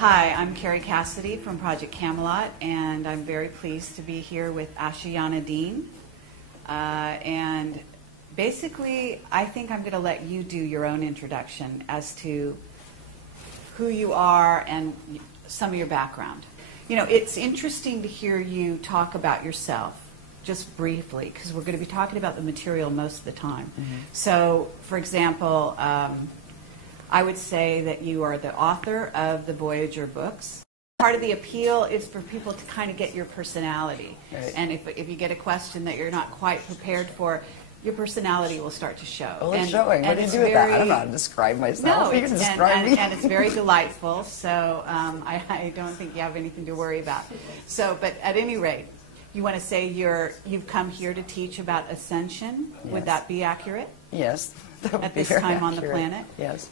Hi, I'm Kerry Cassidy from Project Camelot, and I'm very pleased to be here with Ashayana Deane. And basically, I think I'm going to let you do your own introduction as to who you are and some of your background. You know, it's interesting to hear you talk about yourself, just briefly, because we're going to be talking about the material most of the time. Mm-hmm. So, for example, I would say that you are the author of the Voyager books. Part of the appeal is for people to kind of get your personality. Right. And if you get a question that you're not quite prepared for, your personality will start to show. Well, it's showing. What do you do with that? I don't know how to describe myself. No, you can describe me. And it's very delightful, so I don't think you have anything to worry about. So, but at any rate, you want to say you've come here to teach about ascension. Yes. Would that be accurate? Yes. At this time on the planet? Yes.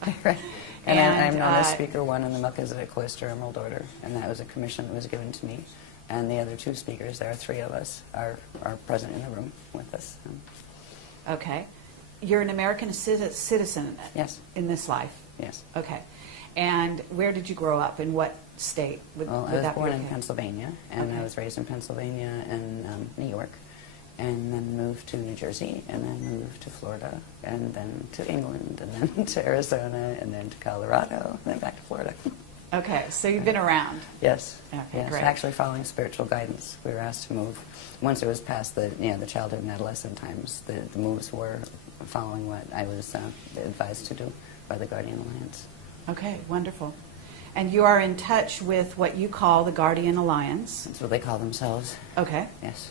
And I'm known as Speaker 1 in the Melchizedek Cloister Emerald Order, and that was a commission that was given to me. And the other two speakers, there are three of us, are present in the room with us. Okay. You're an American citizen. Yes. In this life? Yes. Okay. And where did you grow up? In what state? Well, I was born in Pennsylvania, and I was raised in Pennsylvania and New York, and then moved to New Jersey, and then moved to Florida, and then to England, and then to Arizona, and then to Colorado, and then back to Florida. Okay, so you've been around. Yes. Okay, yes. Great. Actually, following spiritual guidance, we were asked to move. Once it was past the childhood and adolescent times, the moves were following what I was advised to do by the Guardian Alliance. Okay, wonderful. And you are in touch with what you call the Guardian Alliance. That's what they call themselves. Okay. Yes.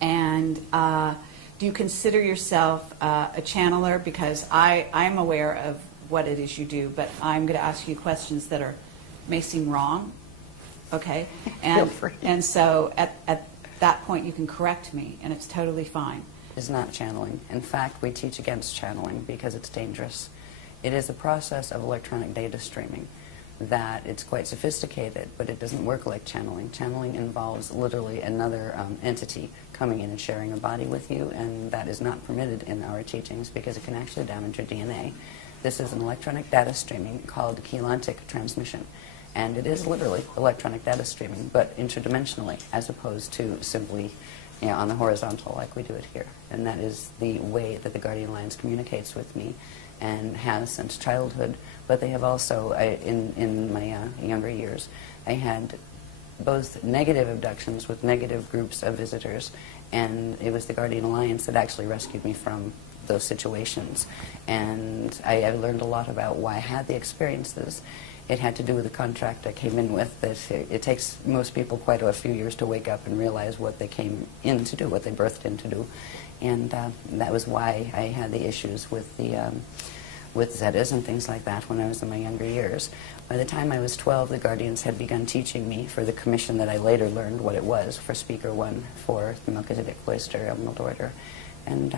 And do you consider yourself a channeler? Because I'm aware of what it is you do, but I'm going to ask you questions that may seem wrong. Okay? And, Feel free. And so at that point you can correct me, and it's totally fine. It's not channeling. In fact, we teach against channeling because it's dangerous. It is a process of electronic data streaming that it's quite sophisticated, but it doesn't work like channeling. Channeling involves literally another entity coming in and sharing a body with you, and that is not permitted in our teachings because it can actually damage your DNA. This is an electronic data streaming called chelantic transmission, and it is literally electronic data streaming, but interdimensionally, as opposed to simply on the horizontal like we do it here. And that is the way that the Guardian Alliance communicates with me, and has since childhood. But they have also, in my younger years, I had both negative abductions with negative groups of visitors, and it was the Guardian Alliance that actually rescued me from those situations. And I learned a lot about why I had the experiences. It had to do with the contract I came in with, that it takes most people quite a few years to wake up and realize what they came in to do, what they birthed in to do. And that was why I had the issues with the with Zetas and things like that when I was in my younger years. By the time I was 12, the Guardians had begun teaching me for the commission that I later learned what it was, for Speaker 1 for the Melchizedek Cloister Emerald Order. And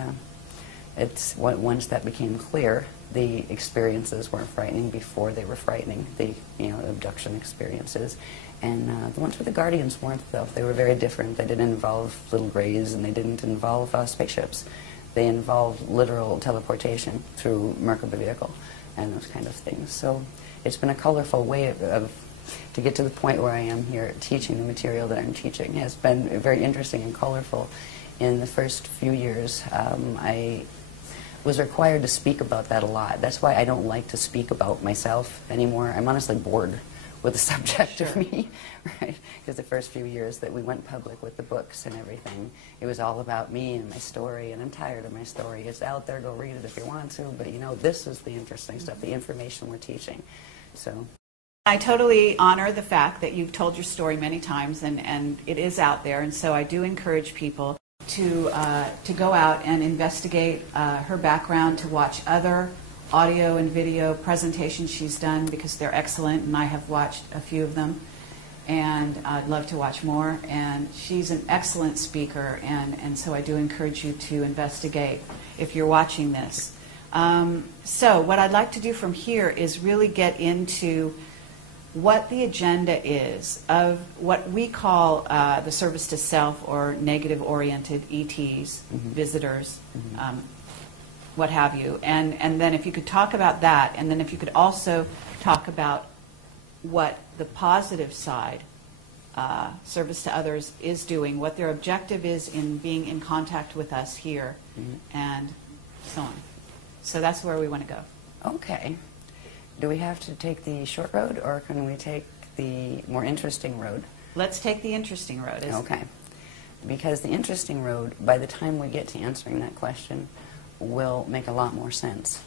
it's once that became clear, the experiences weren't frightening before they were frightening, the abduction experiences. And the ones with the Guardians weren't, though. They were very different. They didn't involve little grays, and they didn't involve spaceships. They involved literal teleportation through Merkaba vehicle and those kind of things. So it's been a colorful way to get to the point where I am here teaching the material that I'm teaching. It's been very interesting and colorful. In the first few years, I was required to speak about that a lot. That's why I don't like to speak about myself anymore. I'm honestly bored with the subject of me, right? Because the first few years that we went public with the books and everything, it was all about me and my story, and I'm tired of my story. It's out there, go read it if you want to, but this is the interesting stuff, the information we're teaching. So I totally honor the fact that you've told your story many times, and it is out there, and so I do encourage people to go out and investigate her background, to watch other audio and video presentations she's done, because they're excellent, and I have watched a few of them, and I'd love to watch more. And she's an excellent speaker, and so I do encourage you to investigate if you're watching this. So what I'd like to do from here is really get into what the agenda is of what we, the service to self, or negative-oriented ETs, visitors, what have you. And then if you could talk about that, and then if you could also talk about what the positive side, service to others, is doing, what their objective is in being in contact with us here, and so on. So that's where we want to go. Okay. Do we have to take the short road, or can we take the more interesting road? Let's take the interesting road. Okay. Because the interesting road, by the time we get to answering that question, will make a lot more sense.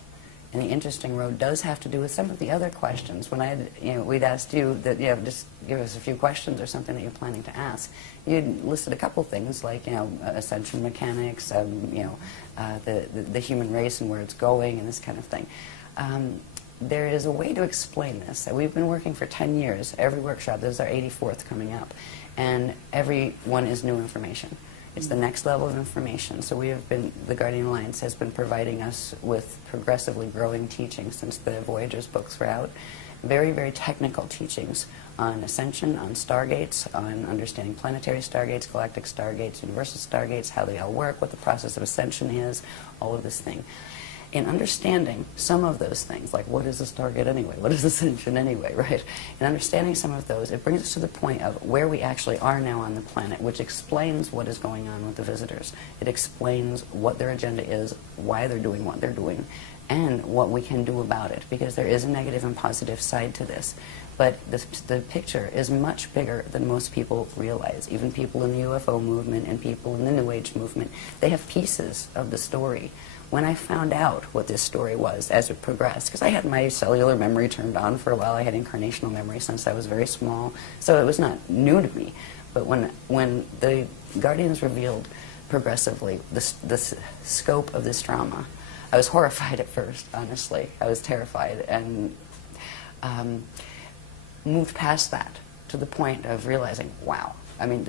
And the interesting road does have to do with some of the other questions. When we'd asked you that, just give us a few questions or something that you're planning to ask. You'd listed a couple things like, ascension mechanics, the human race and where it's going and this kind of thing. There is a way to explain this. We've been working for 10 years. Every workshop, this is our 84th coming up, and every one is new information. It's the next level of information. So the Guardian Alliance has been providing us with progressively growing teachings since the Voyagers books were out. Very, very technical teachings on ascension, on stargates, on understanding planetary stargates, galactic stargates, universal stargates, how they all work, what the process of ascension is, all of this thing. In understanding some of those things, like what is a stargate anyway, what is ascension anyway, right? In understanding some of those, it brings us to the point of where we actually are now on the planet, which explains what is going on with the visitors. It explains what their agenda is, why they're doing what they're doing, and what we can do about it, because there is a negative and positive side to this. But the picture is much bigger than most people realize. Even people in the UFO movement and people in the New Age movement, they have pieces of the story. When I found out what this story was as it progressed, because I had my cellular memory turned on for a while, I had incarnational memory since I was very small, so it was not new to me. But when the Guardians revealed progressively the scope of this drama, I was horrified at first, honestly. I was terrified, and moved past that to the point of realizing, wow, I mean,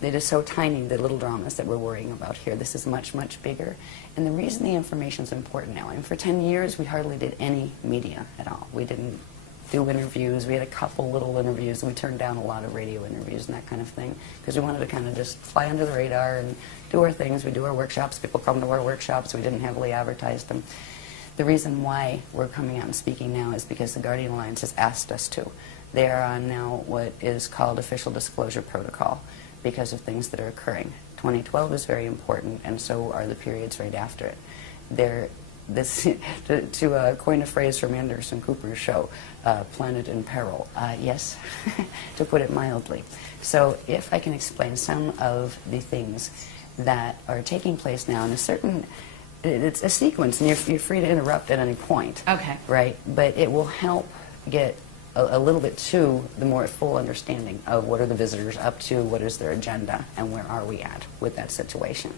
it is so tiny, the little dramas that we're worrying about here. This is much, much bigger. And the reason the information is important now, and for 10 years we hardly did any media at all. We didn't do interviews. We had a couple little interviews, and we turned down a lot of radio interviews and that kind of thing, because we wanted to kind of just fly under the radar and do our things. We do our workshops. People come to our workshops. We didn't heavily advertise them. The reason why we're coming out and speaking now is because the Guardian Alliance has asked us to. They are on now what is called Official Disclosure Protocol, because of things that are occurring. 2012 is very important, and so are the periods right after it. To coin a phrase from Anderson Cooper's show, planet in peril. Yes, to put it mildly. So if I can explain some of the things that are taking place now in a certain, it's a sequence, and you're free to interrupt at any point. Okay. Right? But it will help get a little bit to the more full understanding of what are the visitors up to, what is their agenda, and where are we at with that situation.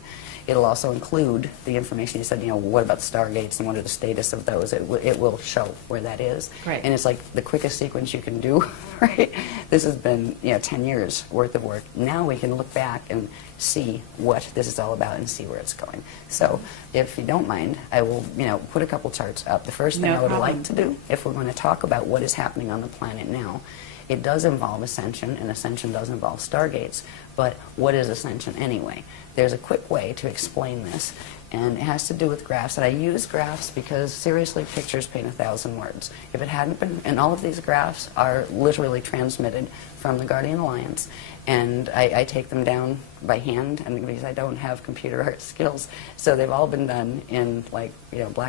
It'll also include the information you said, what about the stargates and what are the status of those. It will show where that is. Great. And it's like the quickest sequence you can do, right? This has been 10 years worth of work. Now we can look back and see what this is all about and see where it's going. So if you don't mind, I will put a couple charts up. The first thing I would like to do, if we're going to talk about what is happening on the planet now, it does involve ascension, and ascension does involve stargates, but what is ascension anyway? There's a quick way to explain this, and it has to do with graphs. And I use graphs because, seriously, pictures paint 1,000 words. If it hadn't been, and all of these graphs are literally transmitted from the Guardian Alliance, and I take them down by hand, and because I don't have computer art skills, so they've all been done in black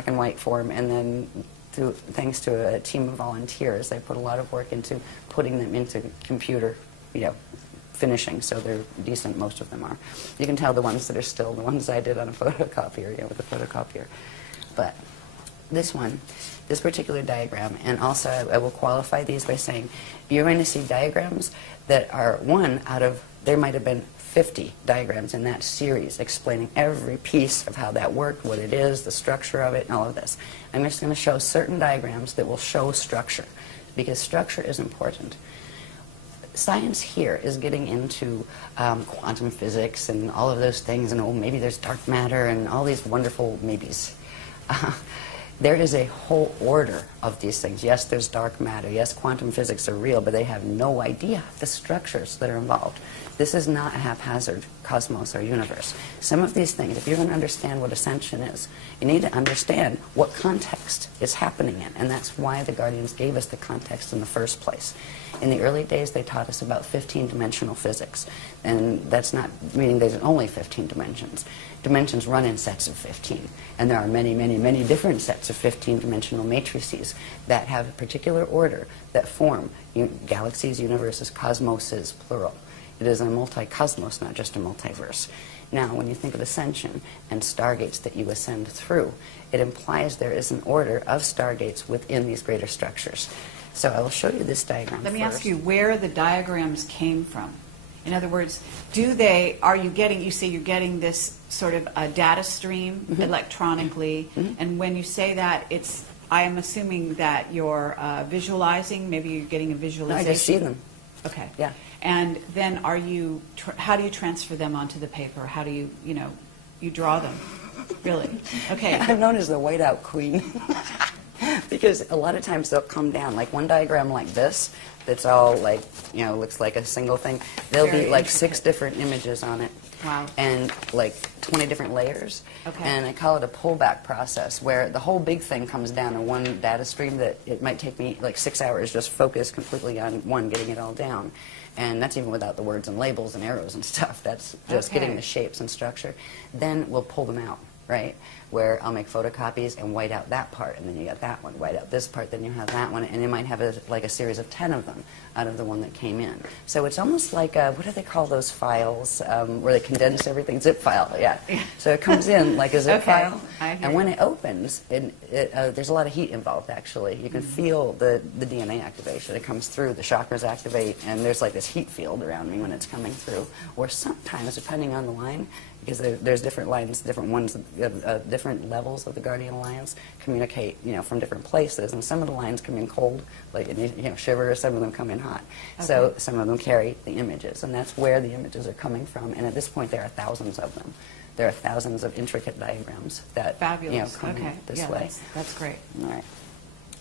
and white form, and then thanks to a team of volunteers, they put a lot of work into putting them into computer, finishing, so they're decent, most of them are. You can tell the ones that are still the ones I did on a photocopier, with a photocopier. But this particular diagram, and also I will qualify these by saying you're going to see diagrams that are there might have been 50 diagrams in that series explaining every piece of how that worked, what it is, the structure of it, and all of this. I'm just going to show certain diagrams that will show structure, because structure is important. Science here is getting into quantum physics and all of those things, and maybe there's dark matter and all these wonderful maybes. There is a whole order of these things. Yes, there's dark matter. Yes, quantum physics are real, but they have no idea the structures that are involved. This is not a haphazard cosmos or universe. Some of these things, if you're going to understand what ascension is, you need to understand what context it's happening in, and that's why the Guardians gave us the context in the first place. In the early days, they taught us about 15-dimensional physics, and that's not meaning there's only 15 dimensions. Dimensions run in sets of 15, and there are many, many, many different sets of 15-dimensional matrices that have a particular order that form galaxies, universes, cosmoses, plural. It is a multi-cosmos, not just a multiverse. Now, when you think of ascension and stargates that you ascend through, it implies there is an order of stargates within these greater structures. So I will show you this diagram Let me first. ask you where the diagrams came from. In other words, are you getting, you say you're getting this sort of a data stream electronically, and when you say that, I am assuming that you're visualizing, maybe you're getting a visualization. No, I just see them. Okay. Yeah. And then how do you transfer them onto the paper? How do you draw them? Really? Okay. I'm known as the whiteout queen. Because a lot of times they'll come down, like one diagram like this, that's all like, looks like a single thing. There'll be like 6 different images on it. Wow. And like 20 different layers. Okay. And I call it a pullback process, where the whole big thing comes down in one data stream that it might take me like 6 hours just focused completely on one, getting it all down. And that's even without the words and labels and arrows and stuff. That's just getting the shapes and structure. Then we'll pull them out, right? Where I'll make photocopies and white out that part, and then you get that one, white out this part, then you have that one, and you might have like a series of 10 of them out of the one that came in. So it's almost like what do they call those files where they condense everything? Zip file, yeah. So it comes in like a zip file, and when it opens, there's a lot of heat involved, actually. You can feel the DNA activation. It comes through, the chakras activate, and there's like this heat field around me when it's coming through. Or sometimes, depending on the line, because there's different lines, different ones, different levels of the Guardian Alliance communicate, from different places, and some of the lines come in cold, like shiver, some of them come in hot. Okay. So some of them carry the images, and that's where the images are coming from. And at this point, there are thousands of them. There are thousands of intricate diagrams that come in this way. That's great. All right.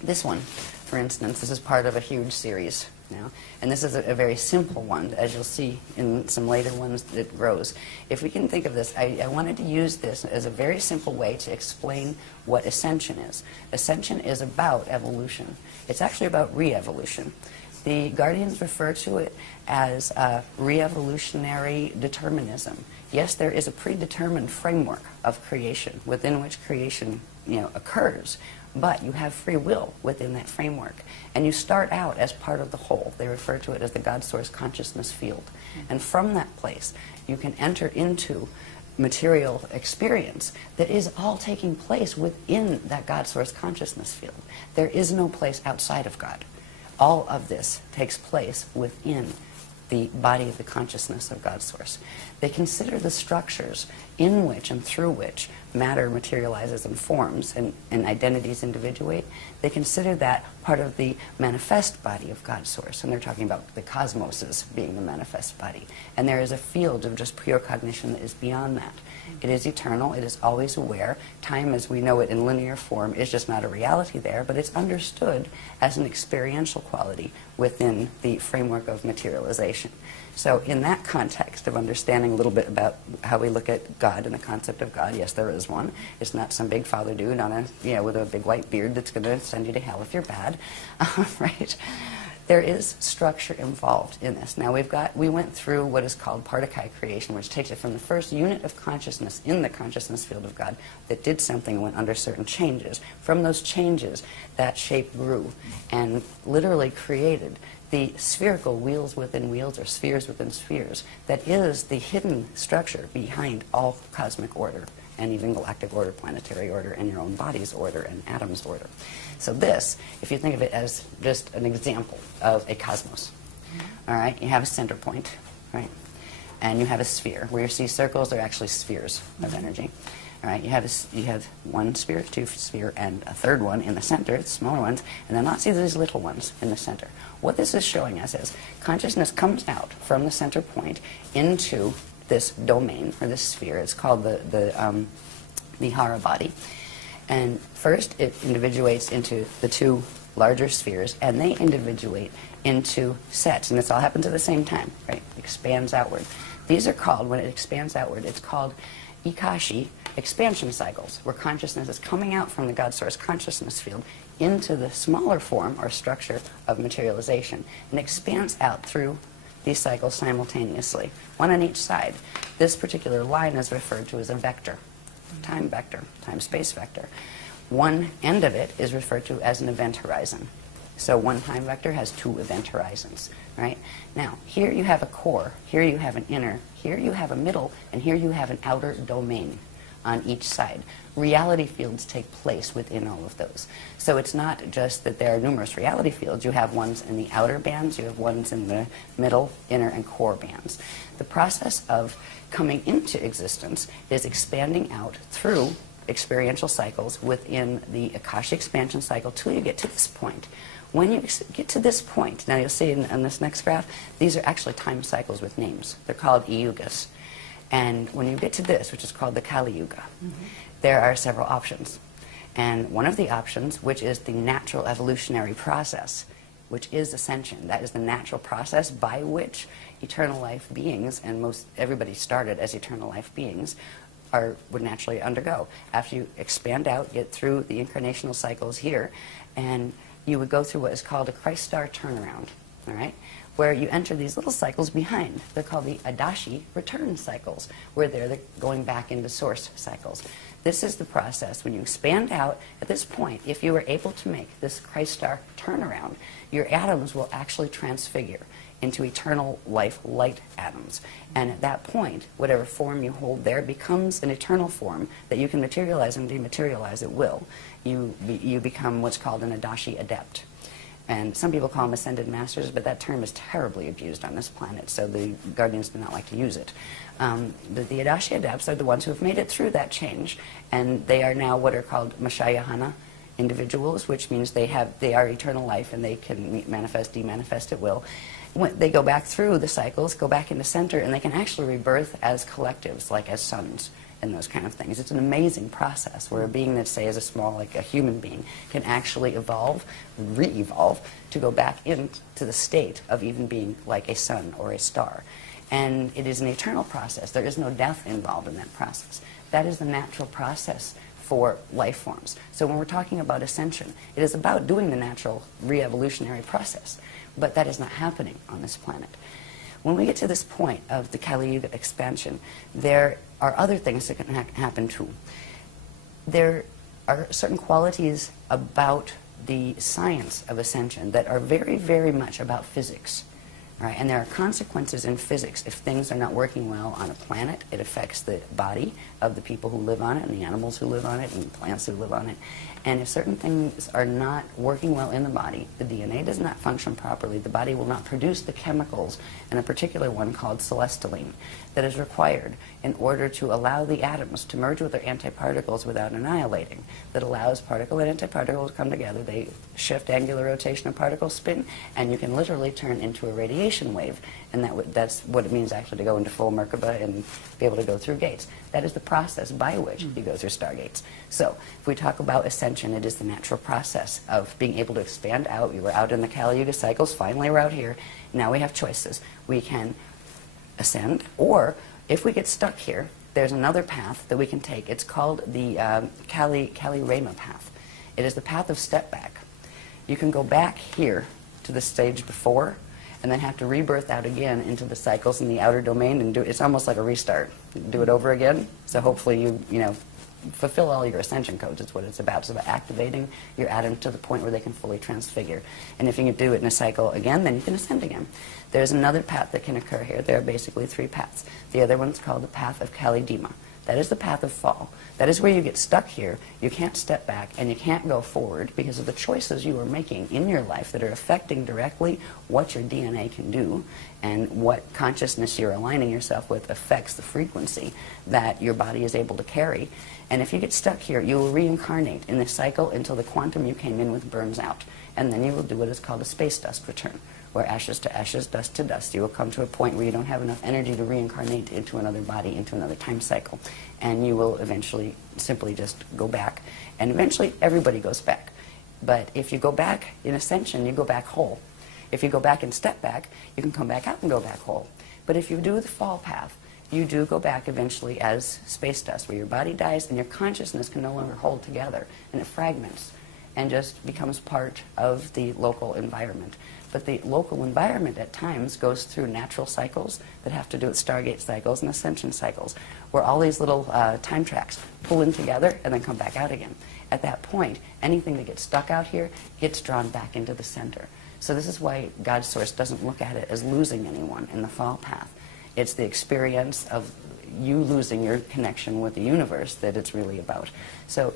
This one, for instance, this is part of a huge series now, and this is a very simple one. As you'll see in some later ones, it grows. If we can think of this, I wanted to use this as a very simple way to explain what ascension is. Ascension is about evolution. It's actually about re-evolution. The Guardians refer to it as re-evolutionary determinism. Yes, there is a predetermined framework of creation within which creation occurs, but you have free will within that framework. And you start out as part of the whole. They refer to it as the God Source consciousness field. And from that place, you can enter into material experience that is all taking place within that God Source consciousness field. There is no place outside of God. All of this takes place within the body of the consciousness of God Source. They consider the structures in which and through which matter materializes and forms and identities individuate. They consider that part of the manifest body of God Source, and they're talking about the cosmoses being the manifest body. And there is a field of just pure cognition that is beyond that. It is eternal, it is always aware. Time as we know it in linear form is just not a reality there, but it's understood as an experiential quality within the framework of materialization. So in that context of understanding a little bit about how we look at God and the concept of God, yes, there is one. It's not some big father dude on with a big white beard that's going to send you to hell if you're bad, right? There is structure involved in this. Now we went through what is called particle creation, which takes it from the first unit of consciousness in the consciousness field of God that did something and went under certain changes. From those changes, that shape grew and literally created the spherical wheels within wheels, or spheres within spheres, that is the hidden structure behind all cosmic order, and even galactic order, planetary order, and your own body's order, and atoms' order. So this, if you think of it as just an example of a cosmos, all right, you have a center point, right, and you have a sphere. Where you see circles are actually spheres of energy. All right, you have one sphere, two sphere, and a third one in the center, the smaller ones, and then lots of these little ones in the center. What this is showing us is consciousness comes out from the center point into this domain, or this sphere. It's called the Vihara body. And first it individuates into the two larger spheres, and they individuate into sets, and this all happens at the same time, right? Expands outward. These are called, when it expands outward, it's called ikashi, expansion cycles, where consciousness is coming out from the God Source consciousness field into the smaller form or structure of materialization and expands out through these cycles simultaneously, one on each side. This particular line is referred to as a vector, time-space vector. One end of it is referred to as an event horizon. So one time vector has two event horizons, right? Now, here you have a core, here you have an inner, here you have a middle, and here you have an outer domain on each side. Reality fields take place within all of those. So it's not just that there are numerous reality fields. You have ones in the outer bands, you have ones in the middle, inner, and core bands. The process of coming into existence is expanding out through experiential cycles within the Akashic expansion cycle till you get to this point. When you get to this point, now you'll see in this next graph, these are actually time cycles with names. They're called yugas. And when you get to this, which is called the Kali Yuga, there are several options. And one of the options, which is the natural evolutionary process, which is ascension. That is the natural process by which eternal life beings, and most everybody started as eternal life beings, would naturally undergo. After you expand out, get through the incarnational cycles here, and you would go through what is called a Christ star turnaround, all right? Where you enter these little cycles behind. They're called the Adashi return cycles, where they're going back into source cycles. This is the process. When you expand out, at this point, if you were able to make this Christ star turnaround, your atoms will actually transfigure into eternal life light atoms. And at that point, whatever form you hold there becomes an eternal form that you can materialize and dematerialize at will. You become what's called an Adashi adept. And some people call them ascended masters, but that term is terribly abused on this planet, so the Guardians do not like to use it. But the Adashi adepts are the ones who have made it through that change, and they are now what are called Ashayana individuals, which means they are eternal life and they can manifest, demanifest at will. When they go back through the cycles, go back into center, and they can actually rebirth as collectives, like as suns and those kind of things. It's an amazing process where a being that, say, is a small, like a human being, can actually evolve, re-evolve, to go back into the state of even being like a sun or a star. And it is an eternal process. There is no death involved in that process. That is the natural process for life forms. So when we're talking about ascension, it is about doing the natural re-evolutionary process. But that is not happening on this planet. When we get to this point of the Kali Yuga expansion, there are other things that can happen too. There are certain qualities about the science of ascension that are very, very much about physics. Right? And there are consequences in physics. If things are not working well on a planet, it affects the body of the people who live on it, and the animals who live on it, and the plants who live on it. And if certain things are not working well in the body, the DNA does not function properly, the body will not produce the chemicals, and a particular one called celestylene that is required in order to allow the atoms to merge with their antiparticles without annihilating. That allows particle and antiparticle to come together. They shift angular rotation of particle spin, and you can literally turn into a radiation wave. And that's what it means actually to go into full Merkaba and be able to go through gates. That is the process by which you go through stargates. So if we talk about ascension, it is the natural process of being able to expand out. We were out in the Kali Yuga cycles. Finally, we're out here. Now we have choices. We can ascend, or if we get stuck here, there's another path that we can take. It's called the Kali Rama path. It is the path of step back. You can go back here to the stage before, and then have to rebirth out again into the cycles in the outer domain, and it's almost like a restart. Do it over again. So hopefully you fulfill all your ascension codes. It's what it's about. It's about activating your atoms to the point where they can fully transfigure. And if you can do it in a cycle again, then you can ascend again. There's another path that can occur here. There are basically three paths. The other one's called the path of Kali Dima. That is the path of fall. That is where you get stuck here. You can't step back and you can't go forward because of the choices you are making in your life that are affecting directly what your DNA can do, and what consciousness you're aligning yourself with affects the frequency that your body is able to carry. And if you get stuck here, you will reincarnate in this cycle until the quantum you came in with burns out. And then you will do what is called a space dust return, where ashes to ashes, dust to dust. You will come to a point where you don't have enough energy to reincarnate into another body, into another time cycle. And you will eventually simply just go back. And eventually everybody goes back. But if you go back in ascension, you go back whole. If you go back and step back, you can come back out and go back whole. But if you do the fall path, you do go back eventually as space dust, where your body dies and your consciousness can no longer hold together, and it fragments and just becomes part of the local environment. But the local environment at times goes through natural cycles that have to do with Stargate cycles and ascension cycles, where all these little time tracks pull in together and then come back out again. At that point, anything that gets stuck out here gets drawn back into the center. So this is why God's Source doesn't look at it as losing anyone in the fall path. It's the experience of you losing your connection with the universe that it's really about. So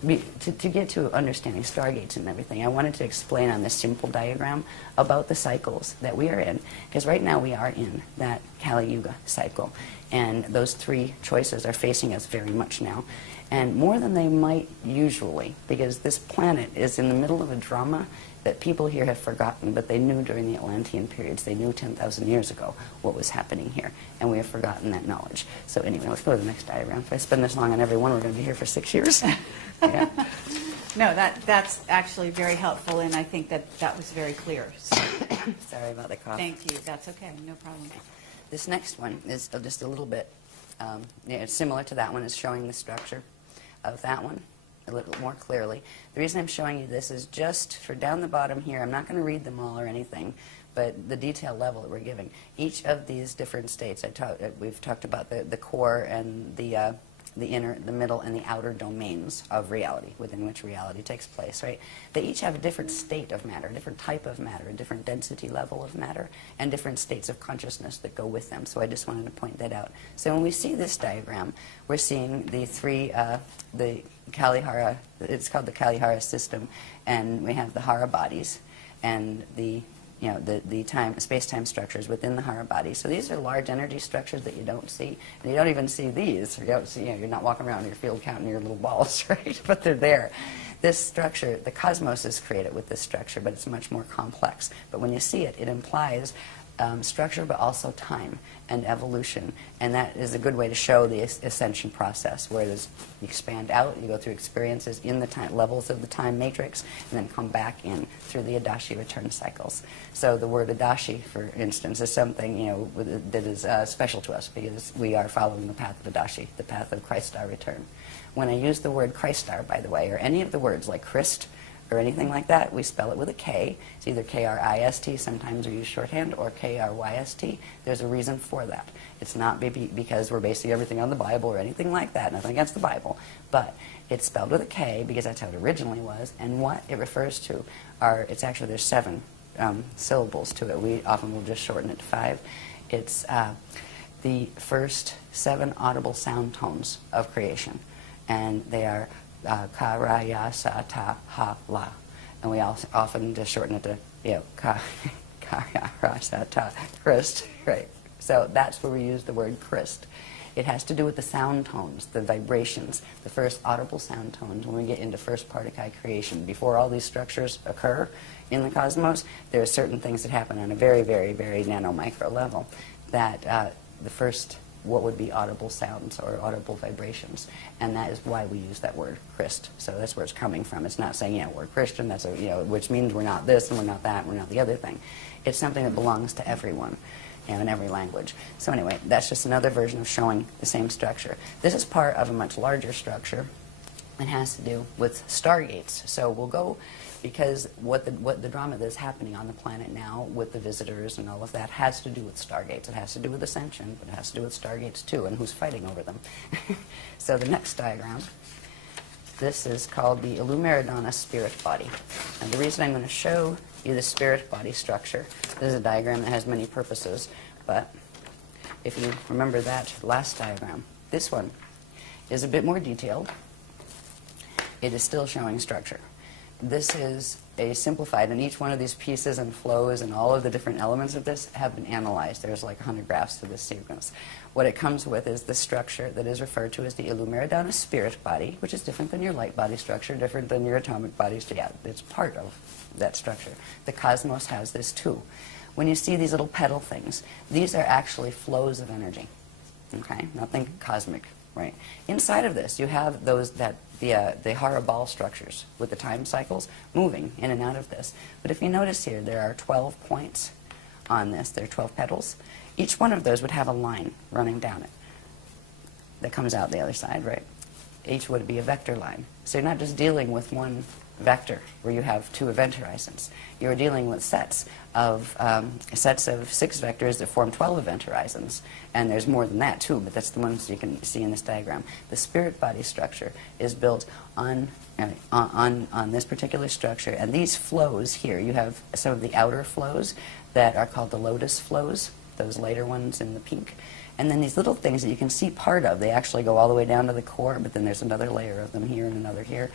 to get to understanding Stargates and everything, I wanted to explain on this simple diagram about the cycles that we are in. Because right now we are in that Kali Yuga cycle. And those three choices are facing us very much now. And more than they might usually, because this planet is in the middle of a drama that people here have forgotten, but they knew during the Atlantean periods. They knew 10,000 years ago what was happening here, and we have forgotten that knowledge. So anyway, let's go to the next diagram. If I spend this long on every one, we're going to be here for 6 years. Yeah. No, that's actually very helpful, and I think that was very clear. So. Sorry about the cough. Thank you. That's okay. No problem. Okay. This next one is just a little bit it's similar to that one. It's showing the structure of that one a little more clearly. The reason I'm showing you this is just for down the bottom here. I'm not going to read them all or anything, but the detail level that we're giving. Each of these different states, we've talked about the core and the inner, the middle, and the outer domains of reality, within which reality takes place, right? They each have a different state of matter, a different type of matter, a different density level of matter, and different states of consciousness that go with them. So I just wanted to point that out. So when we see this diagram, we're seeing the three, the Kalihara, it's called the Kalihara system, and we have the Hara bodies, and the space-time structures within the Hara body. So these are large energy structures that you don't see. And you don't even see these. You don't see, you're not walking around in your field counting your little balls, right? But they're there. This structure, the cosmos is created with this structure, but it's much more complex. But when you see it, it implies structure, but also time and evolution. And that is a good way to show the ascension process, where you expand out, you go through experiences in the time levels of the time matrix, and then come back in through the Adashi return cycles. So the word Adashi, for instance, is something that is special to us, because we are following the path of Adashi, the path of Christ star return. When I use the word Christ star, by the way, or any of the words like Christ, or anything like that, we spell it with a K. It's either K-R-I-S-T, sometimes we use shorthand, or K-R-Y-S-T. There's a reason for that. It's not because we're basing everything on the Bible or anything like that, nothing against the Bible, but it's spelled with a K because that's how it originally was, and what it refers to there's 7 syllables to it. We often will just shorten it to 5. It's the first 7 audible sound tones of creation, and they are ka, ra, ya, sa, ta, ha, la. And we also often just shorten it to, ka, ya, ra, sa, ta, Christ, right? So that's where we use the word Christ. It has to do with the sound tones, the vibrations, the first audible sound tones when we get into first particle creation. Before all these structures occur in the cosmos, there are certain things that happen on a very, very, very nano-micro level that the first what would be audible sounds or audible vibrations, and that is why we use that word Christ. So that's where it's coming from. It's not saying, we're Christian, that's which means we're not this and we're not that and we're not the other thing. It's something that belongs to everyone, in every language. So anyway, that's just another version of showing the same structure. This is part of a much larger structure and has to do with stargates. So we'll go, because what the drama that's happening on the planet now with the visitors and all of that has to do with stargates. It has to do with ascension, but it has to do with stargates too, and who's fighting over them. So the next diagram, this is called the Illumeridana spirit body. And the reason I'm going to show you the spirit body structure, this is a diagram that has many purposes, but if you remember that last diagram, this one is a bit more detailed. It is still showing structure. This is a simplified, and each one of these pieces and flows and all of the different elements of this have been analyzed. There's like 100 graphs to this sequence. What it comes with is the structure that is referred to as the Illumeridana spirit body, which is different than your light body structure, different than your atomic bodies. Yeah, it's part of that structure. The cosmos has this too. When you see these little petal things, these are actually flows of energy. Okay? Now think cosmic right? Inside of this, you have the Hara ball structures with the time cycles moving in and out of this. But if you notice here, there are 12 points on this. There are 12 petals. Each one of those would have a line running down it that comes out the other side, right? Each would be a vector line. So you're not just dealing with one vector where you have 2 event horizons. You're dealing with sets of 6 vectors that form 12 event horizons. And there's more than that too, but that's the ones you can see in this diagram. The spirit body structure is built on this particular structure, and these flows here, you have some of the outer flows that are called the lotus flows, those later ones in the pink. And then these little things that you can see part of, they actually go all the way down to the core, but then there's another layer of them here and another here.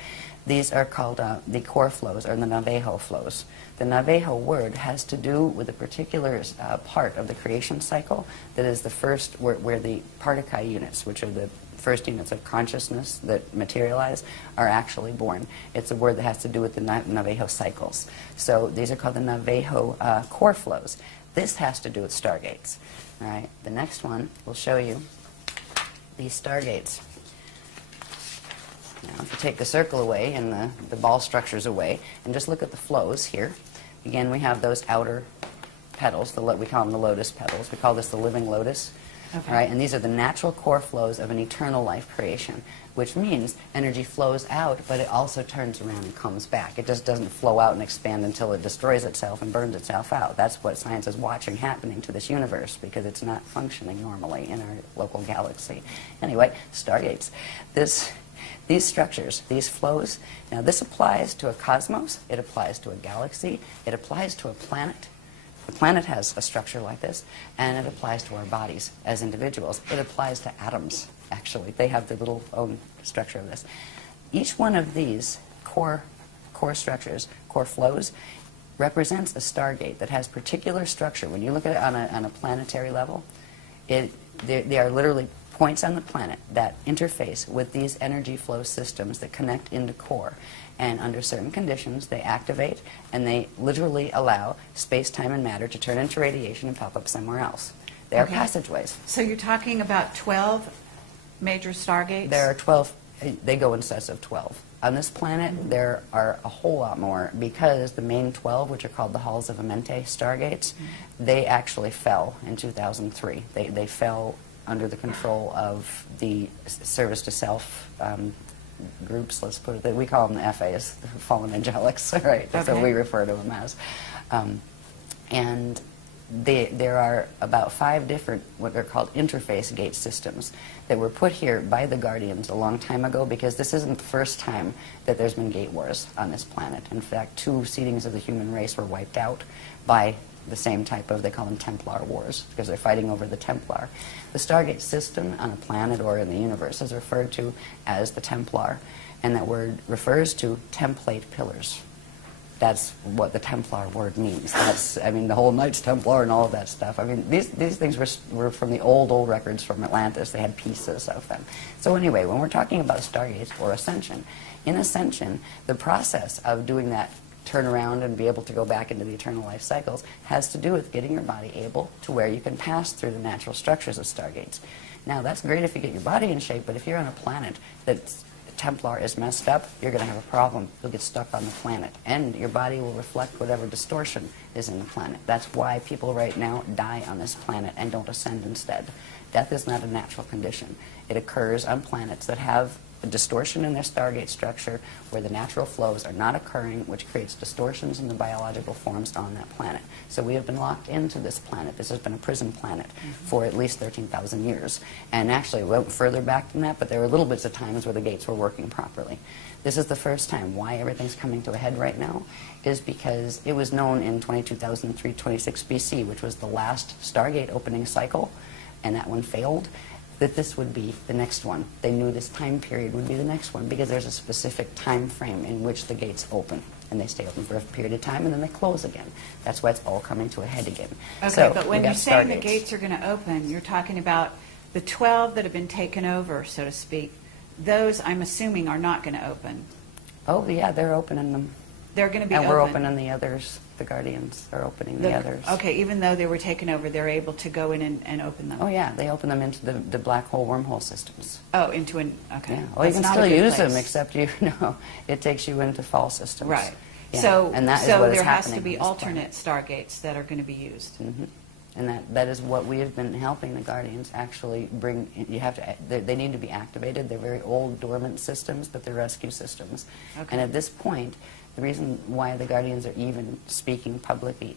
These are called the core flows, or the Navajo flows. The Navajo word has to do with a particular part of the creation cycle that is the first, where the Partakai units, which are the first units of consciousness that materialize, are actually born. It's a word that has to do with the Navajo cycles. So these are called the Navajo core flows. This has to do with stargates. All right, the next one will show you these stargates. Now, if you take the circle away and the ball structures away, and just look at the flows here, again, we have those outer petals, we call them the lotus petals. We call this the living lotus. Okay. Right? And these are the natural core flows of an eternal life creation, which means energy flows out, but it also turns around and comes back. It just doesn't flow out and expand until it destroys itself and burns itself out. That's what science is watching happening to this universe, because it's not functioning normally in our local galaxy. Anyway, stargates. These structures, these flows, now this applies to a cosmos, it applies to a galaxy, it applies to a planet. The planet has a structure like this, and it applies to our bodies as individuals. It applies to atoms, actually. They have their little own structure of this. Each one of these core structures, core flows, represents a stargate that has particular structure. When you look at it on a planetary level, they are literally points on the planet that interface with these energy flow systems that connect into core. And under certain conditions, they activate, and they literally allow space, time, and matter to turn into radiation and pop up somewhere else. They are passageways. So you're talking about 12 major stargates? There are 12. They go in sets of 12. On this planet, there are a whole lot more, because the main 12, which are called the Halls of Amente stargates, they actually fell in 2003. They fell under the control of the service to self groups, let's put it, we call them the FAs, the fallen angelics, right? That's what we refer to them as. And there are about 5 different, what are called interface gate systems, that were put here by the Guardians a long time ago, because this isn't the first time that there's been gate wars on this planet. In fact, 2 seedings of the human race were wiped out by the same type of, they call them Templar wars, because they're fighting over the Templar. The Stargate system on a planet or in the universe is referred to as the Templar, and that word refers to template pillars. That's what the Templar word means. That's, I mean, the whole Knights Templar and all of that stuff. I mean, these things were from the old records from Atlantis. They had pieces of them. So anyway, when we're talking about Stargates or Ascension, in Ascension, the process of doing that turn around and be able to go back into the eternal life cycles has to do with getting your body able to where you can pass through the natural structures of stargates. Now, that's great if you get your body in shape, but if you're on a planet that's Templar is messed up, you're going to have a problem. You'll get stuck on the planet, and your body will reflect whatever distortion is in the planet. That's why people right now die on this planet and don't ascend instead. Death is not a natural condition. It occurs on planets that have a distortion in their stargate structure where the natural flows are not occurring, which creates distortions in the biological forms on that planet. So we have been locked into this planet. This has been a prison planet for at least 13,000 years. And actually, we went further back than that, but there were little bits of times where the gates were working properly. This is the first time. Why everything's coming to a head right now is because it was known in 22,326 BC, which was the last stargate opening cycle, and that one failed, that this would be the next one. They knew this time period would be the next one because there's a specific time frame in which the gates open, and they stay open for a period of time, and then they close again. That's why it's all coming to a head again. Okay, so but when you're saying the gates are going to open, you're talking about the 12 that have been taken over, so to speak. Those, I'm assuming, are not going to open. Oh, yeah, they're opening them. They're going to be and open. we're opening the others. The Guardians are opening the others. Okay, even though they were taken over, they're able to go in and open them. Oh yeah, they open them into the black hole wormhole systems. Oh, into an, okay. Yeah. Well, you can still use them, except it takes you into fall systems. Right. Yeah. So, and that is so what is there has happening to be on this alternate stargates that are going to be used. Mm-hmm. And that is what we have been helping the Guardians actually bring. You have to. They need to be activated. They're very old, dormant systems, but they're rescue systems. Okay. And at this point, the reason why the Guardians are even speaking publicly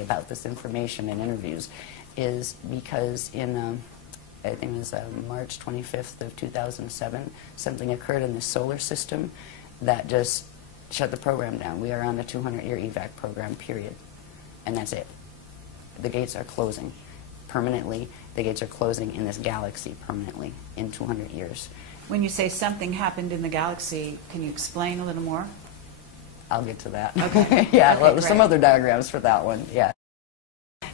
about this information in interviews is because in I think it was March 25th of 2007, something occurred in the solar system that just shut the program down. We are on a 200-year evac program, period, and that's it. The gates are closing permanently. The gates are closing in this galaxy permanently in 200 years. When you say something happened in the galaxy, can you explain a little more? I'll get to that. Okay. Yeah, Okay, well, there's some great. other diagrams for that one. Yeah.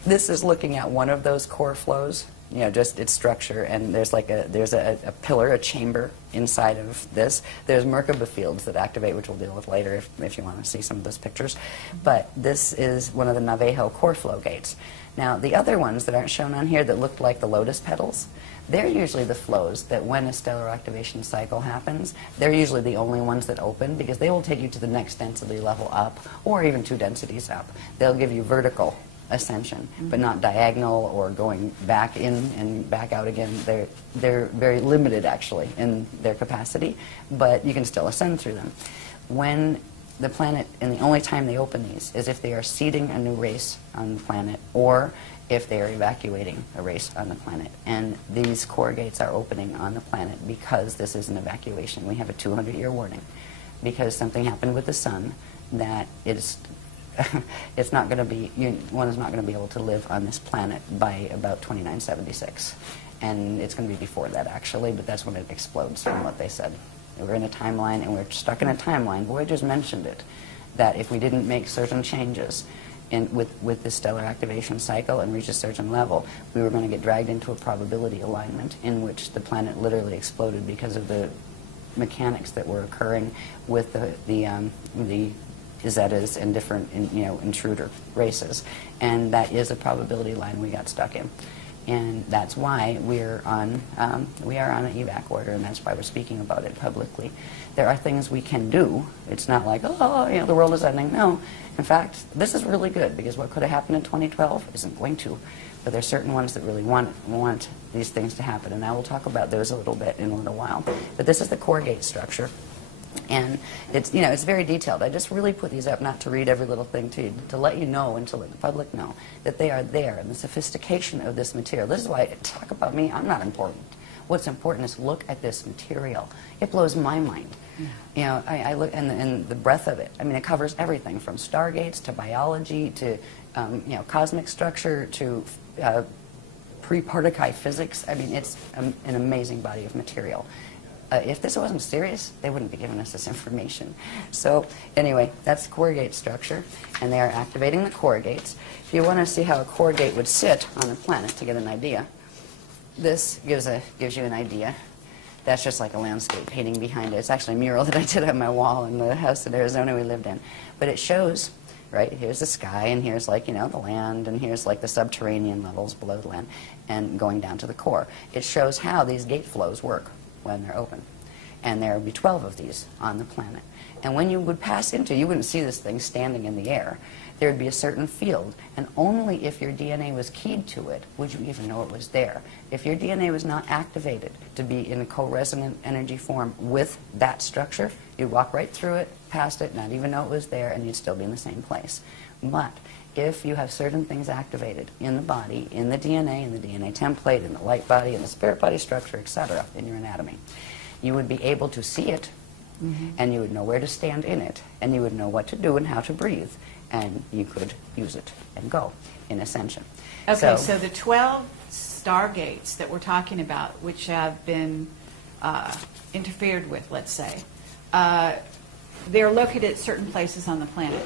This is looking at one of those core flows, just its structure, and there's a pillar, a chamber inside of this. There's Merkaba fields that activate, which we'll deal with later if you want to see some of those pictures. But this is one of the Navajo core flow gates. Now, the other ones that aren't shown on here that look like the lotus petals, they're usually the flows that when a stellar activation cycle happens, they're usually the only ones that open because they will take you to the next density level up or even 2 densities up. They'll give you vertical ascension, but not diagonal or going back in and back out again. They're very limited actually in their capacity, but you can still ascend through them. When the planet, and the only time they open these is if they are seeding a new race on the planet or if they are evacuating a race on the planet. And these core gates are opening on the planet because this is an evacuation. We have a 200-year warning because something happened with the sun that it's not going to be, one is not going to be able to live on this planet by about 2976. And it's going to be before that, actually, but that's when it explodes, from what they said. We're in a timeline, and we're stuck in a timeline. Voyager's mentioned it, that if we didn't make certain changes with the stellar activation cycle and reach a certain level, we were going to get dragged into a probability alignment in which the planet literally exploded because of the mechanics that were occurring with the Zetas and different intruder races, and that is a probability line we got stuck in, and that's why we are on an evac order, and that's why we're speaking about it publicly. There are things we can do. It's not like the world is ending. No, in fact, this is really good because what could have happened in 2012 isn't going to. But there's certain ones that really want these things to happen, and I will talk about those a little bit in a little while. But this is the core gate structure. And it's very detailed. I just really put these up not to read every little thing to you, to let you know and to let the public know that they are there and the sophistication of this material. This is why talk about me, I'm not important. What's important is look at this material. It blows my mind. Yeah. I look and the breadth of it. I mean, it covers everything from stargates to biology to cosmic structure to pre-Particuli physics. I mean, it's an amazing body of material. If this wasn't serious, they wouldn't be giving us this information. So anyway, that's the core gate structure, and they are activating the core gates. If you want to see how a core gate would sit on a planet to get an idea, this gives you an idea. That's just like a landscape painting behind it. It's actually a mural that I did on my wall in the house in Arizona we lived in. But it shows, right, here's the sky, and here's like, the land, and here's like the subterranean levels below the land, and going down to the core. It shows how these gate flows work when they're open. And there would be 12 of these on the planet. And when you would pass into, you wouldn't see this thing standing in the air. There would be a certain field, and only if your DNA was keyed to it would you even know it was there. If your DNA was not activated to be in a co-resonant energy form with that structure, you'd walk right through it, past it, not even know it was there, and you'd still be in the same place. But if you have certain things activated in the body, in the DNA template, in the light body, in the spirit body structure, etc., in your anatomy, you would be able to see it, and you would know where to stand in it, and you would know what to do and how to breathe, and you could use it and go in ascension. Okay, so the 12 stargates that we're talking about, which have been interfered with, let's say, they're located at certain places on the planet,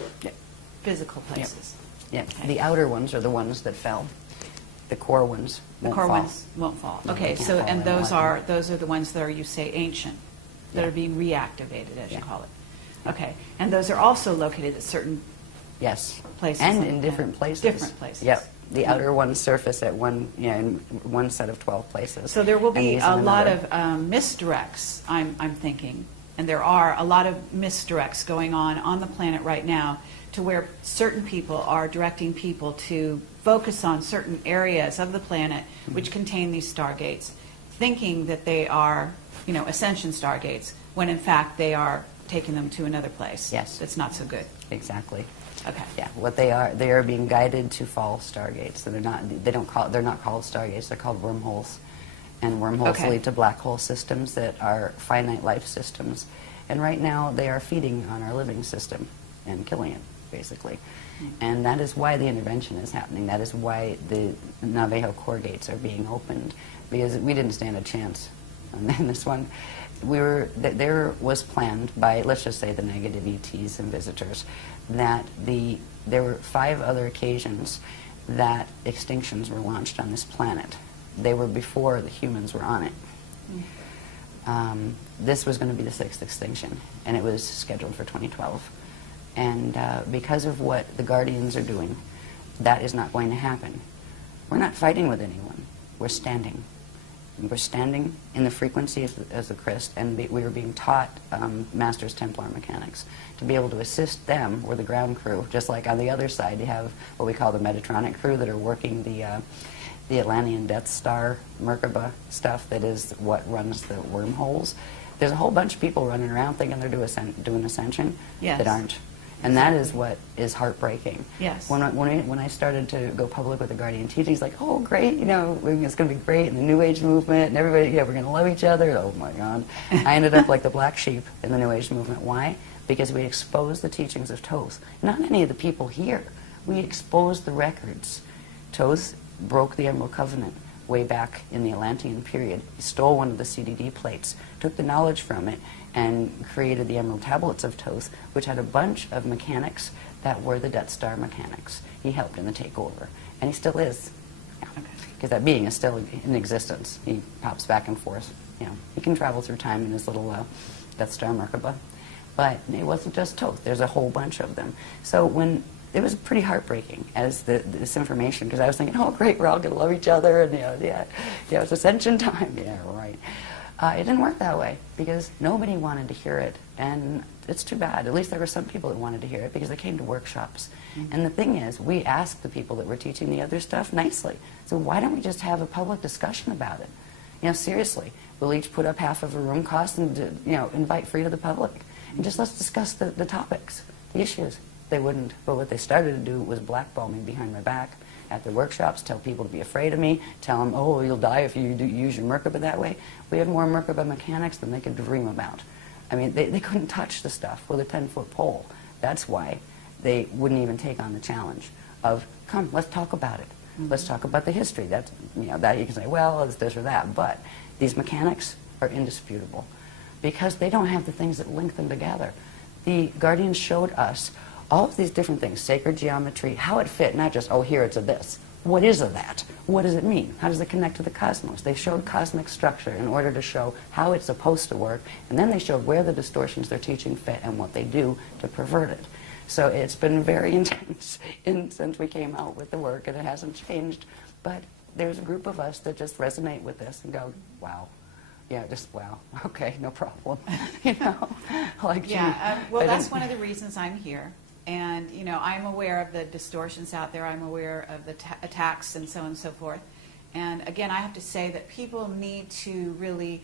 physical places. Yeah, Okay. The outer ones are the ones that fell. The core ones won't fall. Ones won't fall. No, Okay, they so can't fall. and They don't those like are the ones that are, you say, ancient, that Yeah. are being reactivated, as you Yeah. call it. Okay. And those are also located at certain Yes. places. And like in different that. places. Different places. Yep. The outer ones surface at one, in one set of 12 places. So there will and be these a in lot another. of misdirects, I'm thinking. And there are a lot of misdirects going on the planet right now, to where certain people are directing people to focus on certain areas of the planet which contain these stargates, thinking that they are, ascension stargates, when in fact they are taking them to another place. Yes. That's not so good. Exactly. Okay. Yeah, what they are being guided to fall stargates. So they're not called stargates, they're called wormholes. And wormholes Okay. lead to black hole systems that are finite life systems. And right now they are feeding on our living system and killing it, basically. And that is why the intervention is happening. That is why the Navajo core gates are being opened, because we didn't stand a chance in this one. There was planned by, let's just say, the negative ETs and visitors, that there were 5 other occasions that extinctions were launched on this planet. They were before the humans were on it. This was going to be the 6th extinction, and it was scheduled for 2012. And because of what the Guardians are doing, that is not going to happen. We're not fighting with anyone. We're standing. We're standing in the frequency of the Christ, and we were being taught Masters Templar mechanics to be able to assist them, or the ground crew, just like on the other side you have what we call the Metatronic crew that are working the Atlantean Death Star Merkaba stuff that is what runs the wormholes. There's a whole bunch of people running around thinking they're doing ascension Yes. that aren't. And that is what is heartbreaking. Yes. When I started to go public with the Guardian teachings, like, oh, great, it's going to be great, and the New Age movement, and everybody, we're going to love each other. Oh, my God. I ended up like the black sheep in the New Age movement. Why? Because we exposed the teachings of Thoth. Not any of the people here. We exposed the records. Thoth broke the Emerald Covenant way back in the Atlantean period. He stole one of the CDD plates, took the knowledge from it, and created the Emerald Tablets of Thoth, which had a bunch of mechanics that were the Death Star mechanics. He helped in the takeover, and he still is, because that being is still in existence. He pops back and forth. He can travel through time in his little Death Star Merkaba, but it wasn't just Thoth. There's a whole bunch of them. So it was pretty heartbreaking as this information, because I was thinking, oh, great, we're all going to love each other, and it's ascension time. Yeah, right. It didn't work that way, because nobody wanted to hear it, and it's too bad. At least there were some people that wanted to hear it, because they came to workshops. And the thing is, we asked the people that were teaching the other stuff nicely. So why don't we just have a public discussion about it? Seriously, we'll each put up half of a room cost and invite free to the public, and just let's discuss the topics, the issues. They wouldn't. But what they started to do was blackball me behind my back at the workshops, tell people to be afraid of me, tell them, oh, you'll die if you use your Merkaba that way. We have more Merkaba mechanics than they could dream about. I mean, they couldn't touch the stuff with a 10-foot pole. That's why they wouldn't even take on the challenge of, come, let's talk about it. Let's talk about the history. That's, that you can say, well, it's this or that. But these mechanics are indisputable, because they don't have the things that link them together. The Guardians showed us all of these different things, sacred geometry, how it fit, not just, oh, here it's a this. What is a that? What does it mean? How does it connect to the cosmos? They showed cosmic structure in order to show how it's supposed to work, and then they showed where the distortions they're teaching fit and what they do to pervert it. So it's been very intense since we came out with the work, and it hasn't changed. But there's a group of us that just resonate with this and go, wow. Yeah, just, wow, okay, no problem. Like, well, that's one of the reasons I'm here. And, I'm aware of the distortions out there. I'm aware of the attacks and so on and so forth. And, again, I have to say that people need to really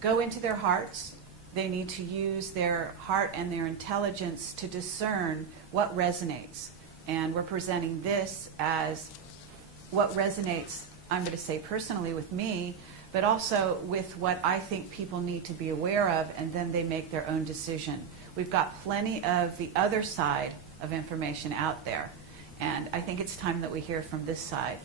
go into their hearts. They need to use their heart and their intelligence to discern what resonates. And we're presenting this as what resonates, I'm going to say personally with me, but also with what I think people need to be aware of, and then they make their own decision. We've got plenty of the other side of information out there, and I think it's time that we hear from this side.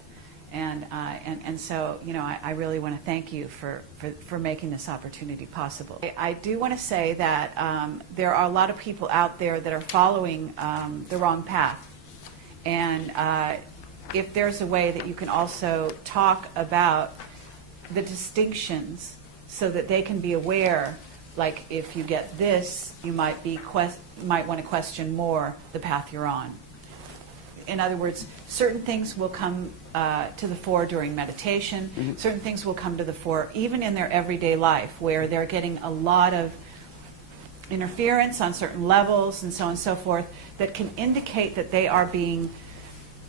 And so, I really want to thank you for making this opportunity possible. I do want to say that there are a lot of people out there that are following the wrong path. And if there's a way that you can also talk about the distinctions so that they can be aware like if you get this, you might want to question more the path you're on. In other words, certain things will come to the fore during meditation. Mm-hmm. Certain things will come to the fore even in their everyday life, where they're getting a lot of interference on certain levels and so on and so forth that can indicate that they are being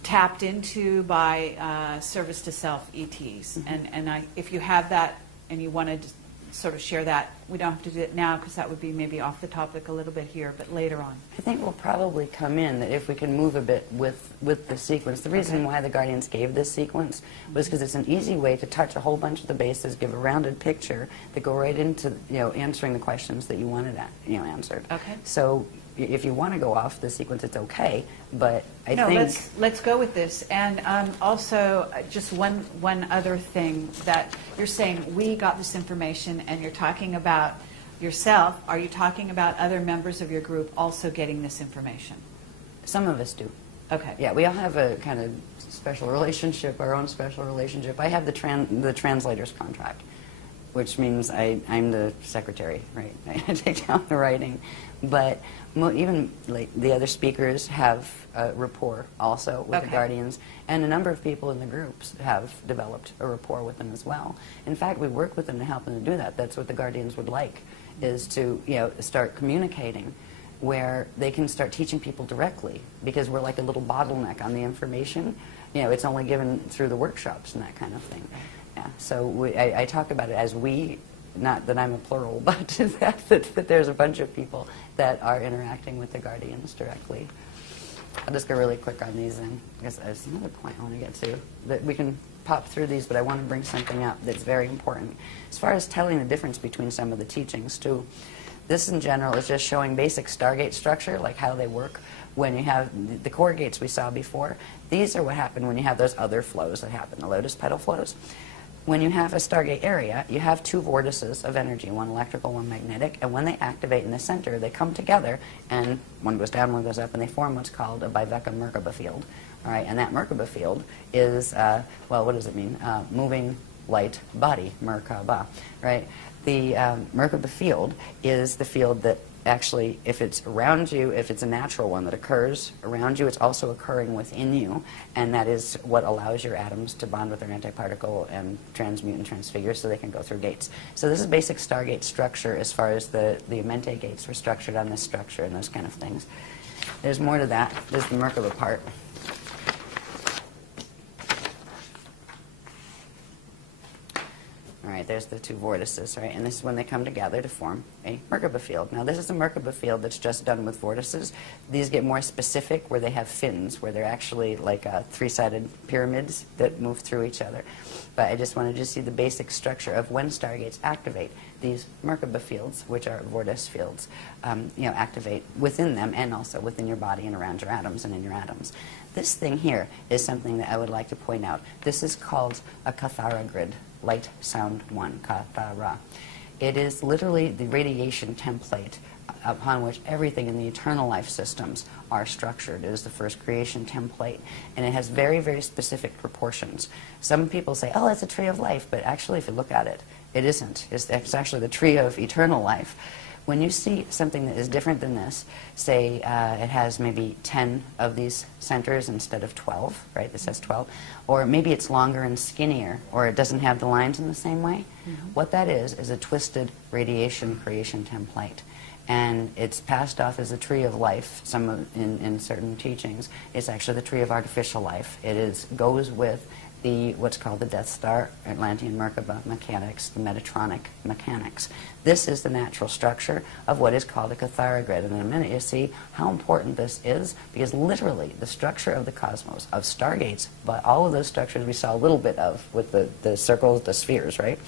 tapped into by service to self ETs. Mm-hmm. And if you have that and you want to sort of share that, we don't have to do it now because that would be maybe off the topic a little bit here, but later on. I think we'll probably come in that if we can move a bit with the sequence. The reason why the Guardians gave this sequence was because it's an easy way to touch a whole bunch of the bases, give a rounded picture that go right into answering the questions that you wanted answered. Okay. So if you want to go off the sequence, it's okay, but I no, think... let's go with this. And also, just one other thing, that you're saying we got this information and you're talking about yourself. Are you talking about other members of your group also getting this information? Some of us do. Okay. Yeah, we all have a kind of special relationship, our own special relationship. I have the translator's contract, which means I'm the secretary, right? I take down the writing. But even like the other speakers have a rapport also with the Guardians, and a number of people in the groups have developed a rapport with them as well. In fact, we work with them to help them to do that. That's what the Guardians would like, is to start communicating where they can start teaching people directly, because we're like a little bottleneck on the information. It's only given through the workshops and that kind of thing. Yeah. So I talk about it as we. Not that I'm a plural, but that there's a bunch of people that are interacting with the Guardians directly. I'll just go really quick on these, and I guess there's another point I want to get to. That we can pop through these, but I want to bring something up that's very important. As far as telling the difference between some of the teachings, too, this in general is just showing basic Stargate structure, like how they work. When you have the core gates we saw before, these are what happen when you have those other flows that happen, the lotus petal flows. When you have a Stargate area, you have two vortices of energy, one electrical, one magnetic, and when they activate in the center, they come together, and one goes down, one goes up, and they form what's called a Biveka Merkaba field. All right, and that Merkaba field is, well, what does it mean? Moving light body, Merkaba, right? The Merkaba field is the field that actually, if it's around you, if it's a natural one that occurs around you, it's also occurring within you, and that is what allows your atoms to bond with their antiparticle and transmute and transfigure so they can go through gates. So this is basic Stargate structure as far as the Amente gates were structured on this structure and those kind of things. There's more to that. There's the Merkaba part. All right, there's the two vortices, right? And this is when they come together to form a Merkaba field. Now, this is a Merkaba field that's just done with vortices. These get more specific where they have fins, where they're actually like three-sided pyramids that move through each other. But I just wanted you to see the basic structure of when Stargates activate. These Merkaba fields, which are vortice fields, activate within them and also within your body and around your atoms and in your atoms. This thing here is something that I would like to point out. This is called a Kathara grid. Light, sound, one, Kathara. It is literally the radiation template upon which everything in the eternal life systems are structured. It is the first creation template, and it has very, very specific proportions. Some people say, oh, it's a tree of life, but actually, if you look at it, it isn't. It's actually the tree of eternal life. When you see something that is different than this, say it has maybe 10 of these centers instead of 12, right? This has 12. Or maybe it's longer and skinnier, or it doesn't have the lines in the same way. Mm-hmm. What that is a twisted radiation creation template. And it's passed off as a tree of life. In certain teachings, it's actually the tree of artificial life. It goes with what's called the Death Star, Atlantean Merkaba mechanics, the Metatronic mechanics. This is the natural structure of what is called a Kathara grid. And in a minute you see how important this is, because literally the structure of the cosmos, of stargates, but all of those structures we saw a little bit of with the circles, the spheres, right?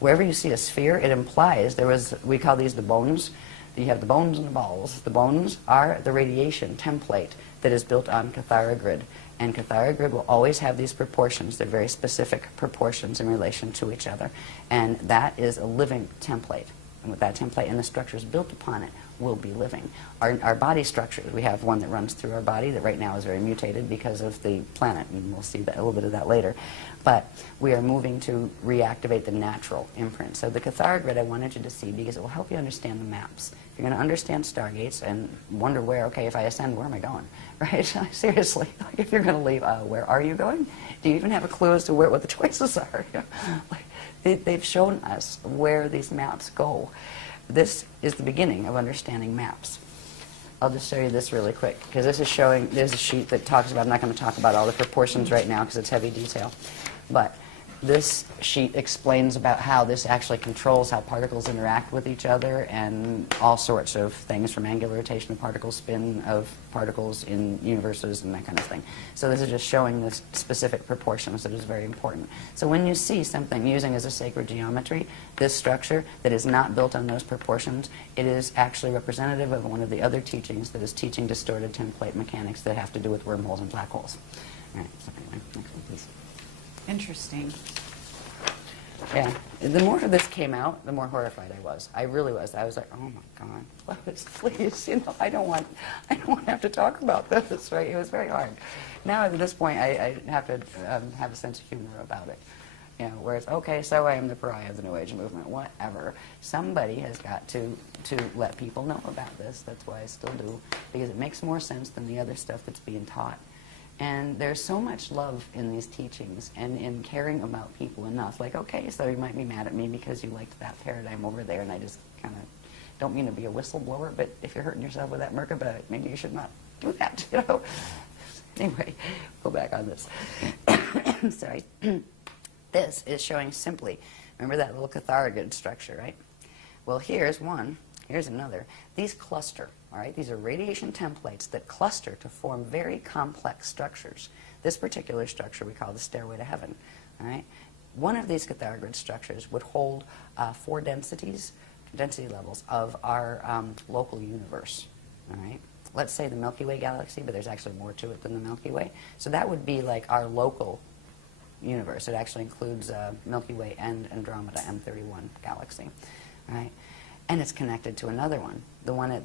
Wherever you see a sphere, it implies we call these the bones. You have the bones and the balls. The bones are the radiation template that is built on Kathara grid. And Kathara grid will always have these proportions. They're very specific proportions in relation to each other. And that is a living template. with that template, and the structures built upon it will be living. Our body structures, we have one that runs through our body that right now is very mutated because of the planet, and we'll see that, a little bit of that later. But we are moving to reactivate the natural imprint. So the Cathara grid I wanted you to see because it will help you understand the maps. If you're going to understand stargates and wonder where, okay, if I ascend, where am I going? Right? Seriously, like if you're going to leave, where are you going? Do you even have a clue as to what the choices are? Like, they've shown us where these maps go. This is the beginning of understanding maps. I'll just show you this really quick, because this is showing, there's a sheet that talks about, I'm not going to talk about all the proportions right now because it's heavy detail, but this sheet explains about how this actually controls how particles interact with each other and all sorts of things, from angular rotation of particles, spin of particles in universes and that kind of thing. So this is just showing the specific proportions that is very important. So when you see something using as a sacred geometry, this structure that is not built on those proportions, it is actually representative of one of the other teachings that is teaching distorted template mechanics that have to do with wormholes and black holes. All right, so anyway, next one, please. Interesting. Yeah. The more this came out, the more horrified I was. I really was. I was like, oh my God, please, you know, I don't want to have to talk about this, right? It was very hard. Now at this point, I have to have a sense of humor about it. You know, where it's, okay, so I am the pariah of the New Age movement, whatever. Somebody has got to let people know about this. That's why I still do, because it makes more sense than the other stuff that's being taught. And there's so much love in these teachings and in caring about people enough. Like, okay, so you might be mad at me because you liked that paradigm over there, and I just kind of don't mean to be a whistleblower, but if you're hurting yourself with that Merkaba, maybe you should not do that, you know? Anyway, go back on this. Sorry. This is showing simply, remember that little Cathara grid structure, right? Well, here's one. Here's another. These cluster, all right? These are radiation templates that cluster to form very complex structures. This particular structure we call the Stairway to Heaven, all right? One of these Cathara grid structures would hold 4 density levels of our local universe, all right? Let's say the Milky Way galaxy, but there's actually more to it than the Milky Way. So that would be like our local universe. It actually includes Milky Way and Andromeda M31 galaxy, all right? And it's connected to another one. The one at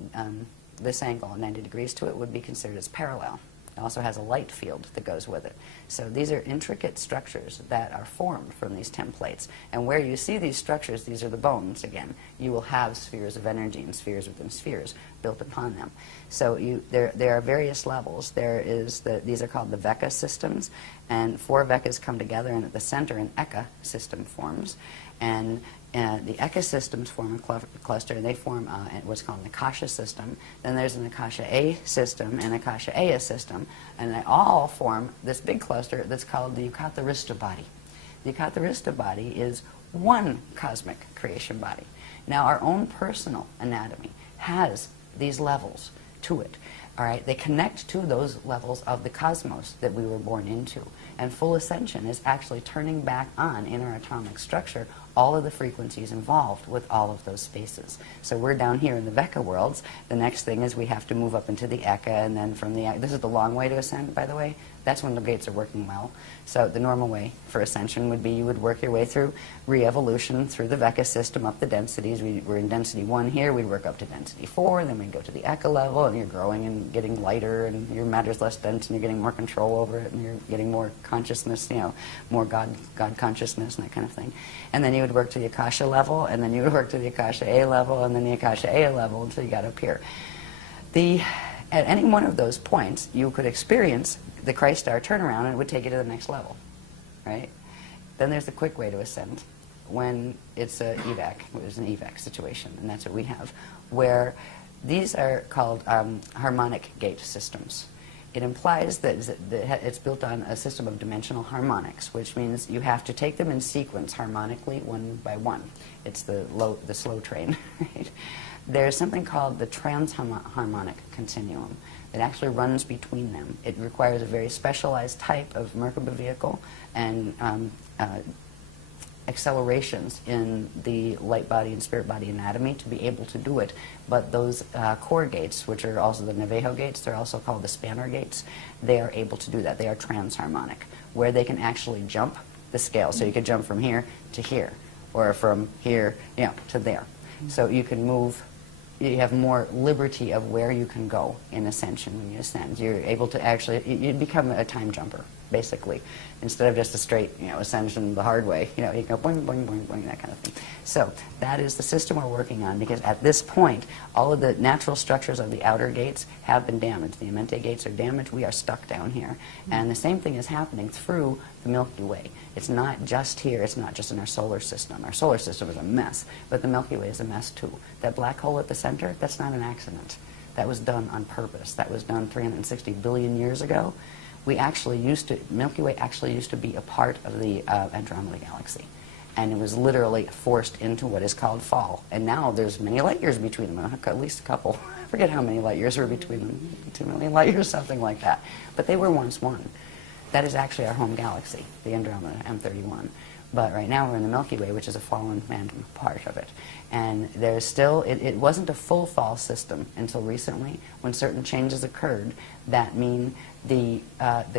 this angle, 90 degrees to it, would be considered as parallel. It also has a light field that goes with it. So these are intricate structures that are formed from these templates. And where you see these structures, these are the bones again. You will have spheres of energy and spheres within spheres built upon them. So there are various levels. These are called the Veka systems, and 4 Vekas come together, and at the center an Eka system forms. And the Eka systems form a cluster, and they form what's called an Akasha system. Then there's an Akasha A system and Akasha Aya system, and they all form this big cluster that's called the Yukatarista body. The Yukatarista body is one cosmic creation body. Now, our own personal anatomy has these levels to it. All right, they connect to those levels of the cosmos that we were born into. And full ascension is actually turning back on in our atomic structure all of the frequencies involved with all of those spaces. So we're down here in the Veka worlds. The next thing is we have to move up into the Eka, and then from the Eka, this is the long way to ascend, by the way. That's when the gates are working well. So the normal way for ascension would be you would work your way through re-evolution through the Veka system up the densities. We're in density 1 here, we'd work up to density 4, then we'd go to the Eka level, and you're growing and getting lighter, and your matter's less dense, and you're getting more control over it, and you're getting more consciousness, you know, more God consciousness and that kind of thing. And then you would work to the Akasha level, and then you would work to the Akasha A level, and then the Akasha A level until you got up here. At any one of those points, you could experience the Christ star turnaround, and it would take you to the next level, right? Then there's the quick way to ascend, when it's an evac. There's an evac situation, and that's what we have, where these are called harmonic gate systems. It implies that it's built on a system of dimensional harmonics, which means you have to take them in sequence harmonically, one by one. It's the slow train, right? There's something called the transharmonic continuum that actually runs between them. It requires a very specialized type of Merkaba vehicle and accelerations in the light body and spirit body anatomy to be able to do it. But those core gates, which are also the Navajo gates, they're also called the spanner gates, they are able to do that. They are transharmonic, where they can actually jump the scale. So you could jump from here to here, or from here, you know, to there. So you can move, you have more liberty of where you can go in ascension when you ascend. You're able to actually, you become a time jumper, basically. Instead of just a straight, ascension the hard way, you can go boing, boing, boing, boing, that kind of thing. So that is the system we're working on, because at this point, all of the natural structures of the outer gates have been damaged. The Amenti gates are damaged. We are stuck down here. And the same thing is happening through the Milky Way. It's not just here. It's not just in our solar system. Our solar system is a mess, but the Milky Way is a mess too. That black hole at the center, that's not an accident. That was done on purpose. That was done 360 billion years ago. Milky Way actually used to be a part of the Andromeda Galaxy. And it was literally forced into what is called fall. And now there's many light years between them, at least a couple. I forget how many light years were between them, 2 million light years, something like that. But they were once one. That is actually our home galaxy, the Andromeda M31. But right now we're in the Milky Way, which is a fallen random part of it. And there's still, it wasn't a full fall system until recently, when certain changes occurred that mean the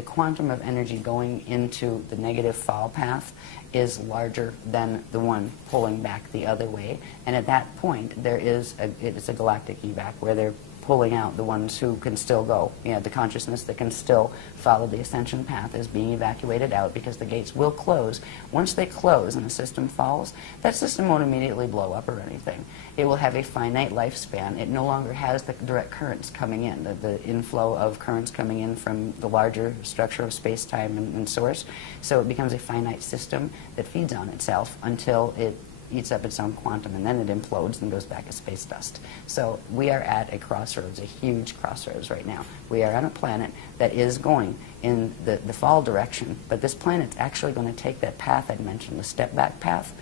quantum of energy going into the negative fall path is larger than the one pulling back the other way. And at that point, it's a galactic evac where they're pulling out the ones who can still go. The consciousness that can still follow the ascension path is being evacuated out, because the gates will close. Once they close and the system falls, that system won't immediately blow up or anything. It will have a finite lifespan. It no longer has the direct currents coming in, the inflow of currents coming in from the larger structure of space-time and source. So it becomes a finite system that feeds on itself until it eats up its own quantum, and then it implodes and goes back as space dust. So we are at a crossroads, a huge crossroads right now. We are on a planet that is going in the fall direction, but this planet's actually going to take that path I mentioned, the step-back path,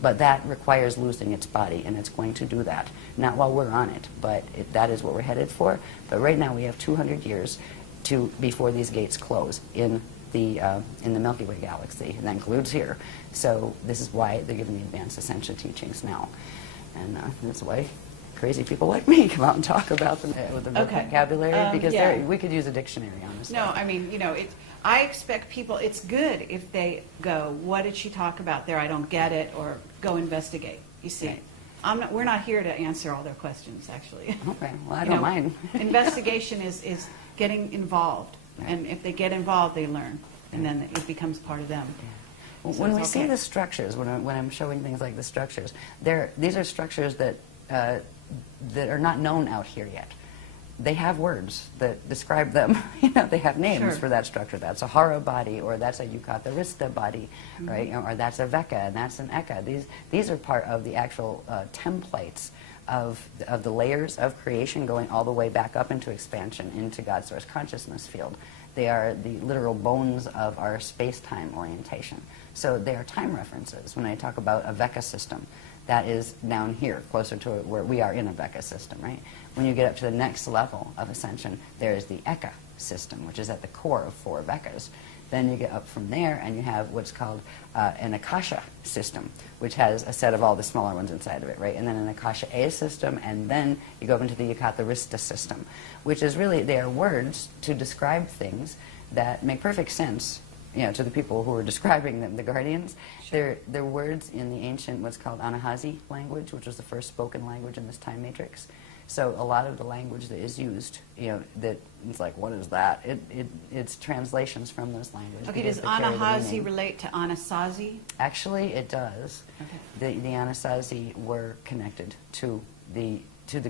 but that requires losing its body, and it's going to do that. Not while we're on it, but that is what we're headed for. But right now we have 200 years before these gates close in the Milky Way galaxy, and that includes here. So this is why they're giving the advanced ascension teachings now. And that's why crazy people like me come out and talk about them with the vocabulary, because we could use a dictionary on this. No, I mean, I expect people, it's good if they go, what did she talk about there? I don't get it, or go investigate. You see, right. We're not here to answer all their questions, actually. Okay, well, I don't mind. Investigation is getting involved. Right. And if they get involved, they learn, and then it becomes part of them. Yeah. So when we see the structures, when I'm showing things like the structures, these are structures that are not known out here yet. They have words that describe them. They have names for that structure. That's a Hara body, or that's a Yukatarista body, right? Or that's a Veka, and that's an Eka. These are part of the actual templates of the layers of creation, going all the way back up into expansion into God's source consciousness field. They are the literal bones of our space-time orientation. So they are time references. When I talk about a Veka system, that is down here, closer to where we are in a Veka system, right? When you get up to the next level of ascension, there is the Eka system, which is at the core of 4 Vekas. Then you get up from there, and you have what's called an Akasha system, which has a set of all the smaller ones inside of it, right? And then an Akasha A system, and then you go into the Yukatarista system, which is really, they are words to describe things that make perfect sense, to the people who are describing them, the guardians. Sure. They're words in the ancient, what's called Anahazi language, which was the first spoken language in this time matrix. So a lot of the language that is used, that it's like, what is that? It's translations from those languages. Okay, does Anahazi relate to Anasazi? Actually, it does. Okay. The Anasazi were connected to the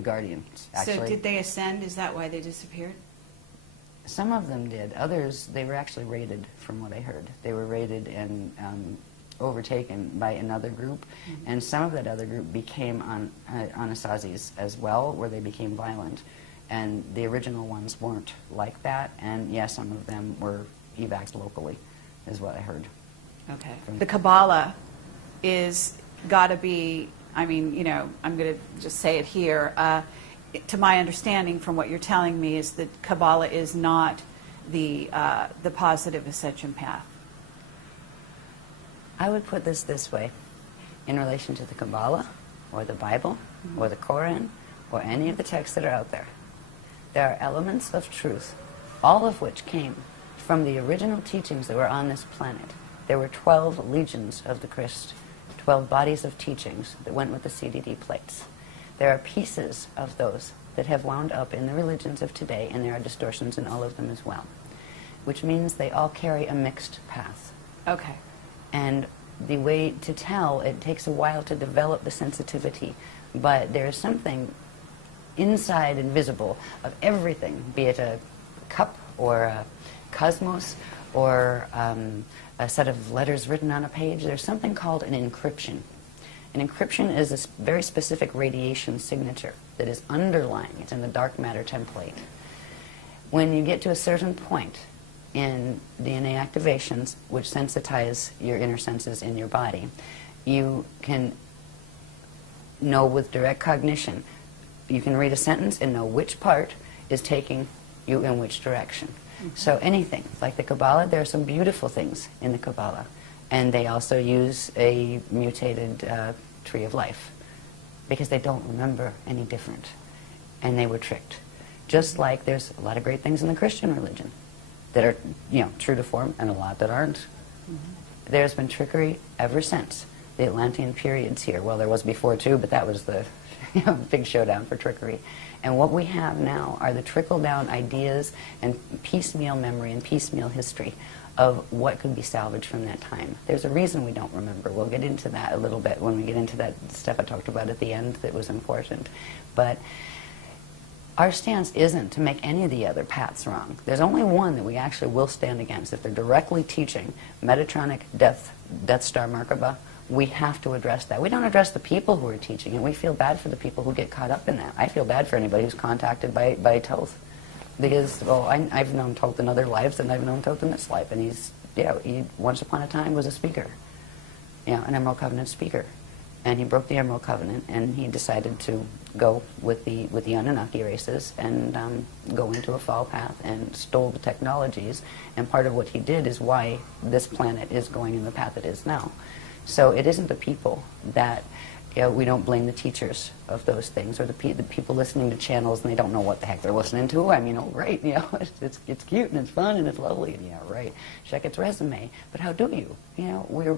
guardians. Actually. So did they ascend? Is that why they disappeared? Some of them did. Others, they were actually raided, from what I heard. They were raided and overtaken by another group, and some of that other group became Anasazis as well, where they became violent. And the original ones weren't like that, and yes, some of them were evacs locally, is what I heard. Okay. The Kabbalah is got to be, I'm going to just say it here, to my understanding from what you're telling me, is that Kabbalah is not the positive ascension path. I would put this way, in relation to the Kabbalah, or the Bible, or the Koran, or any of the texts that are out there. There are elements of truth, all of which came from the original teachings that were on this planet. There were 12 legions of the Christ, 12 bodies of teachings that went with the CDD plates. There are pieces of those that have wound up in the religions of today, and there are distortions in all of them as well, which means they all carry a mixed path. Okay. And the way to tell, it takes a while to develop the sensitivity, but there's something inside and visible of everything, be it a cup or a cosmos or a set of letters written on a page. There's something called an encryption. An encryption is a very specific radiation signature that is underlying. It's in the dark matter template. When you get to a certain point in DNA activations, which sensitize your inner senses in your body, you can know with direct cognition. You can read a sentence and know which part is taking you in which direction. So anything, like the Kabbalah, there are some beautiful things in the Kabbalah. And they also use a mutated tree of life because they don't remember any different. And they were tricked. Just like there's a lot of great things in the Christian religion that are, true to form, and a lot that aren't. There's been trickery ever since the Atlantean periods here. Well, there was before too, but that was the big showdown for trickery. And what we have now are the trickle-down ideas and piecemeal memory and piecemeal history of what could be salvaged from that time. There's a reason we don't remember. We'll get into that a little bit when we get into that stuff I talked about at the end that was important. But our stance isn't to make any of the other paths wrong. There's only one that we actually will stand against. If they're directly teaching Metatronic Death Star Merkaba, we have to address that. We don't address the people who are teaching it. We feel bad for the people who get caught up in that. I feel bad for anybody who's contacted by Toth. Because, I've known Toth in other lives, and I've known Toth in this life. And he once upon a time was a speaker. An Emerald Covenant speaker. And he broke the Emerald Covenant, and he decided to go with the Anunnaki races and go into a fall path and stole the technologies. And part of what he did is why this planet is going in the path it is now. So it isn't the people that, we don't blame the teachers of those things, or the people listening to channels and they don't know what the heck they're listening to. I mean, right, it's cute and it's fun and it's lovely, and right, check its resume. But how do you? We're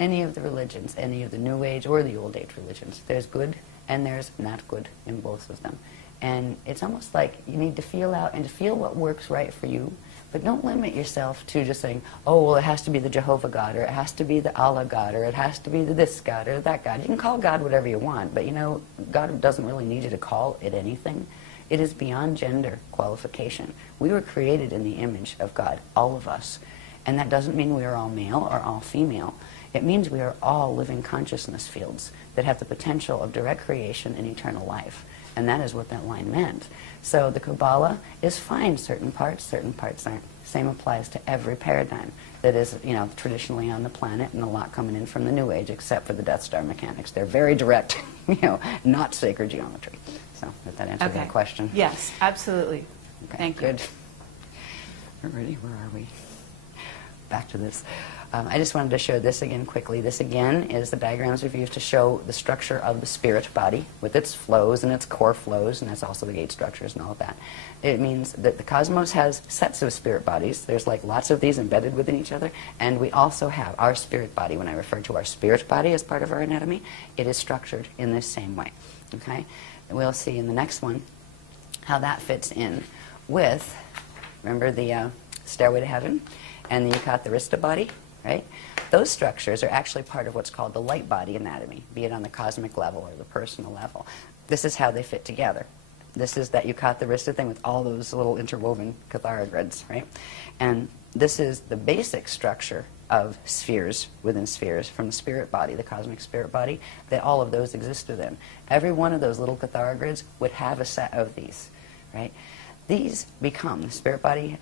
any of the religions, any of the New Age or the Old Age religions, there's good and there's not good in both of them. And it's almost like you need to feel out and to feel what works right for you. But don't limit yourself to just saying, oh, well, it has to be the Jehovah God, or it has to be the Allah God, or it has to be the this God, or that God. You can call God whatever you want, but God doesn't really need you to call it anything. It is beyond gender qualification. We were created in the image of God, all of us. And that doesn't mean we are all male or all female. It means we are all living consciousness fields that have the potential of direct creation and eternal life. And that is what that line meant. So the Kabbalah is fine, certain parts aren't. Same applies to every paradigm that is, traditionally on the planet, and a lot coming in from the New Age, except for the Death Star mechanics. They're very direct, not sacred geometry. So, did that answer that question? Yes, absolutely. Okay, Thank you. Good. We're ready. Where are we? Back to this. I just wanted to show this again quickly. This again is the diagrams we've used to show the structure of the spirit body with its flows and its core flows, and that's also the gate structures and all of that. It means that the cosmos has sets of spirit bodies. There's like lots of these embedded within each other, and we also have our spirit body. When I refer to our spirit body as part of our anatomy, it is structured in this same way. Okay? And we'll see in the next one how that fits in with, remember the Stairway to Heaven and the Yucatharista body? Right? Those structures are actually part of what's called the light body anatomy, be it on the cosmic level or the personal level. This is how they fit together. This is that Yucatharista thing with all those little interwoven catharogrids, right? And this is the basic structure of spheres within spheres from the spirit body, the cosmic spirit body, that all of those exist within. Every one of those little catharogrids would have a set of these, right? These become the spirit body,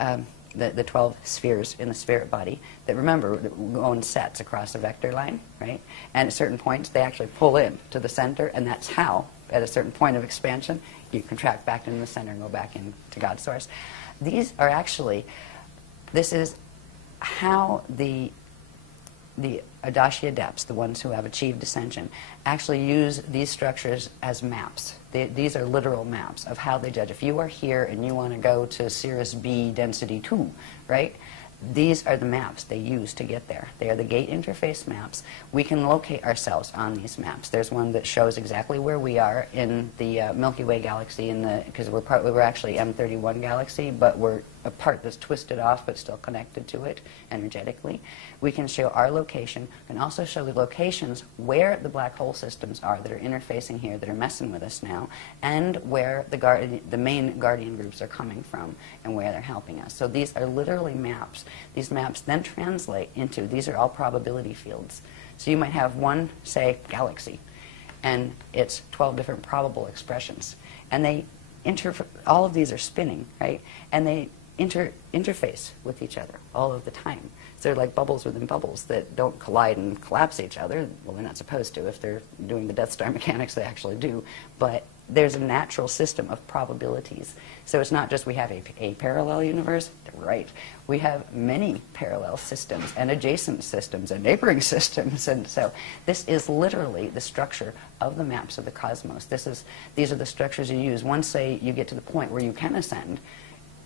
the 12 spheres in the spirit body that, remember, go in sets across a vector line, right? And at certain points, they actually pull in to the center, and that's how, at a certain point of expansion, you contract back into the center and go back into God's source. These are actually, this is how the Adashya adepts, the ones who have achieved ascension, actually use these structures as maps. These are literal maps of how they judge. If you are here and you want to go to Cirrus B density 2, right, these are the maps they use to get there. They are the gate interface maps. We can locate ourselves on these maps. There's one that shows exactly where we are in the Milky Way galaxy, because we're actually M31 galaxy, but we're a part that's twisted off but still connected to it energetically. We can show our location. We can also show the locations where the black hole systems are that are interfacing here, that are messing with us now, and where the main guardian groups are coming from and where they're helping us. So these are literally maps. These maps then translate into, these are all probability fields. So you might have one, say, galaxy, and it's 12 different probable expressions. And they all of these are spinning, right? And they interface with each other all of the time. So they're like bubbles within bubbles that don't collide and collapse each other. Well, they're not supposed to. If they're doing the Death Star mechanics, they actually do. But there's a natural system of probabilities. So it's not just we have a parallel universe, right? We have many parallel systems and adjacent systems and neighboring systems. And so this is literally the structure of the maps of the cosmos. These are the structures you use. Once, say, you get to the point where you can ascend,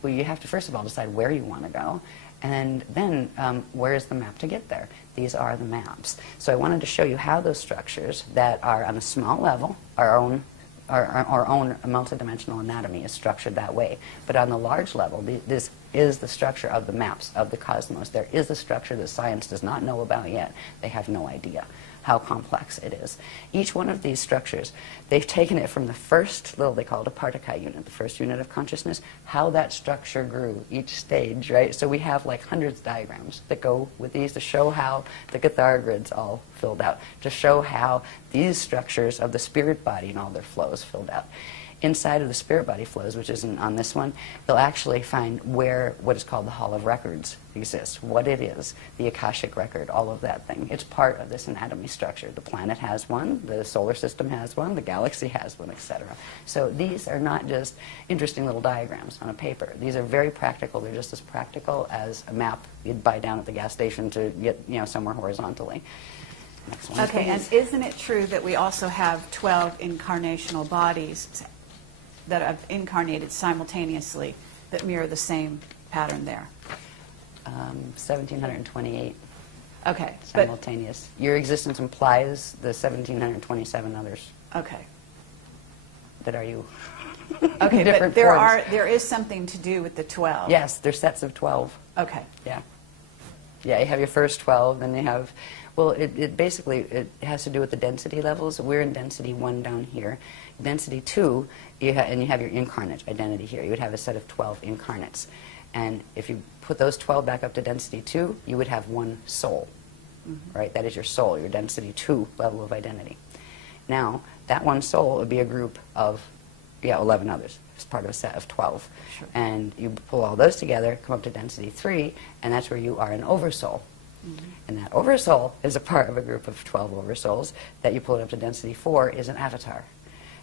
well, you have to first of all decide where you want to go, and then where is the map to get there? These are the maps. So I wanted to show you how those structures that are on a small level, our own multidimensional anatomy is structured that way. But on the large level, this is the structure of the maps of the cosmos. There is a structure that science does not know about yet. They have no idea how complex it is. Each one of these structures, they've taken it from the first little, they call it a Partakai unit, the first unit of consciousness, how that structure grew, each stage, right? So we have like hundreds of diagrams that go with these to show how the Cathar grid's all filled out, to show how these structures of the spirit body and all their flows filled out. Inside of the spirit body flows, which isn't on this one, you'll actually find where what is called the Hall of Records exists, what it is, the Akashic record, all of that thing. It's part of this anatomy structure. The planet has one, the solar system has one, the galaxy has one, etc. So these are not just interesting little diagrams on a paper. These are very practical. They're just as practical as a map you'd buy down at the gas station to get somewhere horizontally. Next one, okay, please. and isn't it true that we also have 12 incarnational bodies that have incarnated simultaneously that mirror the same pattern there? 1,728 Okay. simultaneous. Your existence implies the 1,727 others Okay. that are you. Okay, different but forms. there is something to do with the 12. Yes, they're sets of 12. Okay. Yeah. Yeah, you have your first 12, then you have, well, it basically, it has to do with the density levels. We're in density 1 down here. Density 2, and you have your incarnate identity here. You would have a set of 12 incarnates. And if you put those 12 back up to density 2, you would have one soul, right? That is your soul, your density 2 level of identity. Now, that one soul would be a group of, 11 others. It's part of a set of 12. Sure. And you pull all those together, come up to density 3, and that's where you are an oversoul. And that oversoul is a part of a group of 12 oversouls that you pull it up to density 4 is an avatar.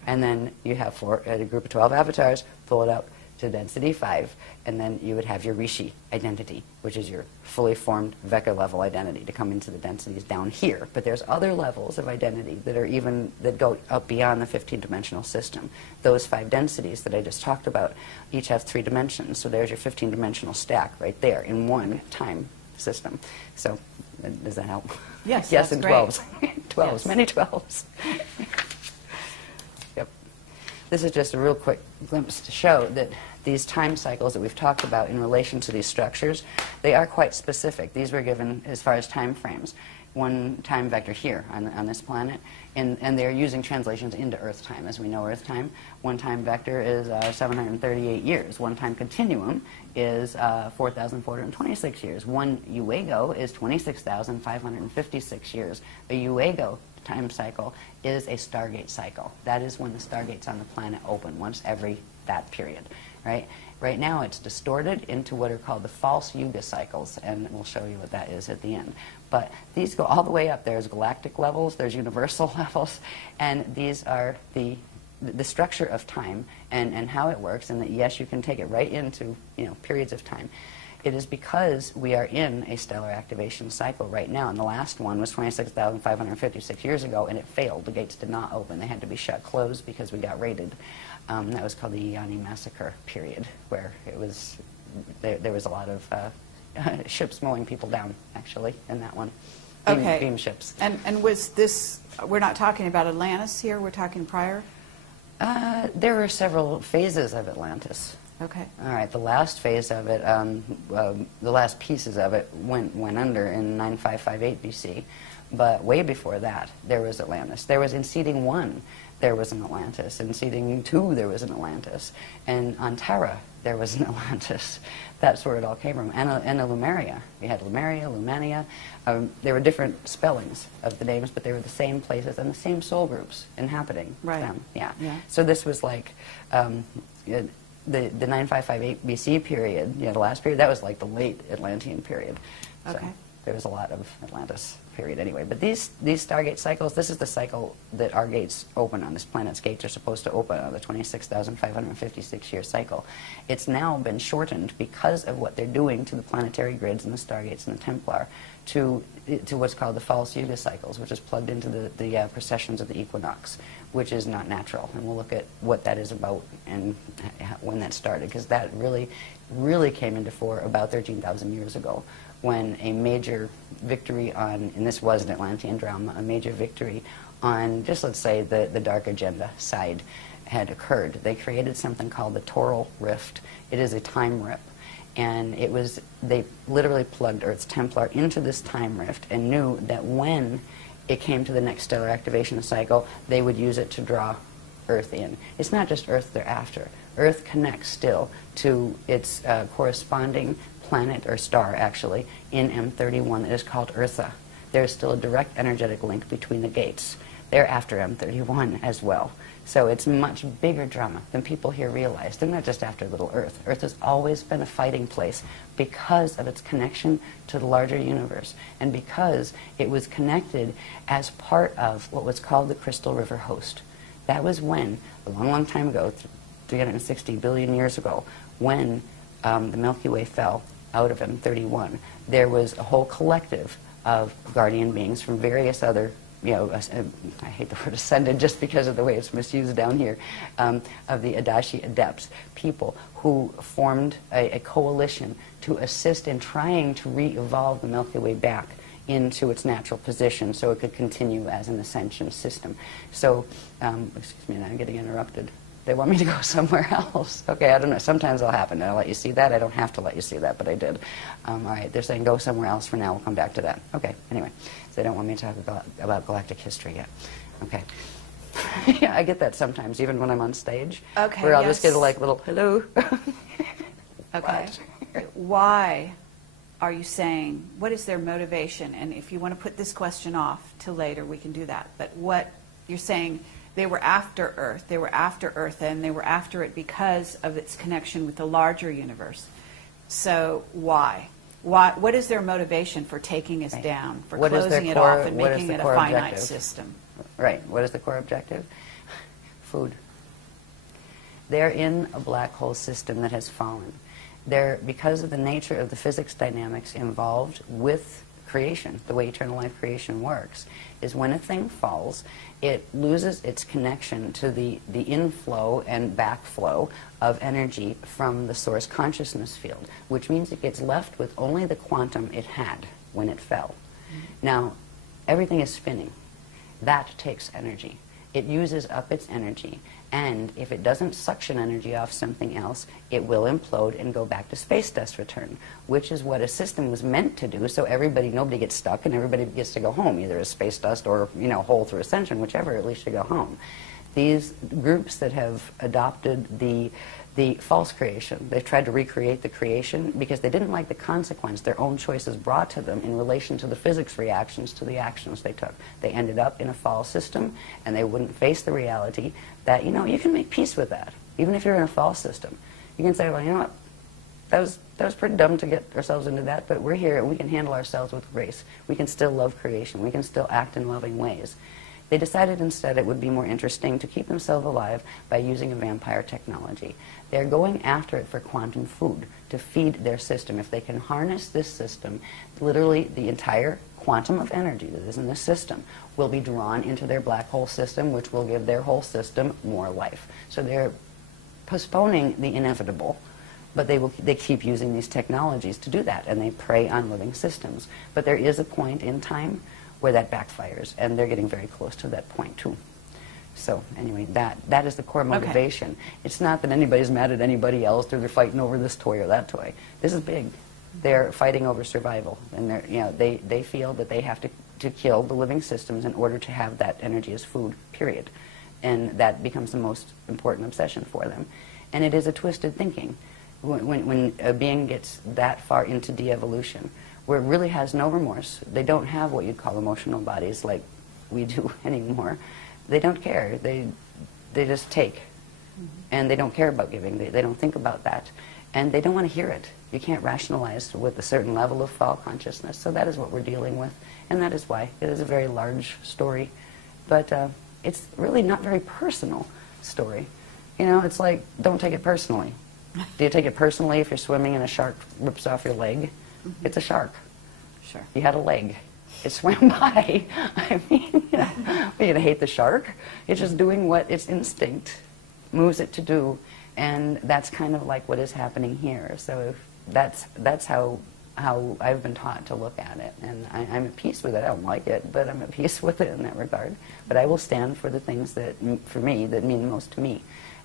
And then you have a group of 12 avatars, pull it up to density 5, and then you would have your Rishi identity, which is your fully formed Veka level identity to come into the densities down here. But there's other levels of identity that go up beyond the 15-dimensional system. Those 5 densities that I just talked about each have 3 dimensions. So there's your 15-dimensional stack right there in one time system. So does that help? Yes, yes, that's and great. 12s. 12s, Yes. many 12s. Yep. This is just a real quick glimpse to show that these time cycles that we've talked about in relation to these structures, they are quite specific. These were given as far as time frames. One time vector here on this planet, and they're using translations into Earth time. As we know Earth time, one time vector is 738 years. One time continuum is 4,426 years. One Uego is 26,556 years. A Uego time cycle is a Stargate cycle. That is when the Stargates on the planet open, once every that period, right? Right now it's distorted into what are called the false Yuga cycles, and we'll show you what that is at the end. But these go all the way up. There's galactic levels, there's universal levels, and these are the structure of time and how it works, and that yes, you can take it right into periods of time. It is because we are in a stellar activation cycle right now, and the last one was 26,556 years ago, and it failed. The gates did not open. They had to be shut closed because we got raided. That was called the Iani Massacre period, where it was there was a lot of ships mowing people down, actually, in that one. Okay. Beam ships. And was this, we're not talking about Atlantis here, we're talking prior? There were several phases of Atlantis. Okay. All right, the last phase of it, the last pieces of it went under in 9558 BC, but way before that, there was Atlantis. There was in seeding 1, there was an Atlantis. In seeding 2, there was an Atlantis. And on Terra, there was an Atlantis. That's where it all came from. And a Lemuria. We had Lemuria, Lumania. There were different spellings of the names, but they were the same places and the same soul groups inhabiting them. Yeah. So this was like the 9558 BC period, the last period, that was like the late Atlantean period. Okay. So there was a lot of Atlantis period anyway. But these Stargate cycles, this is the cycle that our gates open on. This planet's gates are supposed to open on the 26,556-year cycle. It's now been shortened because of what they're doing to the planetary grids and the Stargates and the Templar to what's called the false Yuga cycles, which is plugged into the precessions of the equinox, which is not natural. And we'll look at what that is about and when that started, because that really came into fore about 13,000 years ago, when a major victory on, and this was an Atlantean drama, a major victory on, just let's say, the dark agenda side had occurred. They created something called the Toral Rift. It is a time rip. And they literally plugged Earth's Templar into this time rift and knew that when it came to the next stellar activation cycle, they would use it to draw Earth in. It's not just Earth they're after. Earth connects still to its corresponding planet, or star actually, in M31 that is called Eartha. There's still a direct energetic link between the gates. They're after M31 as well. So it's much bigger drama than people here realize. They're not just after little Earth. Earth has always been a fighting place because of its connection to the larger universe, and because it was connected as part of what was called the Crystal River Host. That was when, a long, long time ago, 360 billion years ago, when the Milky Way fell out of M31, there was a whole collective of guardian beings from various other, I hate the word ascended just because of the way it's misused down here, of the Adashi Adepts, people who formed a coalition to assist in trying to re-evolve the Milky Way back into its natural position so it could continue as an ascension system. So, excuse me, now I'm getting interrupted. They want me to go somewhere else. Okay, I don't know. Sometimes it'll happen. I'll let you see that. I don't have to let you see that, but I did. All right, they're saying go somewhere else for now. We'll come back to that. Okay, anyway. So they don't want me to talk about galactic history yet. Okay. Yeah, I get that sometimes, even when I'm on stage. Okay, where I'll just get a little, hello. Okay. Why are you saying, what is their motivation? And if you want to put this question off till later, we can do that. But what you're saying, they were after Earth. They were after Earth, and they were after it because of its connection with the larger universe. So why? What is their motivation for taking us down, for closing it off and making it a finite system? Right. What is the core objective? Food. They're in a black hole system that has fallen. Because of the nature of the physics dynamics involved with creation, the way eternal life creation works, is when a thing falls, it loses its connection to the inflow and backflow of energy from the source consciousness field, which means it gets left with only the quantum it had when it fell. Now, everything is spinning. That takes energy. It uses up its energy, and if it doesn't suction energy off something else, it will implode and go back to space dust return, which is what a system was meant to do, so nobody gets stuck and everybody gets to go home, either as space dust or, whole through ascension, whichever, at least you go home. These groups that have adopted the false creation, they've tried to recreate the creation because they didn't like the consequence their own choices brought to them in relation to the physics reactions to the actions they took. They ended up in a false system, and they wouldn't face the reality that, you can make peace with that. Even if you're in a false system, you can say, well, you know what, that was pretty dumb to get ourselves into that, but we're here and we can handle ourselves with grace. We can still love creation. We can still act in loving ways. They decided instead it would be more interesting to keep themselves alive by using a vampire technology. They're going after it for quantum food, to feed their system. If they can harness this system, literally the entire quantum of energy that is in this system will be drawn into their black hole system, which will give their whole system more life. So they're postponing the inevitable But they keep using these technologies to do that, and they prey on living systems. But there is a point in time where that backfires, and they're getting very close to that point too. So anyway, that is the core motivation. Okay. It's not that anybody's mad at anybody else, or they're fighting over this toy or that toy. This is big. They're fighting over survival, and they feel that they have to kill the living systems in order to have that energy as food, period. And that becomes the most important obsession for them. And it is a twisted thinking. When a being gets that far into de-evolution, where it really has no remorse, they don't have what you'd call emotional bodies like we do anymore. They don't care. They just take. And they don't care about giving. They don't think about that. And they don't want to hear it. You can't rationalize with a certain level of fall consciousness. So that is what we're dealing with. And that is why. It is a very large story. But it's really not very personal story. You know, it's like, don't take it personally. Do you take it personally if you're swimming and a shark rips off your leg? It's a shark. Sure. You had a leg. It swam by. I mean, you know, are you going to hate the shark? It's just doing what its instinct moves it to do. And that's kind of like what is happening here. So that's how I've been taught to look at it. And I'm at peace with it. I don't like it, but I'm at peace with it in that regard. But I will stand for the things that, for me, that mean most to me.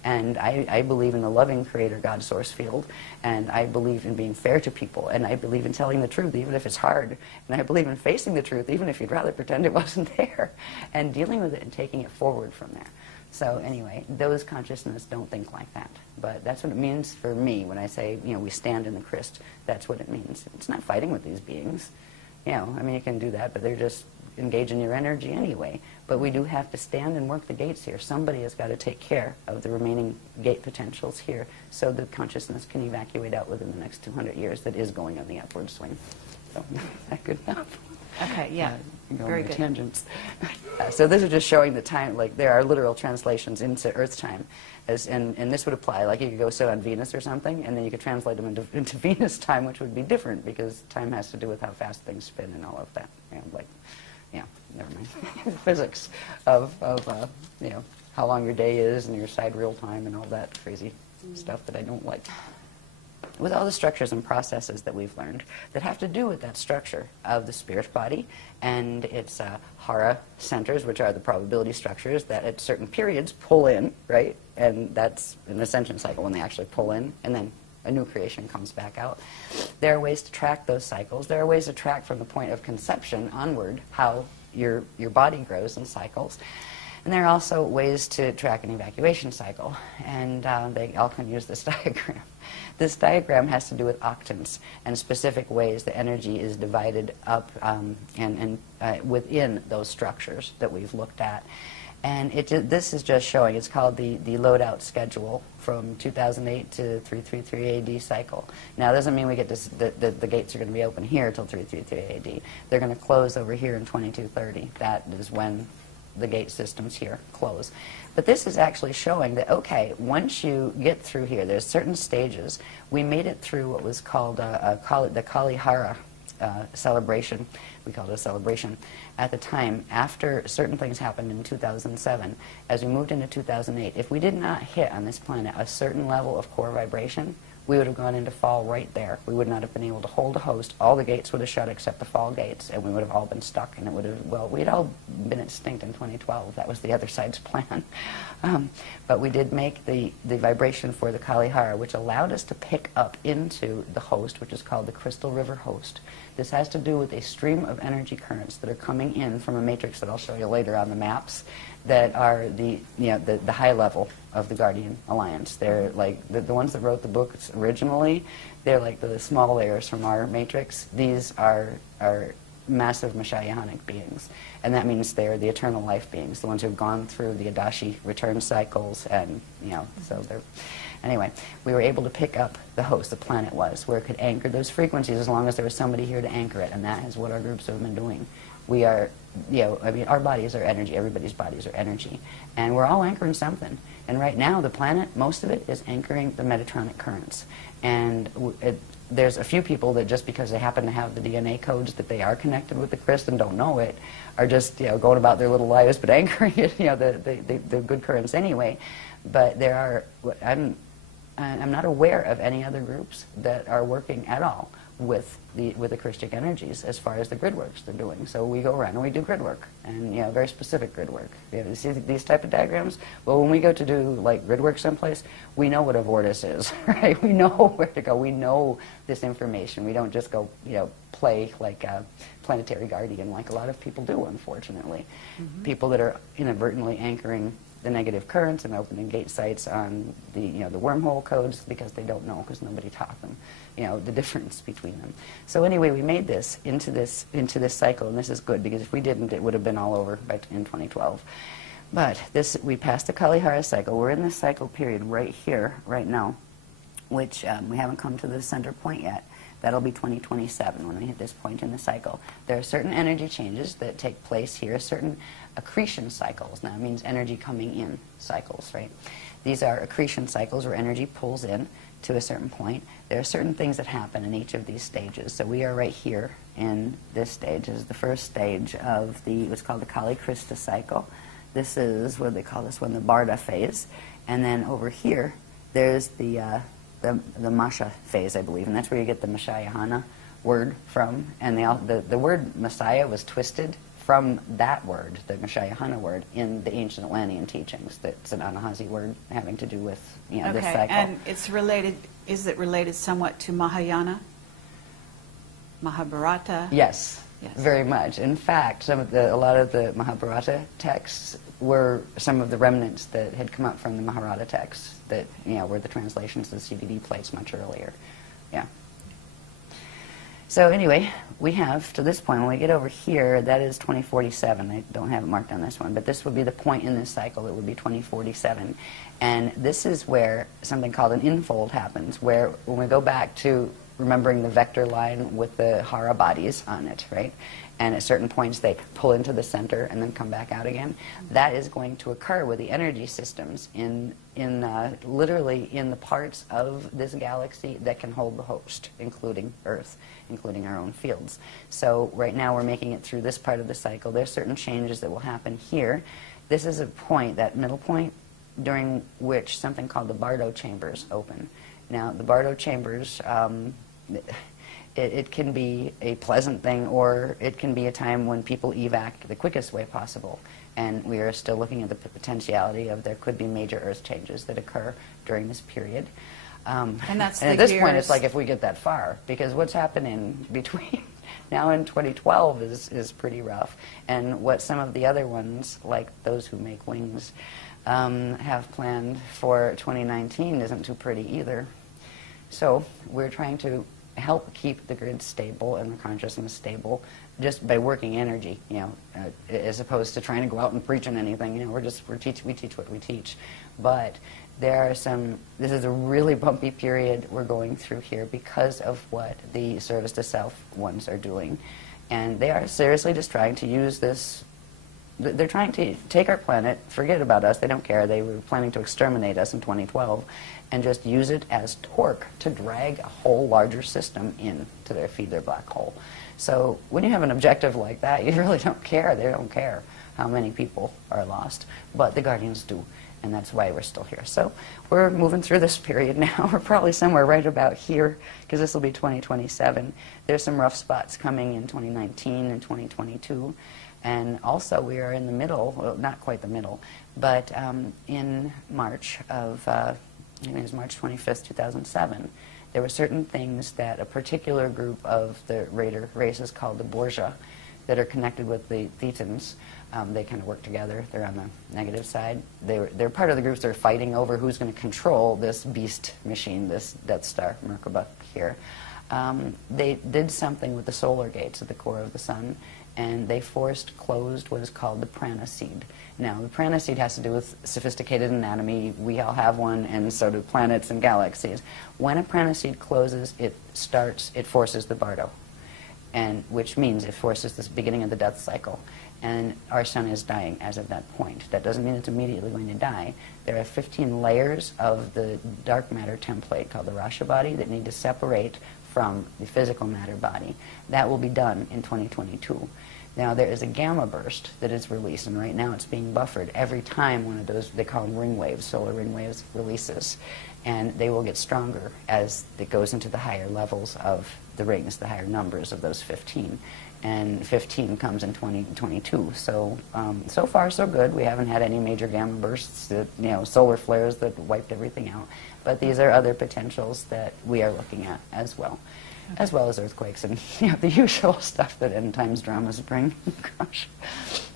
And I believe in the loving creator God source field, and I believe in being fair to people, and I believe in telling the truth even if it's hard, and I believe in facing the truth even if you'd rather pretend it wasn't there, and dealing with it and taking it forward from there. So anyway, those consciousness don't think like that. But that's what it means for me when I say, you know, we stand in the Christ. That's what it means. It's not fighting with these beings. You know, I mean, you can do that, but they're just engaging your energy anyway. But we do have to stand and work the gates here. Somebody has got to take care of the remaining gate potentials here so that consciousness can evacuate out within the next 200 years that is going on the upward swing. So, is that good enough? Okay, yeah. Very good. Tangents. So this is just showing the time, like there are literal translations into Earth time. And this would apply, like you could go sit on Venus or something, and then you could translate them into Venus time, which would be different because time has to do with how fast things spin and all of that. You know, like, yeah, never mind. Physics of you know, how long your day is and your sidereal time and all that crazy stuff that I don't like. With all the structures and processes that we've learned that have to do with that structure of the spirit body and its hara centers, which are the probability structures that at certain periods pull in, right? And that's an ascension cycle when they actually pull in, and then a new creation comes back out. There are ways to track those cycles. There are ways to track from the point of conception onward how your body grows in cycles. And there are also ways to track an evacuation cycle, and they all can use this diagram. This diagram has to do with octants and specific ways the energy is divided up and within those structures that we've looked at. And this is just showing, it's called the load-out schedule from 2008 to 333 AD cycle. Now, it doesn't mean we get this, the gates are going to be open here till 333 AD. They're going to close over here in 2230. That is when the gate systems here close. But this is actually showing that, okay, once you get through here, there's certain stages. We made it through what was called the Kalihara celebration. We called it a celebration at the time. After certain things happened in 2007, as we moved into 2008, if we did not hit on this planet a certain level of core vibration, we would have gone into fall right there. We would not have been able to hold a host. All the gates would have shut except the fall gates, and we would have all been stuck, and it would have, well, we'd all been extinct in 2012. That was the other side's plan. But we did make the vibration for the Kalihara, which allowed us to pick up into the host, which is called the Crystal River host. This has to do with a stream of energy currents that are coming in from a matrix that I'll show you later on the maps that are the high level of the Guardian Alliance. They're like the ones that wrote the books originally. They're like the small layers from our matrix. These are massive Mashayanic beings, and that means they're the eternal life beings, the ones who've gone through the Adashi return cycles, and so they're. Anyway, we were able to pick up the host, the planet was, where it could anchor those frequencies as long as there was somebody here to anchor it, and that is what our groups have been doing. We are, I mean, our bodies are energy, everybody's bodies are energy, and we're all anchoring something. And right now, the planet, most of it is anchoring the Metatronic currents. And there's a few people that just because they happen to have the DNA codes that they are connected with the Christ and don't know it, are just, going about their little lives, but anchoring it, the good currents anyway. But there are, I'm not aware of any other groups that are working at all with the Christic energies as far as the grid works they're doing. So we go around and we do grid work, and very specific grid work. You see these type of diagrams? Well, when we go to do like grid work someplace, we know what a vortice is, right? We know where to go. We know this information. We don't just go play like a planetary guardian like a lot of people do, unfortunately. People that are inadvertently anchoring the negative currents and opening gate sites on the the wormhole codes because they don't know, because nobody taught them the difference between them. So anyway, we made this into this cycle, and this is good, because if we didn't, it would have been all over in 2012. But we passed the Kalihara cycle. We're in this cycle period right here, right now, which we haven't come to the center point yet. That'll be 2027 when we hit this point in the cycle. There are certain energy changes that take place here, certain accretion cycles. Now, it means energy coming in cycles, right? These are accretion cycles where energy pulls in to a certain point. There are certain things that happen in each of these stages. So we are right here in this stage. This is the first stage of what's called the Kali Krista cycle. This is, what do they call this one, the Barda phase. And then over here, there's the Masha phase, I believe, and that's where you get the Mashayana word from. And the word Messiah was twisted from that word, the Mashayana word, in the ancient Atlantean teachings. That's an Anahazi word having to do with this cycle. And it's related. Is it related somewhat to Mahayana, Mahabharata? Yes. Very much. In fact, a lot of the Mahabharata texts were some of the remnants that had come up from the Mahabharata texts that were the translations of the CDD plates much earlier. Yeah. So anyway, we have to this point, when we get over here, that is 2047. I don't have it marked on this one, but this would be the point in this cycle. It would be 2047. And this is where something called an infold happens, where when we go back to remembering the vector line with the hara bodies on it, right? And at certain points they pull into the center and then come back out again. That is going to occur with the energy systems literally in the parts of this galaxy that can hold the host, including Earth, including our own fields. So right now we're making it through this part of the cycle. There's certain changes that will happen here. This is a point, that middle point, during which something called the Bardo chambers open. Now, the Bardo chambers, it can be a pleasant thing, or it can be a time when people evac the quickest way possible. And we are still looking at the potentiality of there could be major Earth changes that occur during this period. And that's and at this point, it's like if we get that far, because what's happening between now and 2012 is pretty rough. And what some of the other ones, like those who make wings, have planned for 2019 isn't too pretty either. So we're trying to help keep the grid stable and the consciousness stable just by working energy, as opposed to trying to go out and preach on anything. We teach what we teach. But there are this is a really bumpy period we're going through here because of what the service to self ones are doing. And they are seriously just trying to use this. They're trying to take our planet, forget about us, they don't care. They were planning to exterminate us in 2012 and just use it as torque to drag a whole larger system in to feed their black hole. So when you have an objective like that, you really don't care. They don't care how many people are lost. But the Guardians do, and that's why we're still here. So we're moving through this period now. We're probably somewhere right about here, because this will be 2027. There's some rough spots coming in 2019 and 2022. And also we are in the middle, well, not quite the middle, but in March of, I think it was March 25th, 2007, there were certain things that a particular group of the Raider races called the Borgia that are connected with the Thetans. They kind of work together. They're on the negative side. They're part of the groups that are fighting over who's going to control this beast machine, this Death Star Merkaba here. They did something with the solar gates at the core of the sun, and they closed what is called the prana seed. Now, the prana seed has to do with sophisticated anatomy. We all have one, and so do planets and galaxies. When a prana seed closes, it forces the Bardo, and which means it forces this beginning of the death cycle. And our sun is dying as of that point. That doesn't mean it's immediately going to die. There are 15 layers of the dark matter template called the Rasha body that need to separate from the physical matter body. That will be done in 2022. Now, there is a gamma burst that is released, and right now it's being buffered every time one of those, they call them ring waves, solar ring waves, releases. And they will get stronger as it goes into the higher levels of the rings, the higher numbers of those 15. And 15 comes in 2022. So, so far, so good. We haven't had any major gamma bursts, that, solar flares that wiped everything out. But these are other potentials that we are looking at as well. Okay. As well as earthquakes and the usual stuff that end times dramas bring. Gosh.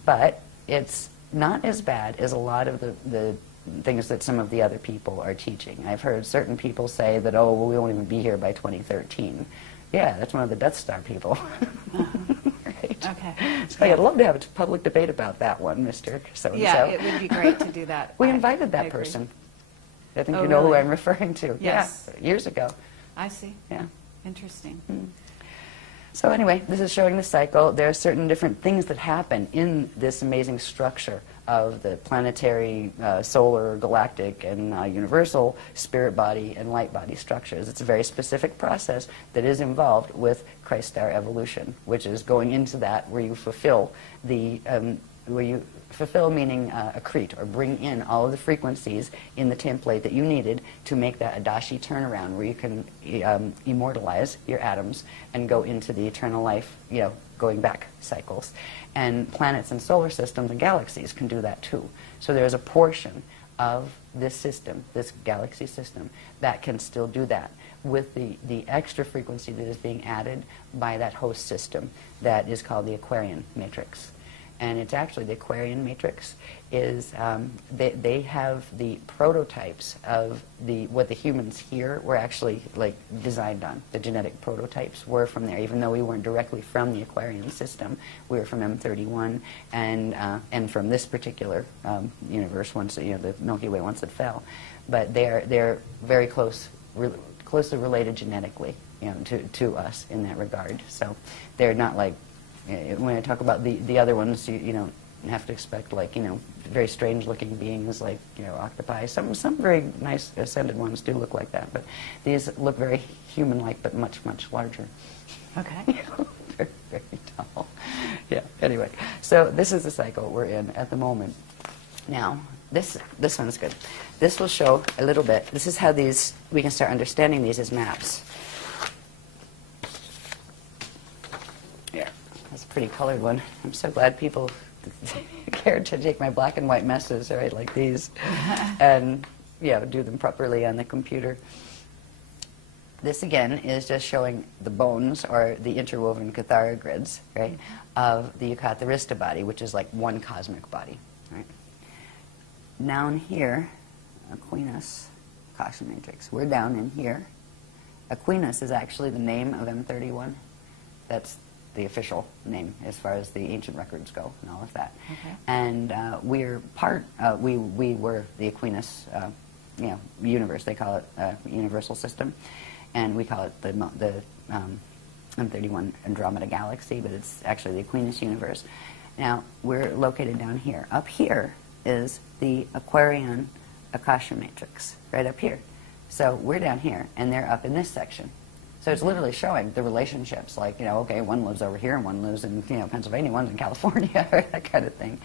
But it's not as bad as a lot of the things that some of the other people are teaching. I've heard certain people say that, oh, well, we won't even be here by 2013. Yeah, that's one of the Death Star people. Right. Okay. So I'd love to have a public debate about that one, Mr. So-and-so. Yeah, it would be great to do that. We invited that person. I think you know really? who I'm referring to. Yes. Yeah, years ago. I see. Yeah. Interesting. So anyway, this is showing the cycle. There are certain different things that happen in this amazing structure of the planetary, solar, galactic, and universal spirit body and light body structures. It's a very specific process that is involved with Christ star evolution, which is going into that where you fulfill the meaning accrete, or bring in all of the frequencies in the template that you needed to make that Adashi turnaround, where you can immortalize your atoms and go into the eternal life, going back cycles. And planets and solar systems and galaxies can do that too. So there's a portion of this system, this galaxy system, that can still do that with the extra frequency that is being added by that host system that is called the Aquarian matrix. And it's actually, the Aquarian matrix is, they have the prototypes of what the humans here were actually designed on. The genetic prototypes were from there, even though we weren't directly from the Aquarian system. We were from M31 and from this particular universe, once the Milky Way, once it fell. But they're very closely related genetically, to us in that regard. So they're not like, when I talk about the other ones, you don't have to expect very strange looking beings like octopi. Some very nice ascended ones do look like that, but these look very human like, but much larger. Okay. Very, very tall. Yeah. Anyway, so this is the cycle we're in at the moment. Now, this one's good. This will show a little bit. This is how we can start understanding these as maps. That's a pretty colored one. I'm so glad people cared to take my black and white messes, right, like these, and do them properly on the computer. This again is just showing the bones, or the interwoven Cathara grids, right, of the Yucatharista body, which is like one cosmic body, right. Down here, Aquinas, Akasha matrix. We're down in here. Aquinas is actually the name of M31. That's the official name as far as the ancient records go and all of that. Okay. And we're we were the Aquinas universe. They call it universal system, and we call it the M31 Andromeda galaxy, but it's actually the Aquinas universe. Now, we're located down here. Up here is the Aquarian Akasha matrix, right up here. So we're down here, and they're up in this section. So it's literally showing the relationships, okay, one lives over here and one lives in, Pennsylvania, one's in California, that kind of thing.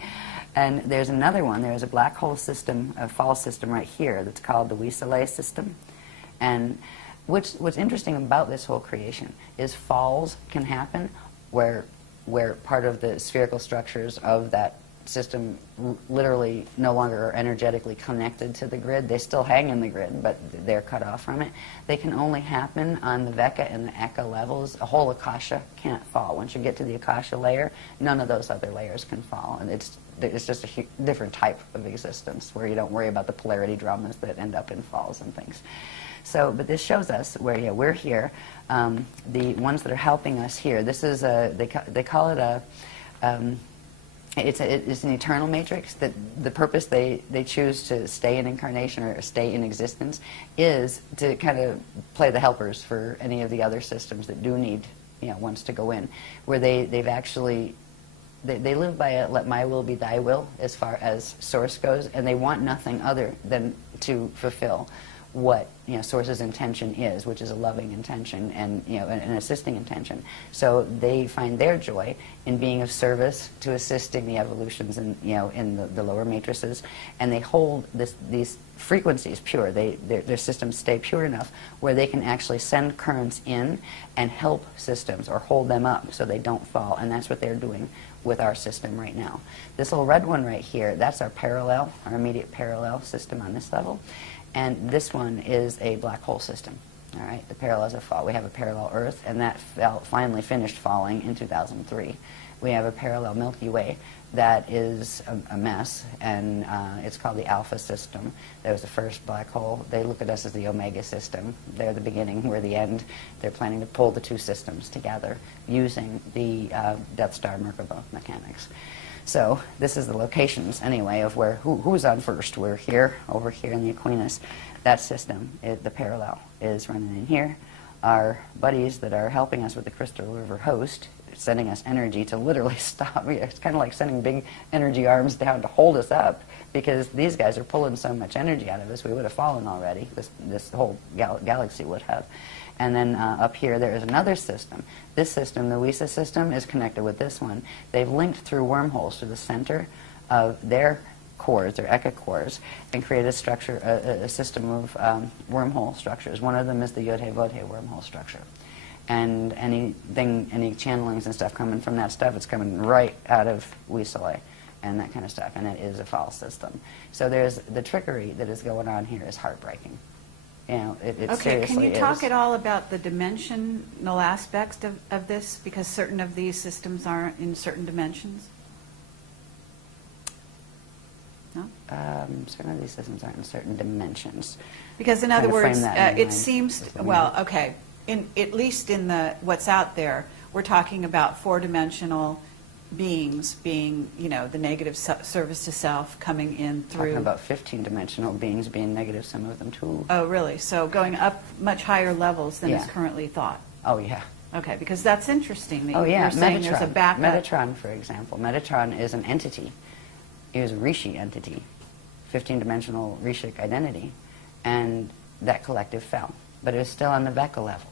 And there's another one, there's a black hole system, a fall system right here that's called the Weaselay system. And what's interesting about this whole creation is falls can happen where part of the spherical structures of that system literally no longer are energetically connected to the grid. They still hang in the grid, but they're cut off from it. They can only happen on the Veka and the Eka levels. A whole Akasha can't fall. Once you get to the Akasha layer, none of those other layers can fall. And it's just a different type of existence where you don't worry about the polarity dramas that end up in falls and things. So, but this shows us where we're here. The ones that are helping us here, this is they call it a it's an eternal matrix. That the purpose they choose to stay in incarnation or stay in existence is to kind of play the helpers for any of the other systems that do need ones to go in, where they've actually they live by a let my will be thy will as far as source goes, and they want nothing other than to fulfill what Source's intention is, which is a loving intention and an assisting intention. So they find their joy in being of service to assisting the evolutions in the lower matrices, and they hold these frequencies pure. Their systems stay pure enough where they can actually send currents in and help systems or hold them up so they don't fall, and that's what they're doing with our system right now. This little red one right here, that's our parallel, our immediate parallel system on this level. And this one is a black hole system. All right, the parallels have fallen. We have a parallel Earth, and that finally finished falling in 2003. We have a parallel Milky Way that is a mess, and it's called the Alpha system. That was the first black hole. They look at us as the Omega system. They're the beginning, we're the end. They're planning to pull the two systems together using the Death Star Merkaba mechanics. So this is the locations, anyway, of where who's on first. We're here, over here in the Aquinas. That system, the parallel, is running in here. Our buddies that are helping us with the Crystal River host, sending us energy to literally stop. It's kind of like sending big energy arms down to hold us up, because these guys are pulling so much energy out of us, we would have fallen already. This whole galaxy would have. And then up here, there is another system. This system, the WISA system, is connected with this one. They've linked through wormholes to the center of their cores, their Eka cores, and created a structure, a system of wormhole structures. One of them is the Yodhe-Vodhe wormhole structure. And any channelings and stuff coming from that stuff, it's coming right out of Wisale and that kind of stuff, and it is a false system. So there's the trickery that is going on here is heartbreaking. It okay, seriously can you is. talk at all about the dimensional aspects of this? Because certain of these systems are in certain dimensions. No? Certain of these systems aren't in certain dimensions. Because in other words, it seems, well, mean. okay, at least in what's out there, we're talking about four-dimensional beings being, the negative service to self coming in through. Talking about 15-dimensional beings being negative, some of them too. Oh, really? So going up much higher levels than is Yeah. currently thought. Oh, yeah. Okay, because that's interesting. That Oh, yeah. You're saying Metatron. there's a backup. Metatron, for example. Metatron is an entity. It was a Rishi entity, 15-dimensional Rishic identity, and that collective fell. But it was still on the Veka level.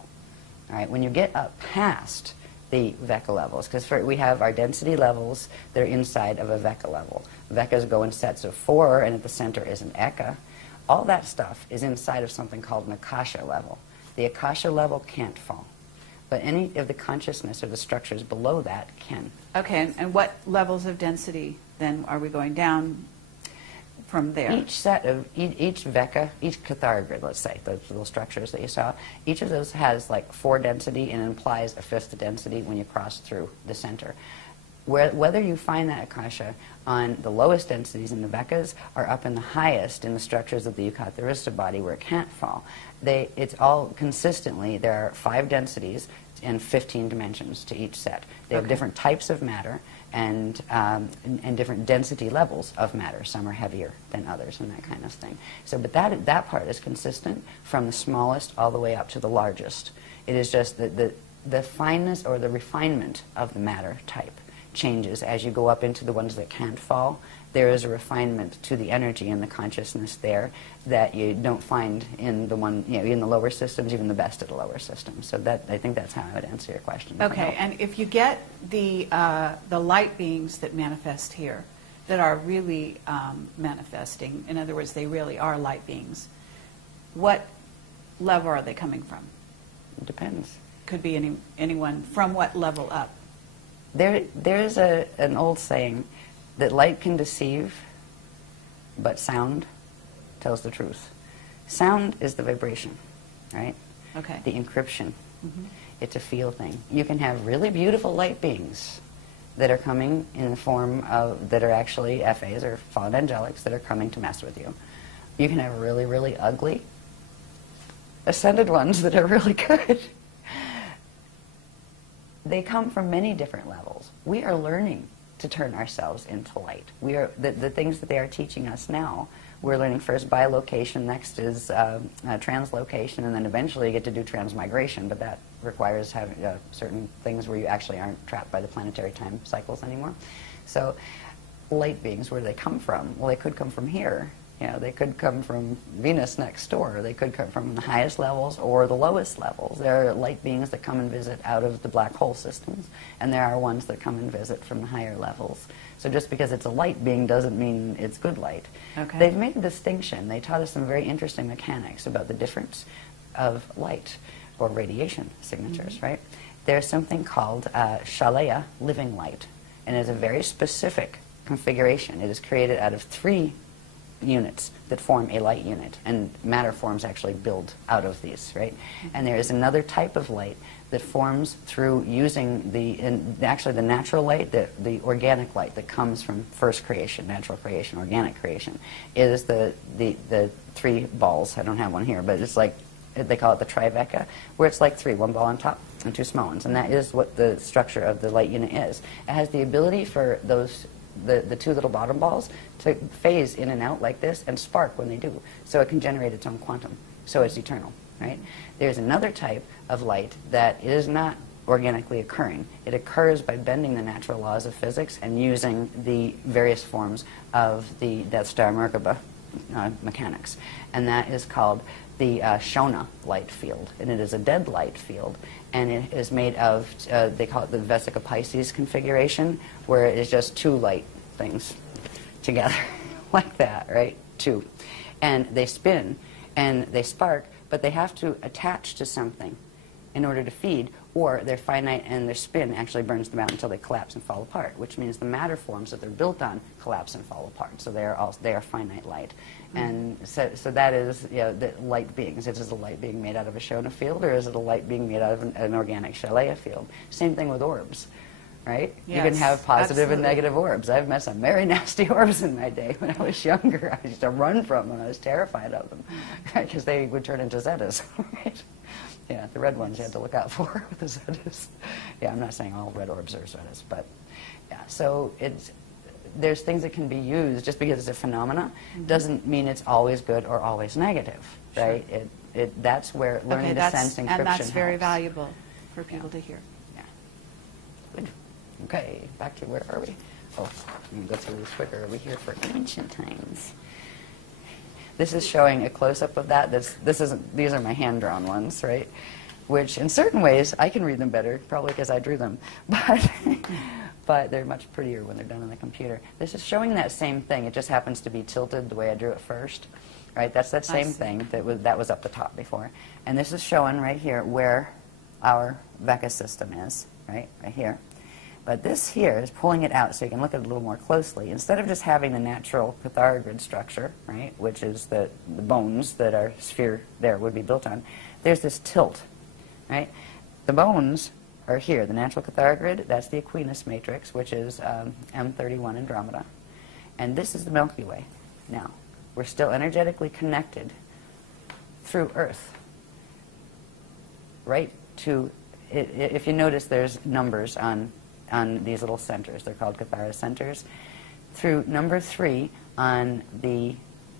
All right, when you get up past the Veka levels, because we have our density levels that are inside of a Veka level. Vekas go in sets of 4, and at the center is an Eka. All that stuff is inside of something called an Akasha level. The Akasha level can't fall, but any of the consciousness or the structures below that can. Okay, and what levels of density then are we going down from there? Each set of, each Veka, each Cathara grid, let's say, those little structures that you saw, each of those has like 4 density and implies a 5th density when you cross through the center. Whether you find that Akasha on the lowest densities in the Vekas or up in the highest in the structures of the Yucatharista body where it can't fall, it's all consistently, there are 5 densities and 15 dimensions to each set. They have different types of matter and different density levels of matter. Some are heavier than others and that kind of thing. So, but that part is consistent from the smallest all the way up to the largest. It is just the fineness or the refinement of the matter type changes as you go up into the ones that can't fall. There is a refinement to the energy and the consciousness there that you don't find in the in the lower systems, even the best of the lower systems. So I think that's how I would answer your question. Okay, and if you get the light beings that manifest here, that are really manifesting, in other words, they really are light beings, what level are they coming from? It depends. Could be anyone. From what level up? There's an old saying that light can deceive, but sound tells the truth. Sound is the vibration, right? Okay. The encryption. Mm-hmm. It's a feel thing. You can have really beautiful light beings that are coming in the form of, that are actually FAs or fallen angelics that are coming to mess with you. You can have really, really ugly ascended ones that are really good. They come from many different levels. We are learning to turn ourselves into light. We are the things that they are teaching us now. We're learning first bilocation, next is translocation, and then eventually you get to do transmigration, but that requires having certain things where you actually aren't trapped by the planetary time cycles anymore. So light beings, where do they come from? Well, they could come from here, You know, they could come from Venus next door. They could come from the highest levels or the lowest levels. There are light beings that come and visit out of the black hole systems, and there are ones that come and visit from the higher levels. So just because it's a light being doesn't mean it's good light. Okay. They've made a distinction. They taught us some very interesting mechanics about the difference of light or radiation signatures, right? There's something called Shalaya, living light, and it's a very specific configuration. It is created out of 3 units that form a light unit, and matter forms actually build out of these, right? And there is another type of light that forms through using actually the natural light, the organic light that comes from first creation, natural creation, organic creation, is the 3 balls. I don't have one here, but it's like, they call it the triveca, where it's like 3, 1 ball on top and 2 small ones, and that is what the structure of the light unit is. It has the ability for those the 2 little bottom balls to phase in and out like this and spark when they do, so it can generate its own quantum, so it's eternal, right? There's another type of light that is not organically occurring. It occurs by bending the natural laws of physics and using the various forms of the Death Star Merkaba mechanics, and that is called the Shona light field, and it is a dead light field, and it is made of, they call it the Vesica Pisces configuration, where it is just 2 light things together, like that, right? 2. And they spin, and they spark, but they have to attach to something in order to feed, or they're finite and their spin actually burns them out until they collapse and fall apart, which means the matter forms that they're built on collapse and fall apart. So they are finite light. And so that is, you know, the light beings. Is it a light being made out of a Shona field, or is it a light being made out of an organic Shalaya field? Same thing with orbs, right? Yes, you can have positive absolutely. and negative orbs. I've met some very nasty orbs in my day when I was younger. I used to run from them. I was terrified of them, because they would turn into Zetas, right? Yeah, the red ones you had to look out for with the Zetas. Yeah, I'm not saying all red orbs are Zetas, but yeah, so there's things that can be used. Just because it's a phenomena doesn't mean it's always good or always negative, right? Sure. That's where learning to sense encryption and that's very helps. valuable for people to hear. Yeah. Good. Okay, back to where are we? Oh, I'm going to go through this quicker. Are we here for ancient times? This is showing a close-up of that. These are my hand-drawn ones, right? Which, in certain ways, I can read them better, probably because I drew them. But they're much prettier when they're done on the computer. This is showing that same thing. It just happens to be tilted the way I drew it first, right? That's that same thing that was up the top before. And this is showing right here where our Vecca system is, right here. But this here is pulling it out so you can look at it a little more closely. Instead of just having the natural Cathara grid structure, right, which is the bones that our sphere there would be built on, there's this tilt, right? The bones are here. The natural Cathara grid, that's the Aquinas matrix, which is M31 Andromeda. And this is the Milky Way. Now, we're still energetically connected through Earth, right to, if you notice, there's numbers on these little centers. They're called Cathara centers. Through number 3 on the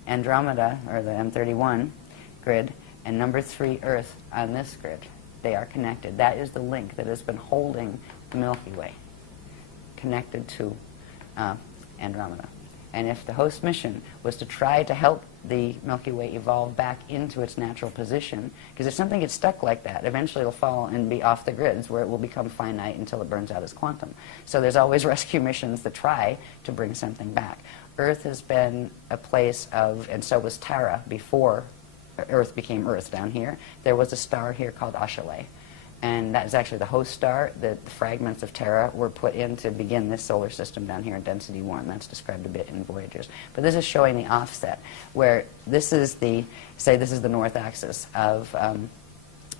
Andromeda, or the M31 grid, and number 3 Earth on this grid. They are connected. That is the link that has been holding the Milky Way connected to Andromeda. And if the host mission was to try to help the Milky Way evolve back into its natural position, because if something gets stuck like that, eventually it'll fall and be off the grids, where it will become finite until it burns out as quantum. So there's always rescue missions that try to bring something back. Earth has been a place of, and so was Tara before Earth became Earth down here. There was a star here called Ashayana, and that is actually the host star. The fragments of Terra were put in to begin this solar system down here in density 1. That's described a bit in Voyagers. But this is showing the offset, where this is the, say this is the north axis of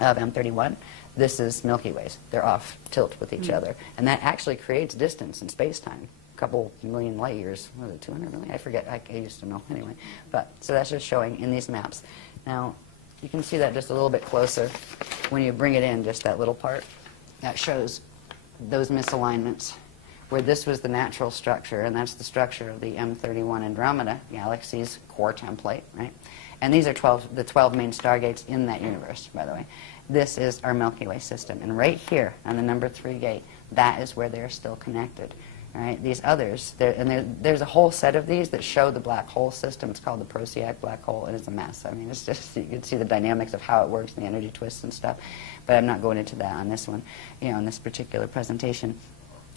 M31. This is Milky Ways. They're off tilt with each other. And that actually creates distance in space-time. A couple million light years. What was it, 200 million? I forget. I used to know anyway. But so that's just showing in these maps. Now, you can see that just a little bit closer when you bring it in, just that little part. That shows those misalignments, where this was the natural structure, and that's the structure of the M31 Andromeda galaxy's core template, right? And these are the 12 main stargates in that universe, by the way. This is our Milky Way system. And right here on the number 3 gate, that is where they're still connected. Right? These others, there's a whole set of these that show the black hole system. It's called the Procyon black hole, and it's a mess. I mean, it's just, you can see the dynamics of how it works and the energy twists and stuff. But I'm not going into that on this one, on this particular presentation,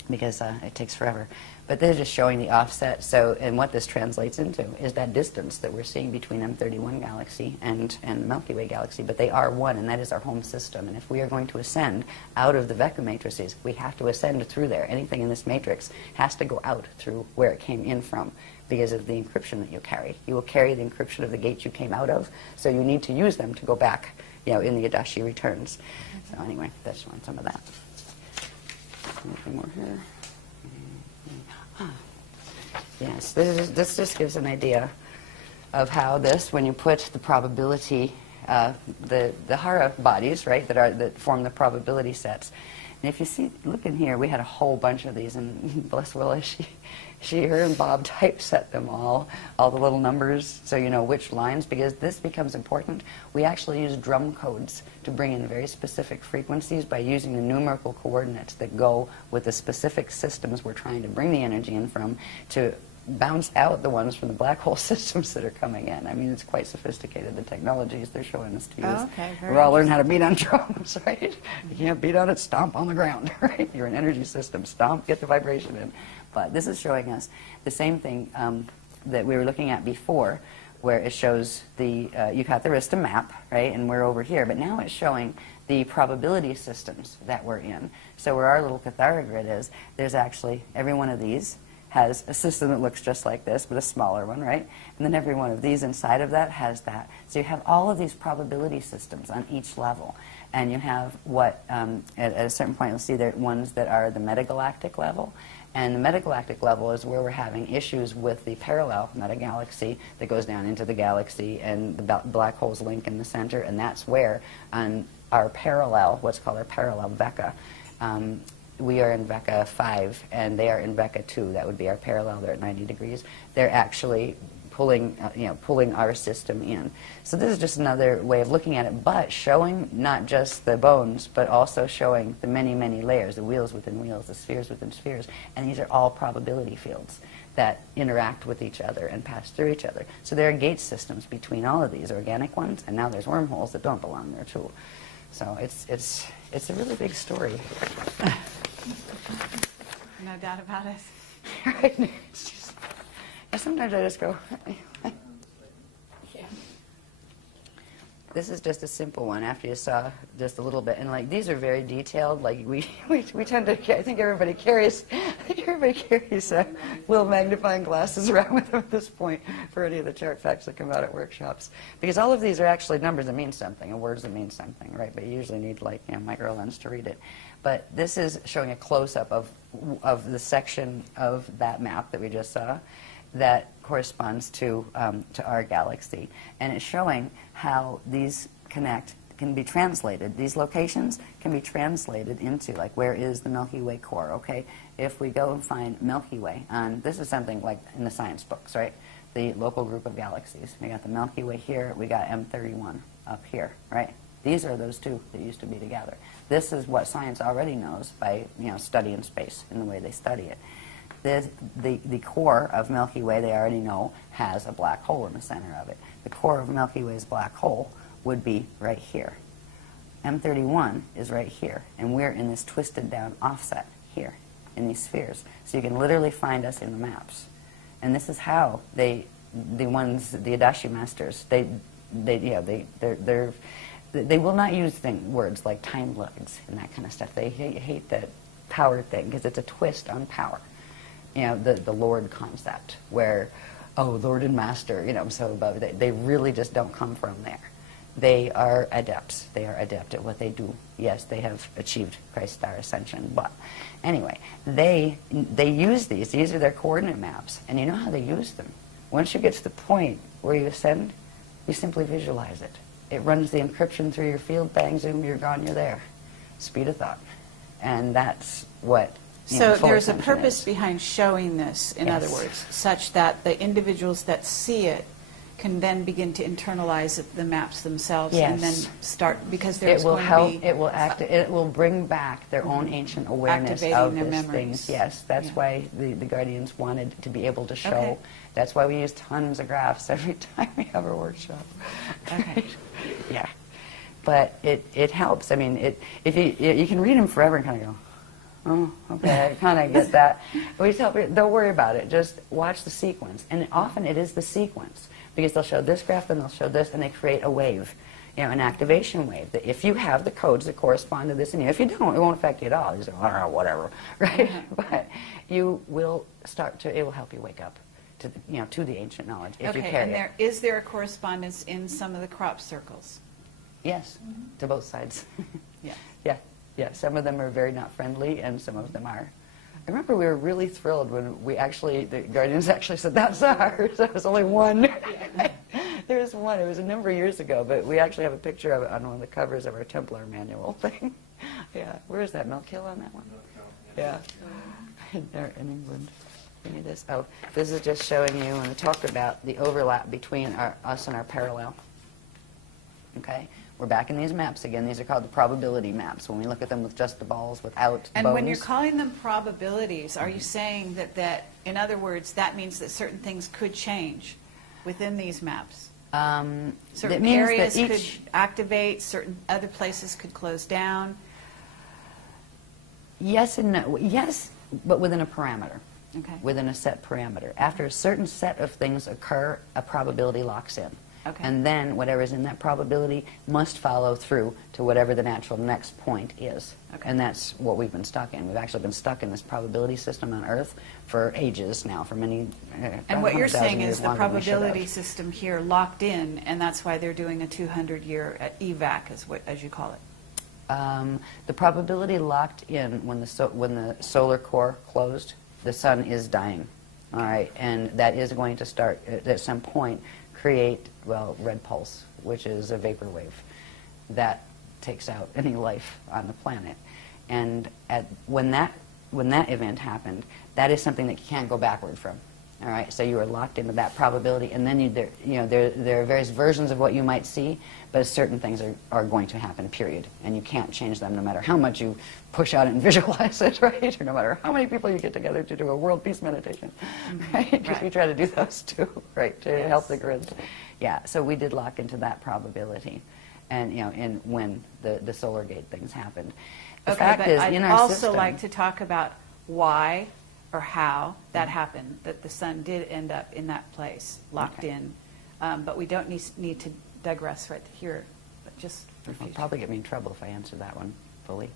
because it takes forever. But they're just showing the offset. So, and what this translates into is that distance that we're seeing between M31 galaxy and the Milky Way galaxy. But they are one, and that is our home system. And if we are going to ascend out of the Vecca matrices, we have to ascend through there. Anything in this matrix has to go out through where it came in from because of the encryption that you carry. You will carry the encryption of the gates you came out of, so you need to use them to go back, in the Adashi returns. So anyway, that's showing some of that. Anything more here? Yes, this just gives an idea of how this, when you put the probability, the Hara bodies, right, that form the probability sets. And if you see, look in here, we had a whole bunch of these, and bless Willa, her and Bob typeset them all the little numbers, so you know which lines, because this becomes important. We actually use drum codes to bring in very specific frequencies by using the numerical coordinates that go with the specific systems we're trying to bring the energy in from to bounce out the ones from the black hole systems that are coming in. I mean, it's quite sophisticated, the technologies they're showing us to use. Oh, okay, we're all learning how to beat on drums, right? You can't beat on it, stomp on the ground, right? You're an energy system, stomp, get the vibration in. But this is showing us the same thing that we were looking at before, where it shows the, you've got the Arista map, right, and we're over here, but now it's showing the probability systems that we're in. So where our little Cathara grid is, there's actually, every one of these has a system that looks just like this, but a smaller one, right? And then every one of these inside of that has that. So you have all of these probability systems on each level. And you have what, at a certain point, you'll see there are ones that are the metagalactic level. And the metagalactic level is where we're having issues with the parallel metagalaxy that goes down into the galaxy, and the black holes link in the center. And that's where, on our parallel, what's called our parallel Vecca, we are in Vecca 5, and they are in Vecca 2. That would be our parallel. They're at 90 degrees. They're actually pulling, pulling our system in. So this is just another way of looking at it, but showing not just the bones, but also showing the many, many layers, the wheels within wheels, the spheres within spheres. And these are all probability fields that interact with each other and pass through each other. So there are gate systems between all of these organic ones, and now there's wormholes that don't belong there too. So it's a really big story. No doubt about it. Right? It's just, sometimes I just go, yeah. This is just a simple one after you saw just a little bit. And like, these are very detailed. Like we tend to, I think everybody carries little magnifying glasses around with them at this point for any of the chart facts that come out at workshops. Because all of these are actually numbers that mean something, and words that mean something, right? But you usually need like, micro lens to read it. But this is showing a close-up of the section of that map that we just saw that corresponds to our galaxy. And it's showing how these can be translated. These locations can be translated into, like, where is the Milky Way core, okay? If we go and find Milky Way, this is something like in the science books, right? The local group of galaxies. We got the Milky Way here, we got M31 up here, right? These are those two that used to be together. This is what science already knows by, studying space in the way they study it. The core of Milky Way, they already know, has a black hole in the center of it. The core of Milky Way's black hole would be right here. M31 is right here, and we're in this twisted down offset here in these spheres. So you can literally find us in the maps. And this is how the Adashi masters, they will not use words like time lugs and that kind of stuff. They hate that power thing because it's a twist on power. The Lord concept where, oh, Lord and Master, so above. They really just don't come from there. They are adepts. They are adept at what they do. Yes, they have achieved Christ's star ascension. But anyway, they use these. These are their coordinate maps. And you know how they use them? Once you get to the point where you ascend, you simply visualize it. It runs the encryption through your field, bang, zoom, you're gone, you're there. Speed of thought. And that's what so there's a purpose behind showing this, in Yes. other words, such that the individuals that see it can then begin to internalize the maps themselves Yes. and then start, because It there's will going help. to be It will bring back their own ancient awareness activating of their these memories. things. Yes, that's Yeah. why the guardians wanted to be able to show. Okay. That's why we use tons of graphs every time we have a workshop. Okay. Yeah, but it helps. I mean, if you can read them forever and kind of go, oh, okay, I kind of get that. We tell people, don't worry about it. Just watch the sequence, and often it is the sequence, because they'll show this graph, then they'll show this, and they create a wave, an activation wave. That if you have the codes that correspond to this in you, if you don't, it won't affect you at all. You say, I don't know, whatever, right? But you will start to. It will help you wake up to to the ancient knowledge if you carry it. Is there a correspondence in some of the crop circles? Yes, to both sides. Yeah. Yeah. Some of them are very not friendly, and some of them are. I remember we were really thrilled when the guardians actually said, that's ours. There was only one. There was one. It was a number of years ago, but we actually have a picture of it on one of the covers of our Templar manual thing. Yeah. Where is that? Milk Hill on that one? Yeah. There in England. Give me this. Oh, this is just showing you when we talked about the overlap between us and our parallel. Okay? We're back in these maps again. These are called the probability maps, when we look at them with just the balls, without And bones. when you're calling them probabilities, are you saying that, in other words, that means that certain things could change within these maps? Certain areas could activate, certain other places could close down? Yes and no. Yes, but within a parameter. Okay. Within a set parameter. After a certain set of things occur, a probability locks in. Okay. And then whatever is in that probability must follow through to whatever the natural next point is. Okay. And that's what we've been stuck in. We've actually been stuck in this probability system on Earth for ages now, for many And what you're 100,000 saying years is the longer than we should have. probability system here locked in, and that's why they're doing a 200-year evac, as you call it. The probability locked in when the solar core closed, the sun is dying. All right, and that is going to start at some point create, red pulse, which is a vapor wave that takes out any life on the planet. And when that event happened, that is something that you can't go backward from. All right, so you are locked into that probability, and then there are various versions of what you might see, but certain things are going to happen, period, and you can't change them no matter how much you push out and visualize it, right? Or no matter how many people you get together to do a world peace meditation, right? Because we try to do those too, right, to help the grids. Yeah, so we did lock into that probability, and when the solar gate things happened. The fact is, in our I'd also system, like to talk about why or how that happened, that the sun did end up in that place, locked in. But we don't need to digress right here, but just for It'll future. probably get me in trouble if I answer that one fully.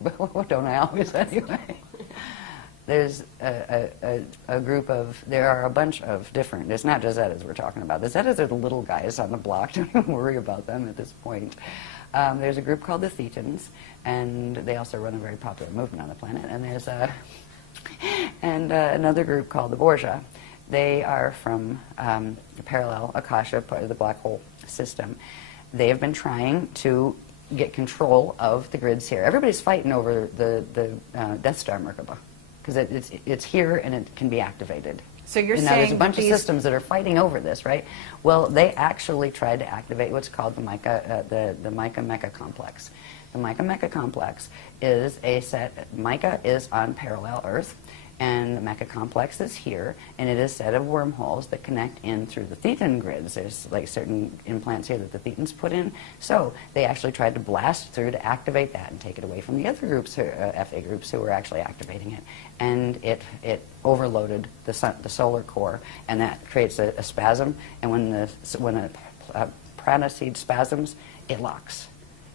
But don't I always anyway? There's a group of, there are a bunch of different, it's not just Zetas we're talking about. The Zetas are the little guys on the block. Don't even worry about them at this point. There's a group called the Thetans, and they also run a very popular movement on the planet. And there's another group called the Borgia. They are from the parallel Akasha, part of the black hole system. They have been trying to get control of the grids here. Everybody's fighting over the Death Star Merkaba, because it's here and it can be activated. So you're and saying now there's a bunch of these systems that are fighting over this, right? Well, they actually tried to activate what's called the Mica Mecha complex. The Mica Mecha complex is a set. Mica is on parallel Earth, and the Mecha complex is here, and it is a set of wormholes that connect in through the Thetan grids. There's like certain implants here that the Thetans put in. So they actually tried to blast through to activate that and take it away from the other groups, FA groups, who were actually activating it. And it overloaded the solar core, and that creates a spasm. And when a prana seed spasms, it locks.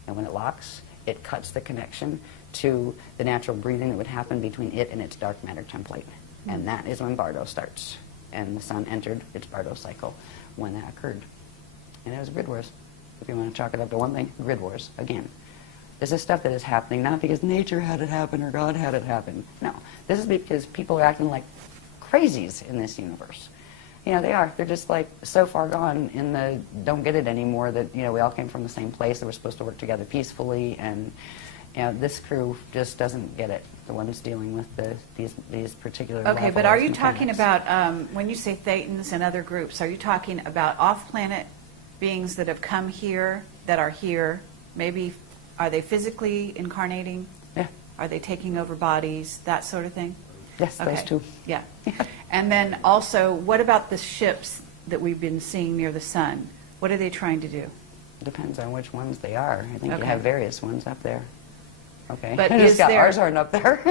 And when it locks, it cuts the connection to the natural breathing that would happen between it and its dark matter template. And that is when Bardo starts. And the sun entered its Bardo cycle when that occurred. And it was grid wars. If you want to chalk it up to one thing, grid wars, again. This is stuff that is happening not because nature had it happen or God had it happen. No. This is because people are acting like crazies in this universe. They are. They're just like so far gone in the don't get it anymore that, we all came from the same place, that we're supposed to work together peacefully, and this crew just doesn't get it. The ones dealing with these particular Okay, but are you mechanics. talking about, when you say Thetans and other groups, are you talking about off-planet beings that have come here, that are here? Maybe, are they physically incarnating? Yeah. Are they taking over bodies, that sort of thing? Yes, Okay. those two. Yeah. And then also, what about the ships that we've been seeing near the sun? What are they trying to do? Depends on which ones they are. I think you Okay. have various ones up there. Okay. But I just is got there- ours aren't up there.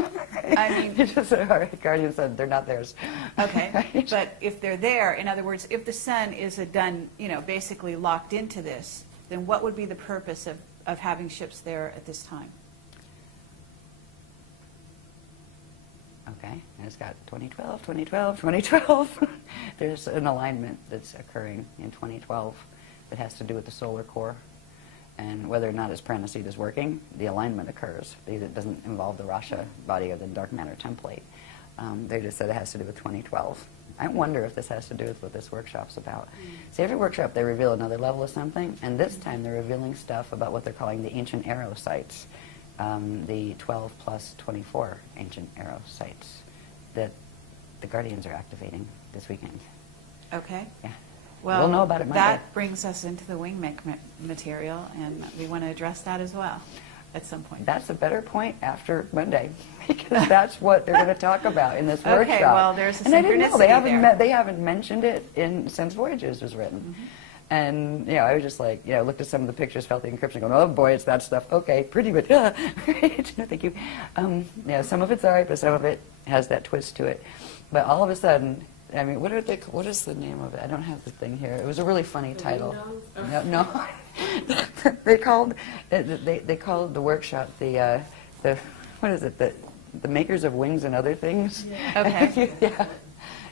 I mean- It's just, our Guardian said they're not theirs. Okay, Right? but if they're there, in other words, if the sun is basically locked into this, then what would be the purpose of having ships there at this time? Okay, and it's got 2012, 2012, 2012. There's an alignment that's occurring in 2012 that has to do with the solar core. And whether or not its pranaseed is working, the alignment occurs because it doesn't involve the Rasha body or the dark matter template. They just said it has to do with 2012. I wonder if this has to do with what this workshop's about. See, every workshop they reveal another level of something, and this time they're revealing stuff about what they're calling the ancient arrow sites, the 12 plus 24 ancient arrow sites that the Guardians are activating this weekend. Okay. Yeah. Well, We'll know about it Monday. that brings us into the wing material, and we want to address that as well at some point. That's a better point after Monday, because that's what they're going to talk about in this workshop. Okay, well, there's a and I didn't know they synchronicity there. they haven't mentioned it since Voyages was written. Mm-hmm. And I was just like, looked at some of the pictures, felt the encryption, going, oh boy, it's that stuff. Okay, pretty, but right? No, thank you. Some of it's all right, but some of it has that twist to it. But all of a sudden, I mean, what is the name of it? I don't have the thing here. It was a really funny title. No. They called the workshop the what is it? The makers of wings and other things. Yeah. Okay.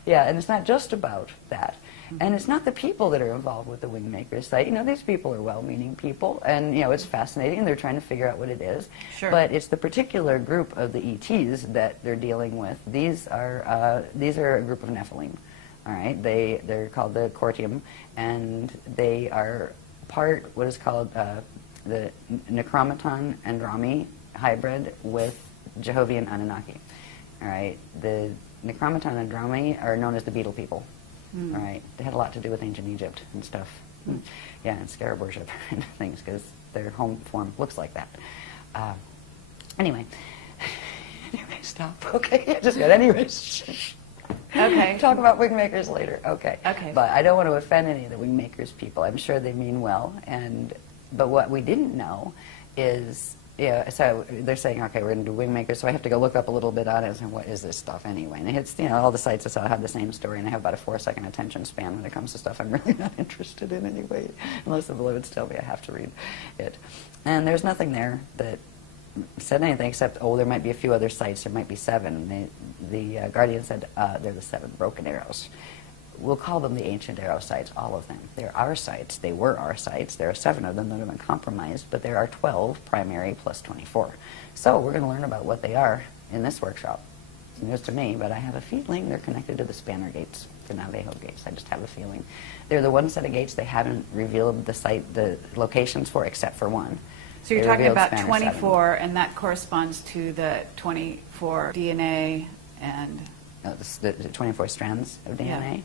Yeah, and it's not just about that. And it's not the people that are involved with the wing makers site. These people are well-meaning people, and it's fascinating, and they're trying to figure out what it is. Sure. But it's the particular group of the ETs that they're dealing with. These are a group of Nephilim. All right, they're called the Cortium, and they are part what is called the Necromaton Andromi hybrid with Jehovian Anunnaki. All right, the Necromaton Andromi are known as the Beetle people. All right, they had a lot to do with ancient Egypt and stuff. Yeah, and scarab worship and things, because their home form looks like that. Anyway, stop. Okay, I just got anyways. Okay. Talk about wing makers later. Okay. Okay. But I don't want to offend any of the wing makers people. I'm sure they mean well. But what we didn't know is, so they're saying, okay, we're going to do wing makers, so I have to go look up a little bit on it and say, what is this stuff anyway? And it's, all the sites I saw have the same story, and I have about a 4-second attention span when it comes to stuff I'm really not interested in anyway, unless the beloveds tell me I have to read it. And there's nothing there that said anything except, there might be a few other sites. There might be 7. The Guardian said they're the 7 broken arrows. We'll call them the ancient arrow sites, all of them. They're our sites. They were our sites. There are 7 of them that have been compromised, but there are 12 primary plus 24. So we're going to learn about what they are in this workshop. It's news to me, but I have a feeling they're connected to the Spanner gates, the Navajo gates. I just have a feeling. They're the one set of gates they haven't revealed the locations for, except for one. So you're They talking revealed about Spanner 24, and that corresponds to the 24 DNA and... the 24 strands of DNA.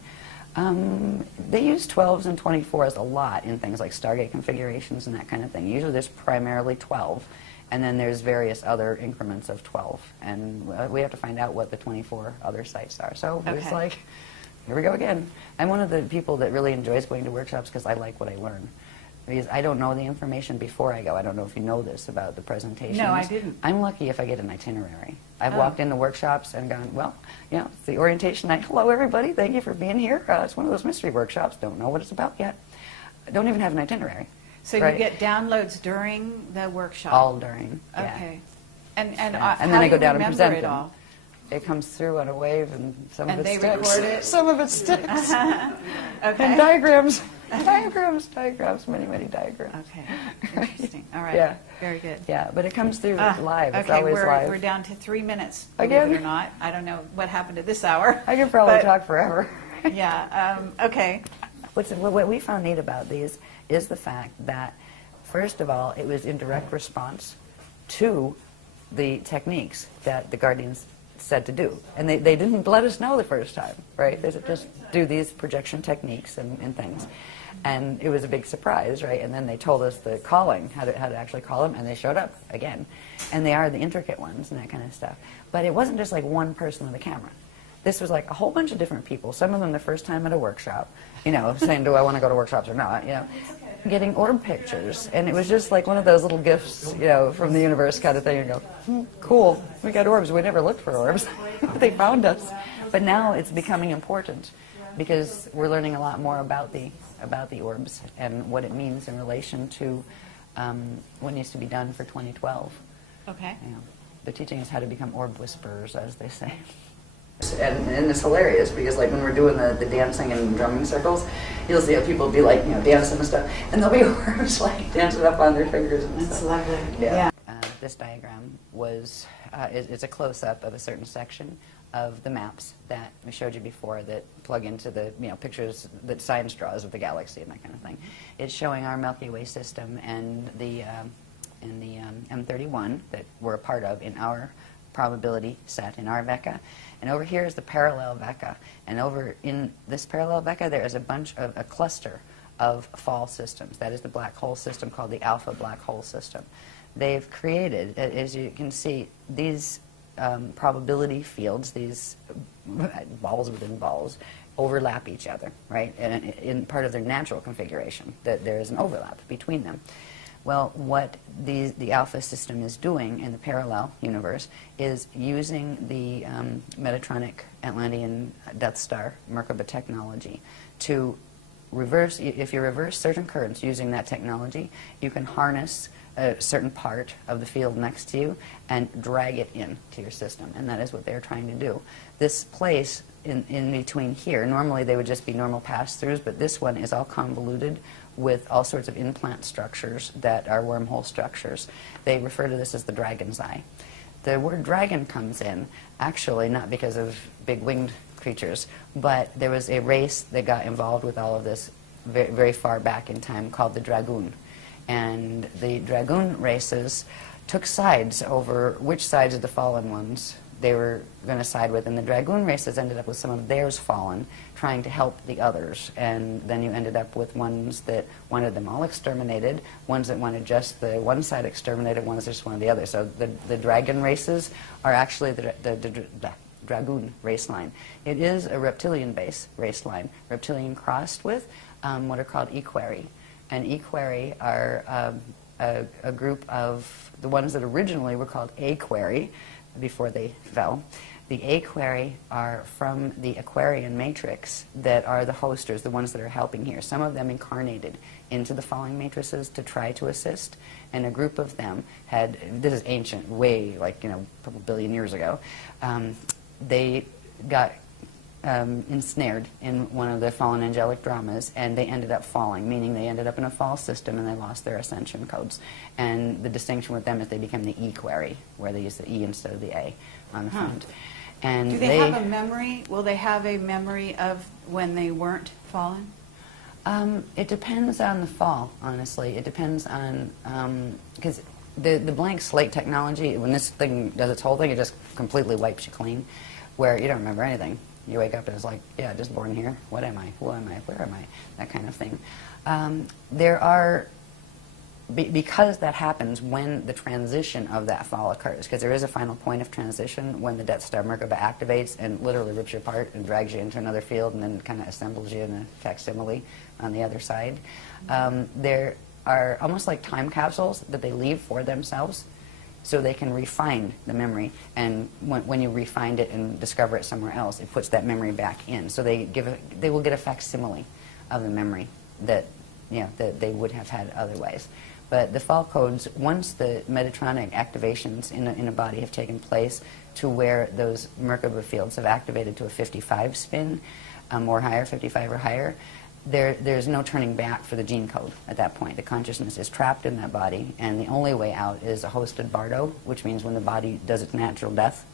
Yeah. They use 12s and 24s a lot in things like Stargate configurations and that kind of thing. Usually there's primarily 12, and then there's various other increments of 12. And we have to find out what the 24 other sites are. So it's Okay. like, here we go again. I'm one of the people that really enjoys going to workshops because I like what I learn. Because I don't know the information before I go. I don't know if you know this about the presentations. No, I didn't. I'm lucky if I get an itinerary. I've Oh. walked into workshops and gone, well, it's the orientation night. Hello, everybody. Thank you for being here. It's one of those mystery workshops. Don't know what it's about yet. I don't even have an itinerary. So right? you get downloads during the workshop? All during, yeah. Okay. And And how then I do go you down and remember present it them. all? It comes through on a wave, and some And of it they sticks. record it? Some of it sticks. Okay. And diagrams. diagrams, many diagrams. Okay. Interesting. All right. Yeah. Very good. Yeah, but it comes through live. It's Okay, always we're live. down to 3 minutes, Again? believe it or not. I don't know what happened at this hour. I could probably but- talk forever. Yeah. Okay. What we found neat about these is the fact that, first of all, it was in direct response to the techniques that the guardians said to do. And they didn't let us know the first time, right? They said, just do these projection techniques and things. And it was a big surprise, right? And then they told us the calling, how to actually call them, and they showed up again. And they are the intricate ones and that kind of stuff. But it wasn't just like one person with a camera. This was like a whole bunch of different people, some of them the first time at a workshop, you know, saying, do I want to go to workshops or not, you know, getting orb pictures. And it was just like one of those little gifts, you know, from the universe kind of thing. You go, cool, we got orbs. We never looked for orbs. They found us. But now it's becoming important because we're learning a lot more about the orbs and what it means in relation to what needs to be done for 2012. Okay. You know, the teaching is how to become orb whisperers, as they say. And it's hilarious because, like, when we're doing the dancing and drumming circles, you'll see how people be like, you know, dancing and stuff, and there'll be orbs like dancing up on their fingers and That's stuff. lovely. Yeah. This diagram was it's a close-up of a certain section of the maps that we showed you before that plug into the, you know, pictures that science draws of the galaxy and that kind of thing. It's showing our Milky Way system and the M31 that we're a part of in our probability set in our Vecca. And over here is the parallel Vecca. And over in this parallel Vecca there is a cluster of fall systems. That is the black hole system called the alpha black hole system. They've created, as you can see, these probability fields, these balls within balls, overlap each other, right? And in part of their natural configuration, that there is an overlap between them. Well, what the alpha system is doing in the parallel universe is using the Metatronic Atlantean Death Star Merkaba technology to reverse. If you reverse certain currents using that technology, you can harness a certain part of the field next to you and drag it into your system, and that is what they're trying to do. This place in between here, normally they would just be normal pass-throughs, but this one is all convoluted with all sorts of implant structures that are wormhole structures. They refer to this as the dragon's eye. The word dragon comes in, actually, not because of big winged creatures, but there was a race that got involved with all of this very, very far back in time called the Dragoon. And the Dragoon races took sides over which sides of the fallen ones they were going to side with, and the Dragoon races ended up with some of theirs fallen, trying to help the others, and then you ended up with ones that wanted them all exterminated, ones that wanted just the one side exterminated, ones that just wanted the other. So the dragon races are actually the Dragoon race line. It is a reptilian-based race line, reptilian crossed with what are called equerry. And equerry are a group of the ones that originally were called aquery before they fell. The aquery are from the Aquarian matrix that are the hosters, the ones that are helping here. Some of them incarnated into the falling matrices to try to assist, and a group of them had, this is ancient, way, like, you know, a couple billion years ago, they got ensnared in one of the fallen angelic dramas, and they ended up falling, meaning they ended up in a fall system and they lost their ascension codes. And the distinction with them is they became the equerry, where they use the E instead of the A on the front. And do they have a memory? Will they have a memory of when they weren't fallen? It depends on the fall, honestly. It depends on, because the blank slate technology, when this thing does its whole thing, it just completely wipes you clean, where you don't remember anything. You wake up and it's like, yeah, just born here. What am I? Who am I? Where am I? That kind of thing. There are, because that happens when the transition of that fall occurs, because there is a final point of transition when the Death Star Merkaba activates and literally rips you apart and drags you into another field and then kind of assembles you in a facsimile on the other side. There are almost like time capsules that they leave for themselves, so they can refine the memory, and when you refine it and discover it somewhere else, it puts that memory back in. So they will get a facsimile of the memory that, you know, that they would have had otherwise. But the fall codes, once the Metatronic activations in a body have taken place to where those Merkaba fields have activated to a 55 spin or higher, 55 or higher, there's no turning back for the gene code at that point. The consciousness is trapped in that body, and the only way out is a hosted bardo, which means when the body does its natural death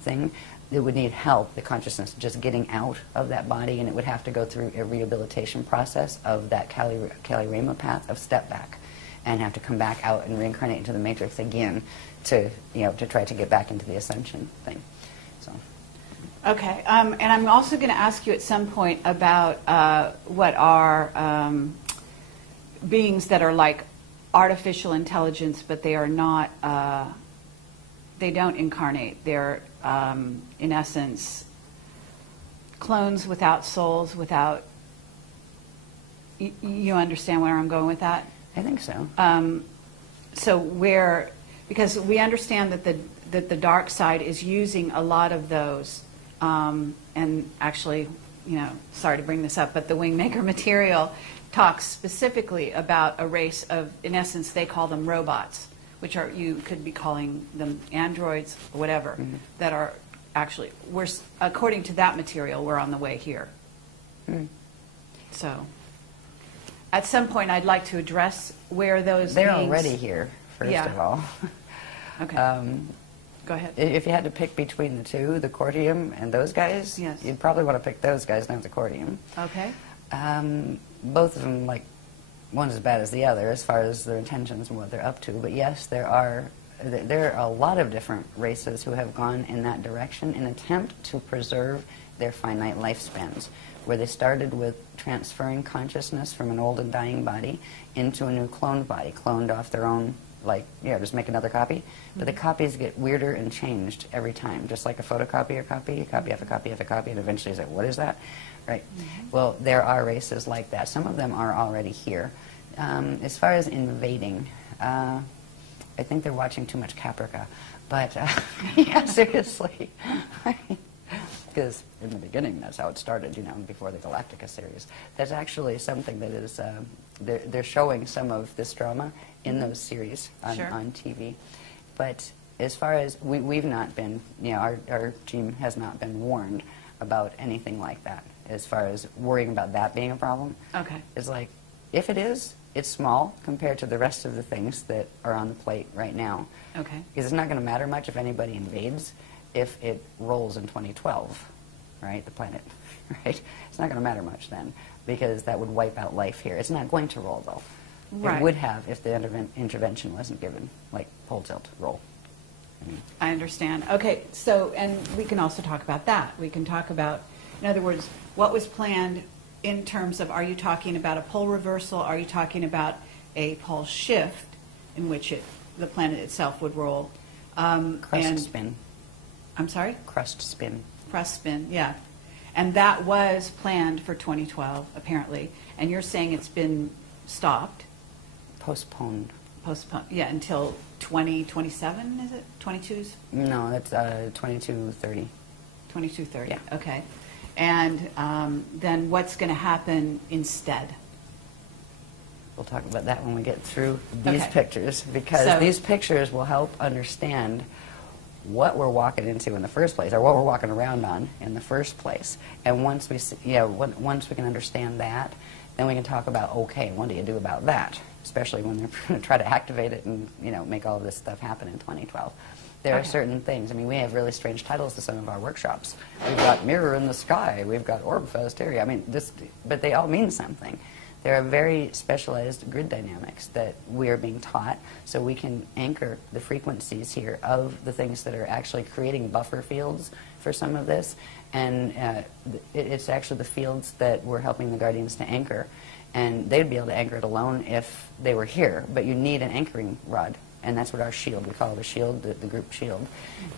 thing, it would need help, the consciousness, just getting out of that body, and it would have to go through a rehabilitation process of that Kali Rama path of step back. and have to come back out and reincarnate into the matrix again to, to try to get back into the ascension thing. So. Okay, and I'm also going to ask you at some point about what are beings that are like artificial intelligence, but they are not, they don't incarnate. They're, in essence, clones without souls, without, you understand where I'm going with that? I think so. So because we understand that the dark side is using a lot of those, and actually, sorry to bring this up, but the Wingmaker material talks specifically about a race of, in essence, they call them robots, which are, you could be calling them androids or whatever, that are actually, according to that material, we're on the way here. So, at some point, I'd like to address where those They're beings, already here, first of all. Okay. Go ahead. If you had to pick between the two, the Cordium and those guys, yes, you'd probably want to pick those guys, not the Cordium. Okay. Both of them, one's as bad as the other as far as their intentions and what they're up to. But yes, there are a lot of different races who have gone in that direction in an attempt to preserve their finite lifespans, where they started with transferring consciousness from an old and dying body into a new cloned body, cloned off their own, just make another copy. But the copies get weirder and changed every time, just like a photocopier copy, a copy after copy after copy, and eventually it's like, what is that? Right. Well, there are races like that. Some of them are already here. As far as invading, I think they're watching too much Caprica. But, yeah, seriously. Because in the beginning, that's how it started, before the Galactica series. That's actually something that is, they're showing some of this drama in those series on TV. But as far as, we've not been, our team has not been warned about anything like that, as far as worrying about that being a problem. Okay. It's like, if it is, it's small compared to the rest of the things that are on the plate right now. Okay. Because it's not going to matter much if anybody invades if it rolls in 2012, right, the planet, right? It's not going to matter much then, because that would wipe out life here. It's not going to roll, though. Right. It would have if the intervention wasn't given, like pole tilt, roll. I understand. Okay, so, and we can also talk about that. We can talk about, in other words, what was planned in terms of, are you talking about a pole reversal? Are you talking about a pole shift in which the planet itself would roll? Crust spin. I'm sorry? Crust spin. Crust spin, yeah. And that was planned for 2012, apparently. And you're saying it's been stopped? Postponed. Postponed, yeah, until 2027, is it? 22s? No, that's 2230. 2230, yeah. Okay. And then what's going to happen instead? We'll talk about that when we get through these pictures, because these pictures will help understand what we're walking into in the first place, or what we're walking around on in the first place. And once we can understand that, then we can talk about, okay, what do you do about that? Especially when they're going to try to activate it and make all of this stuff happen in 2012. There are certain things. I mean, we have really strange titles to some of our workshops. We've got Mirror in the Sky. We've got Orb Fest area. I mean, but they all mean something. There are very specialized grid dynamics that we are being taught, so we can anchor the frequencies here of the things that are actually creating buffer fields for some of this. And it's actually the fields that we're helping the Guardians to anchor. And they'd be able to anchor it alone if they were here, but you need an anchoring rod. And that's what our shield, we call it a shield, the group shield,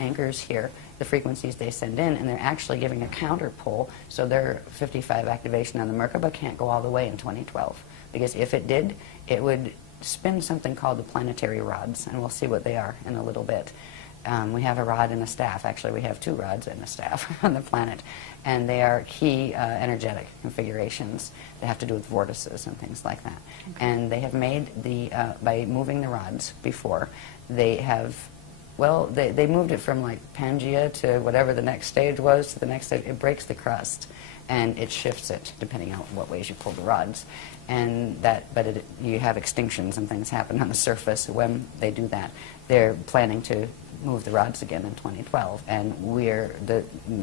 anchors here the frequencies they send in, and they're actually giving a counter pull, so their 55 activation on the Merkaba can't go all the way in 2012. Because if it did, it would spin something called the planetary rods, and we'll see what they are in a little bit. We have a rod and a staff. Actually, we have two rods and a staff on the planet, and they are key energetic configurations that have to do with vortices and things like that. Okay. And they have made by moving the rods before, they have, well, they moved it from like Pangea to whatever the next stage was to the next stage. It breaks the crust, and it shifts it depending on what ways you pull the rods. And you have extinctions and things happen on the surface when they do that. They're planning to move the rods again in 2012, and we're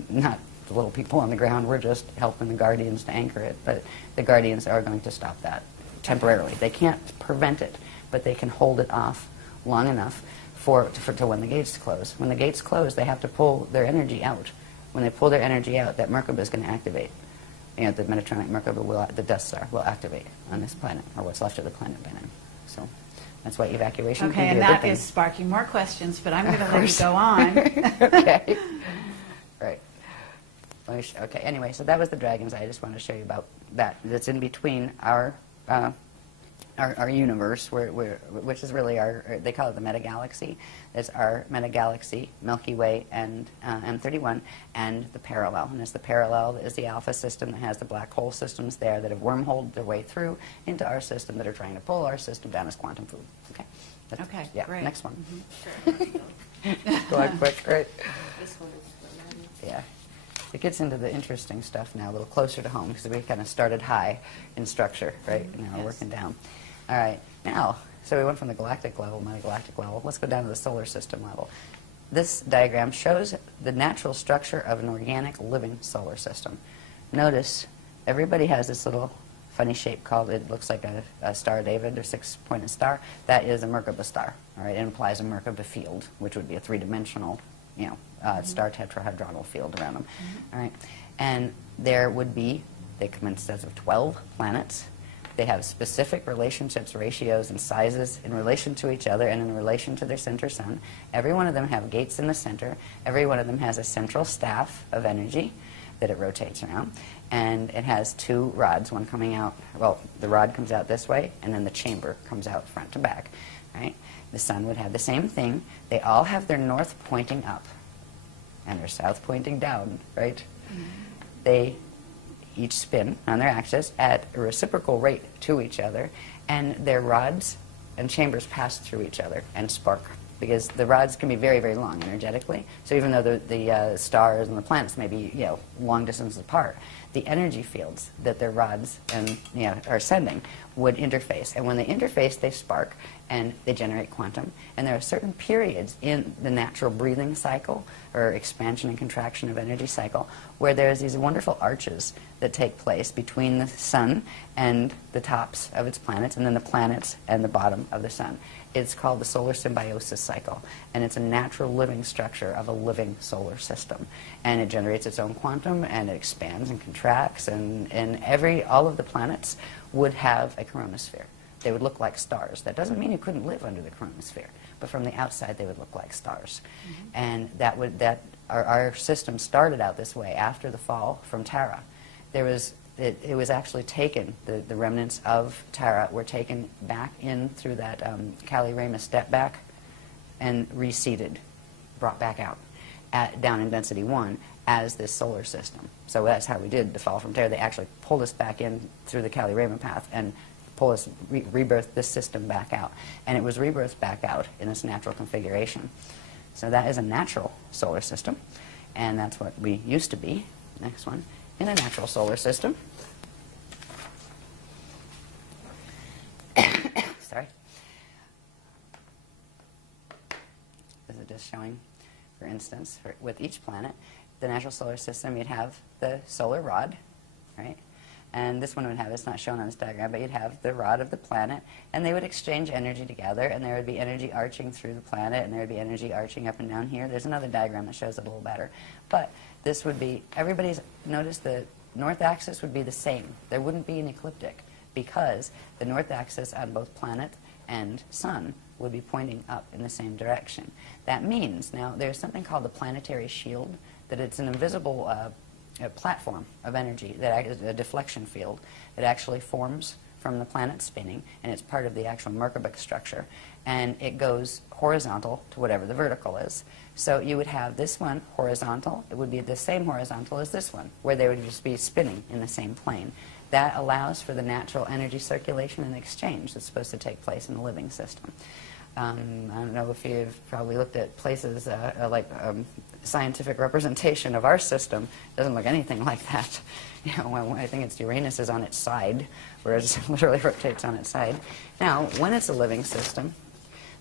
not the little people on the ground. We're just helping the Guardians to anchor it, but the Guardians are going to stop that temporarily. They can't prevent it, but they can hold it off long enough to when the gates close. When the gates close, they have to pull their energy out. When they pull their energy out, that Merkaba is going to activate. You know, the Metatronic Merkaba, the Death Star, will activate on this planet, or what's left of the planet by then. So that's why evacuation Okay, can be and a good that thing. is sparking more questions, but I'm going to let you go on. Okay. Right. Okay, anyway, so that was the dragons. I just wanted to show you about that. That's in between our universe, which is really they call it the metagalaxy. It's our metagalaxy, Milky Way, and M31, and the parallel. And it's the parallel that is the alpha system that has the black hole systems there that have wormholed their way through into our system that are trying to pull our system down as quantum food. Okay? Okay, yeah, great. Next one. Mm-hmm. Go on quick, right? This one is Yeah. It gets into the interesting stuff now, a little closer to home, because we kind of started high in structure, right? And now we're working down. All right. Now, so we went from the galactic level, metagalactic level. Let's go down to the solar system level. This diagram shows the natural structure of an organic living solar system. Notice everybody has this little funny shape called, it looks like a Star of David or six-pointed star. That is a Merkaba star. All right. It implies a Merkaba field, which would be a three-dimensional, star tetrahedronal field around them. All right. And there would be, they come in sets of 12 planets. They have specific relationships, ratios, and sizes in relation to each other and in relation to their center sun. Every one of them have gates in the center. Every one of them has a central staff of energy that it rotates around. And it has two rods, one coming out, well, the rod comes out this way, and then the chamber comes out front to back. Right? The sun would have the same thing. They all have their north pointing up and their south pointing down, right? Mm-hmm. They each spin on their axis at a reciprocal rate to each other, and their rods and chambers pass through each other and spark, because the rods can be very, very long energetically. So even though the stars and the planets may be long distances apart, the energy fields that their rods and are sending would interface, and when they interface, they spark and they generate quantum. And there are certain periods in the natural breathing cycle, or expansion and contraction of energy cycle, where there's these wonderful arches that take place between the sun and the tops of its planets, and then the planets and the bottom of the sun. It's called the solar symbiosis cycle, and it's a natural living structure of a living solar system. And it generates its own quantum, and it expands and contracts, and all of the planets would have a coronosphere. They would look like stars. That doesn't mean you couldn't live under the coronosphere, but from the outside they would look like stars. Mm-hmm. And our system started out this way after the fall from Terra. It was actually taken, the remnants of Terra were taken back in through that Kali-Rama step back and reseeded, brought back out down in density 1 as this solar system. So that's how we did the fall from Terra. They actually pulled us back in through the Kali-Rama path and pull us, rebirth this system back out. And it was rebirthed back out in its natural configuration. So that is a natural solar system, and that's what we used to be. Next one. In a natural solar system. Sorry. This is just showing, for instance, with each planet, the natural solar system, you'd have the solar rod, right? And this one would have, it's not shown on this diagram, but you'd have the rod of the planet, and they would exchange energy together, and there would be energy arching through the planet, and there would be energy arching up and down here. There's another diagram that shows it a little better. But this would be, notice the north axis would be the same. There wouldn't be an ecliptic, because the north axis on both planet and sun would be pointing up in the same direction. That means, now, there's something called the planetary shield, that it's an invisible a platform of energy, that is a deflection field that actually forms from the planet spinning, and it's part of the actual Merkaba structure, and it goes horizontal to whatever the vertical is. So you would have this one horizontal. It would be the same horizontal as this one, where they would just be spinning in the same plane. That allows for the natural energy circulation and exchange that's supposed to take place in a living system. I don't know if you've probably looked at places scientific representation of our system. It doesn't look anything like that. I think it's Uranus is on its side, whereas it literally rotates on its side. Now, when it's a living system,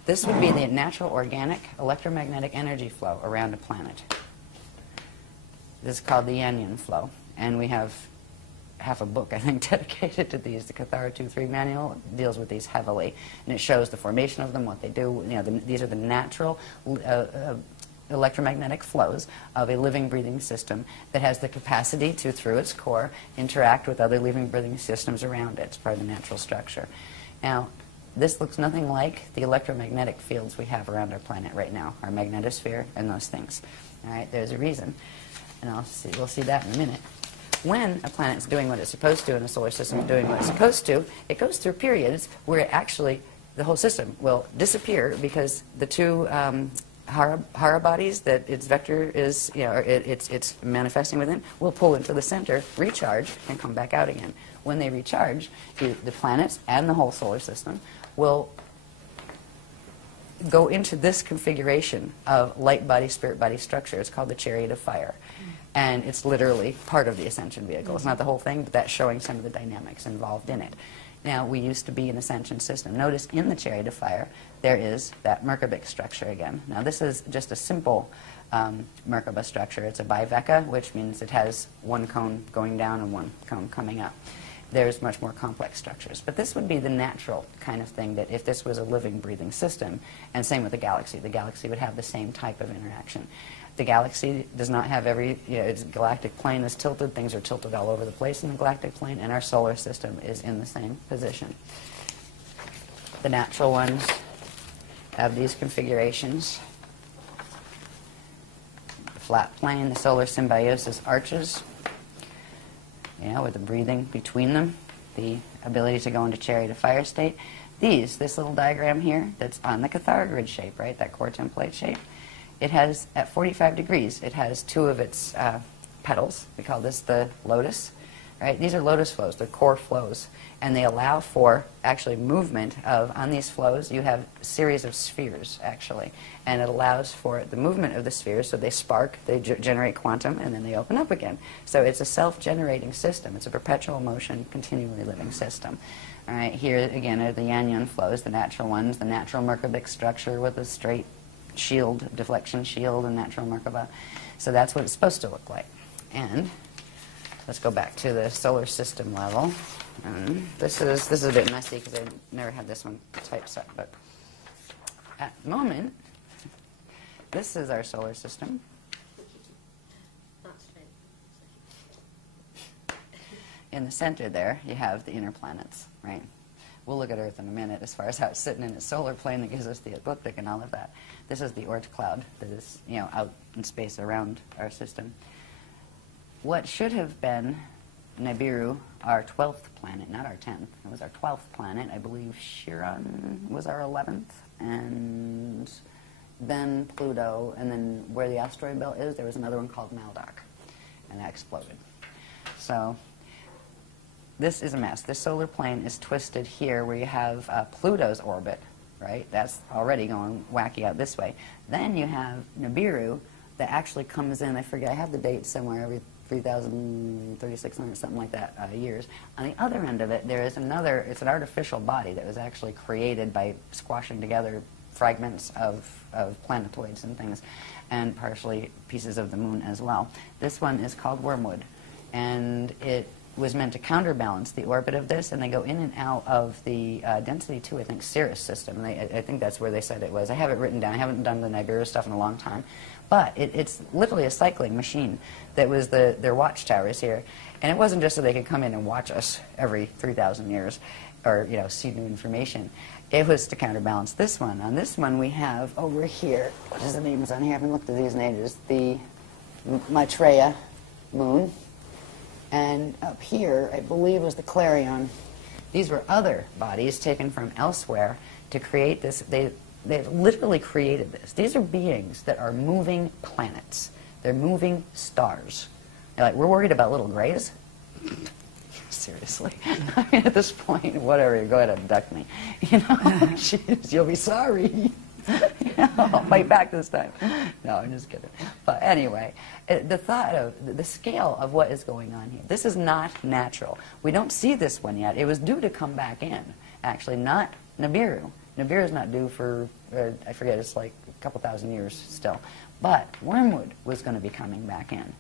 this would be the natural organic electromagnetic energy flow around a planet. This is called the Yanyan flow, and we have half a book, I think, dedicated to these. The Cathara 2-3 manual deals with these heavily, and it shows the formation of them, what they do. You know, these are the natural electromagnetic flows of a living, breathing system that has the capacity to, through its core, interact with other living, breathing systems around it. It's part of the natural structure. Now, this looks nothing like the electromagnetic fields we have around our planet right now, our magnetosphere and those things. All right, there's a reason, and we'll see that in a minute. When a planet's doing what it's supposed to and a solar system is doing what it's supposed to, it goes through periods where it actually, the whole system will disappear because the two Hara bodies that its vector is, you know, it's manifesting within, will pull into the center, recharge, and come back out again. When they recharge, the planets and the whole solar system will go into this configuration of light body, spirit body structure. It's called the chariot of fire. And it's literally part of the ascension vehicle. It's not the whole thing, but that's showing some of the dynamics involved in it. Now, we used to be an ascension system. Notice in the chariot of fire, there is that Merkabah structure again. Now, this is just a simple Merkabah structure. It's a biveka, which means it has one cone going down and one cone coming up. There's much more complex structures. But this would be the natural kind of thing that if this was a living, breathing system, and same with the galaxy would have the same type of interaction. The galaxy does not have its galactic plane is tilted. Things are tilted all over the place in the galactic plane, and our solar system is in the same position. The natural ones have these configurations. The flat plane, the solar symbiosis arches, with the breathing between them, the ability to go into chariot of fire state. This little diagram here that's on the Cathara grid shape, right, that core template shape, it has, at 45 degrees, it has two of its petals. We call this the lotus, right? These are lotus flows. They're core flows. And they allow for, actually, movement of, on these flows, you have a series of spheres, actually. And it allows for the movement of the spheres, so they spark, they generate quantum, and then they open up again. So it's a self-generating system. It's a perpetual motion, continually living system. All right, here, again, are the Yanyan flows, the natural ones, the natural Merkabic structure with a straight shield, deflection shield, and natural Merkabah. So that's what it's supposed to look like. And let's go back to the solar system level. This is a bit messy because I never had this one typeset, but at the moment, this is our solar system. In the center there, you have the inner planets, right? We'll look at Earth in a minute as far as how it's sitting in its solar plane that gives us the ecliptic and all of that. This is the Oort cloud that is, out in space around our system. What should have been Nibiru, our 12th planet, not our 10th. It was our 12th planet. I believe Chiron was our 11th, and then Pluto, and then where the asteroid belt is, there was another one called Maldok, and that exploded. So this is a mess. This solar plane is twisted here where you have Pluto's orbit, right? That's already going wacky out this way. Then you have Nibiru that actually comes in, I forget, I have the date somewhere, every 3,000, 3,600, something like that, years. On the other end of it, there is another, it's an artificial body that was actually created by squashing together fragments of planetoids and things, and partially pieces of the moon as well. This one is called Wormwood, and it was meant to counterbalance the orbit of this, and they go in and out of the density 2, I think, Sirius system. I think that's where they said it was. I have it written down. I haven't done the Nibiru stuff in a long time. But it's literally a cycling machine that was their watchtowers here. And it wasn't just so they could come in and watch us every 3,000 years or, see new information. It was to counterbalance this one. On this one, we have over here, what is the names on here? I haven't looked at these in ages. The Maitreya moon. And up here, I believe, was the Clarion. These were other bodies taken from elsewhere to create this. They've literally created this. These are beings that are moving planets. They're moving stars. You're like, we're worried about little grays? Seriously. I mean, at this point, whatever, go ahead and abduct me. Jeez, you'll be sorry. I'll fight back this time. No, I'm just kidding. But anyway, the thought of the scale of what is going on here, this is not natural. We don't see this one yet. It was due to come back in, actually, not Nibiru. Nibiru is not due for, I forget, it's like a couple thousand years still. But Wormwood was going to be coming back in.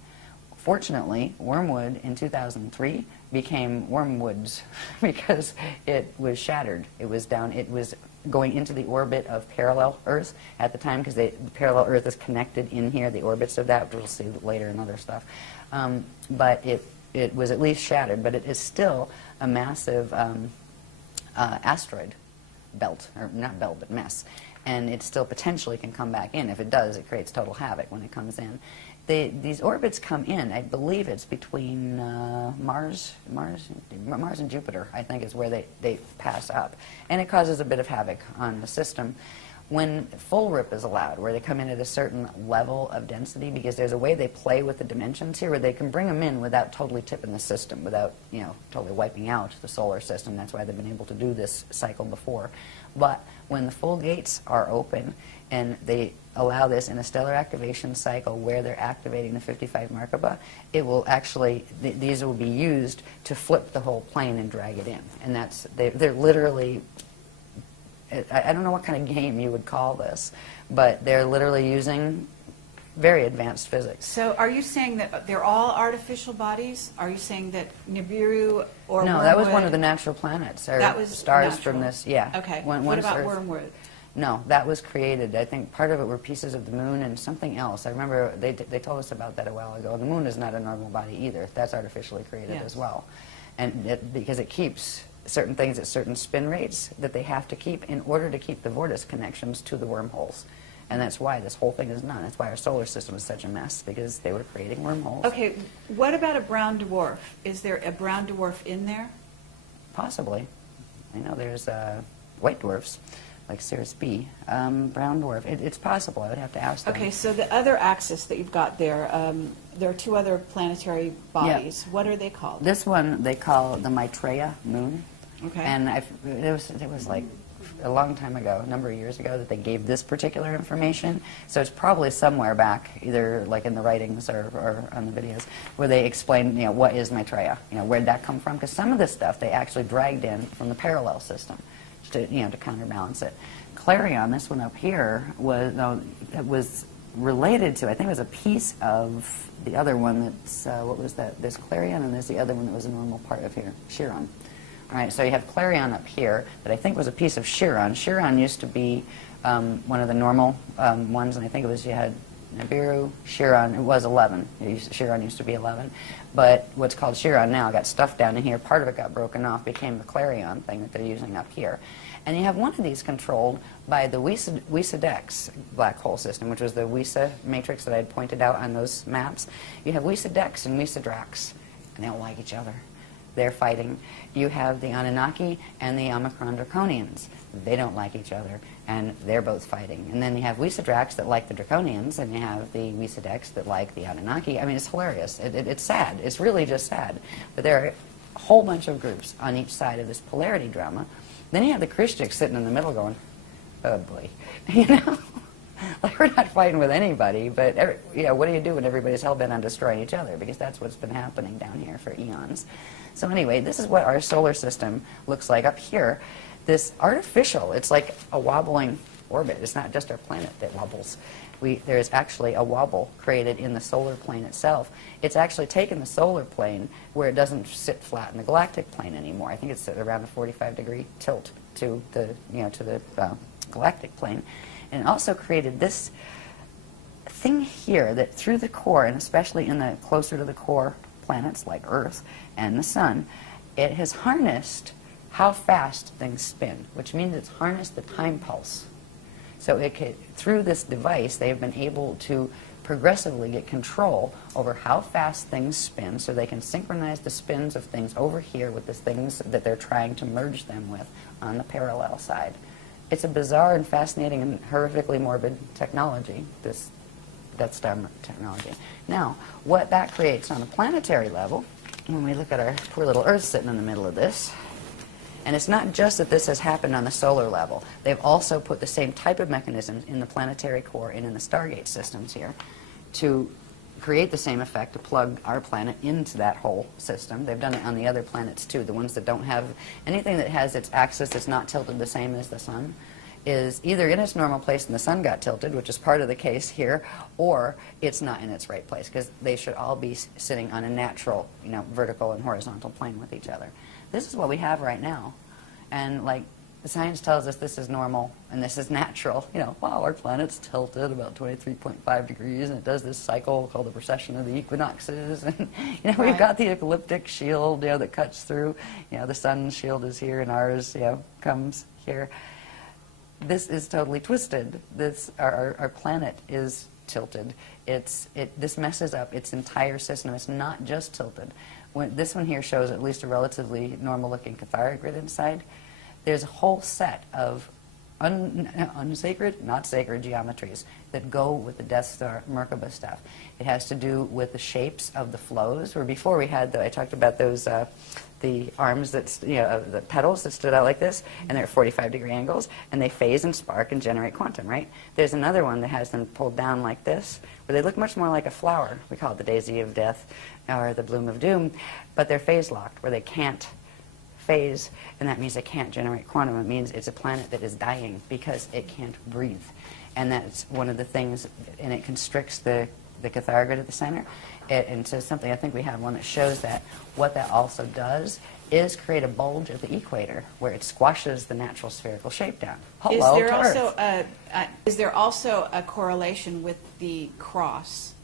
Fortunately, Wormwood in 2003 became wormwoods because it was shattered. It was going into the orbit of parallel Earth at the time, because the parallel Earth is connected in here, the orbits of that, which we'll see later in other stuff. But it was at least shattered, but it is still a massive asteroid belt, or not belt, but mess. And it still potentially can come back in. If it does, it creates total havoc when it comes in. These orbits come in, I believe it's between Mars and Jupiter, I think, is where they pass up. And it causes a bit of havoc on the system. When full rip is allowed, where they come in at a certain level of density, because there's a way they play with the dimensions here where they can bring them in without totally tipping the system, without, you know, totally wiping out the solar system. That's why they've been able to do this cycle before. But when the full gates are open and they allow this in a stellar activation cycle where they're activating the 55 Merkaba, it will actually, these will be used to flip the whole plane and drag it in. And they're literally, I don't know what kind of game you would call this, but they're literally using very advanced physics. So are you saying that they're all artificial bodies? Are you saying that Nibiru or No, Wormwood, that was one of the natural planets, or that was stars natural. from this, yeah. Okay, One what about Earth. Wormwood? No, that was created. I think part of it were pieces of the moon and something else. I remember they told us about that a while ago. The moon is not a normal body either. That's artificially created Yes. as well. And because it keeps certain things at certain spin rates that they have to keep in order to keep the vortex connections to the wormholes. And that's why this whole thing is done. That's why our solar system is such a mess, because they were creating wormholes. Okay, what about a brown dwarf? Is there a brown dwarf in there? Possibly. I know there's white dwarfs, like Sirius B. Brown dwarf. It's possible. I would have to ask them. Okay, so the other axis that you've got there are two other planetary bodies. Yeah. What are they called? This one they call the Maitreya moon. Okay. And it was like a long time ago, a number of years ago, that they gave this particular information. So it's probably somewhere back, either like in the writings or on the videos, where they explain, you know, what is Maitreya, you know, where'd that come from? Because some of this stuff they actually dragged in from the parallel system to, you know, to counterbalance it. Clarion, this one up here, it was related to, I think it was a piece of the other one that's, what was that? There's Clarion and there's the other one that was a normal part of here, Chiron. All right, so you have Clarion up here that I think was a piece of Chiron. Chiron used to be one of the normal ones, and I think it was, you had Nibiru, Chiron, it was 11. Chiron used to be 11. But what's called Chiron now got stuffed down in here. Part of it got broken off, became the Clarion thing that they're using up here. And you have one of these controlled by the Wiese-Dex black hole system, which was the Wiese matrix that I had pointed out on those maps. You have Wiese-Dex and Wiese-Drax, and they don't like each other. They're fighting. You have the Anunnaki and the Omicron Draconians. They don't like each other, and they're both fighting. And then you have Wiese-Drax that like the Draconians, and you have the Wiese-Dex that like the Anunnaki. I mean, it's hilarious. It's sad. It's really just sad. But there are a whole bunch of groups on each side of this polarity drama. Then you have the Christians sitting in the middle going, oh boy, you know? Like, we're not fighting with anybody, but you know, what do you do when everybody's hell-bent on destroying each other? Because that's what's been happening down here for eons. So anyway, this is what our solar system looks like up here. This artificial, it's like a wobbling orbit. It's not just our planet that wobbles. There is actually a wobble created in the solar plane itself. It's actually taken the solar plane where it doesn't sit flat in the galactic plane anymore. I think it's at around a 45-degree tilt to the, you know, to the galactic plane. And it also created this thing here that through the core, and especially in the closer to the core planets like Earth and the Sun, it has harnessed how fast things spin, which means it's harnessed the time pulse. So through this device, they have been able to progressively get control over how fast things spin, so they can synchronize the spins of things over here with the things that they're trying to merge them with on the parallel side. It's a bizarre and fascinating and horrifically morbid technology, this Death Star technology. Now, what that creates on a planetary level, when we look at our poor little Earth sitting in the middle of this, and it's not just that this has happened on the solar level. They've also put the same type of mechanisms in the planetary core and in the Stargate systems here to create the same effect, to plug our planet into that whole system. They've done it on the other planets too, the ones that don't have anything that has its axis that's not tilted the same as the Sun. is either in its normal place and the sun got tilted, which is part of the case here, or it's not in its right place, because they should all be sitting on a natural, vertical and horizontal plane with each other. This is what we have right now. And like the science tells us this is normal and this is natural. Wow, our planet's tilted about 23.5 degrees and it does this cycle called the precession of the equinoxes. And we've got the ecliptic shield, that cuts through. The sun's shield is here and ours, comes here. This is totally twisted. Our planet is tilted. This messes up its entire system. It's not just tilted. This one here shows at least a relatively normal-looking Cathara grid inside. There's a whole set of unsacred, not sacred geometries that go with the Death Star Merkaba stuff. It has to do with the shapes of the flows. Where before we had I talked about those the arms the petals that stood out like this, and they're at 45-degree angles, and they phase and spark and generate quantum. Right? There's another one that has them pulled down like this, where they look much more like a flower. We call it the daisy of death or the bloom of doom, but they're phase locked, where they can't phase, and that means it can't generate quantum. It means it's a planet that is dying because it can't breathe. And that's one of the things, and it constricts the Cathara grid at the center. And so something, I think we have one that shows that. What that also does is create a bulge at the equator where it squashes the natural spherical shape down. Hello is there to also Earth. is there also a correlation with the cross?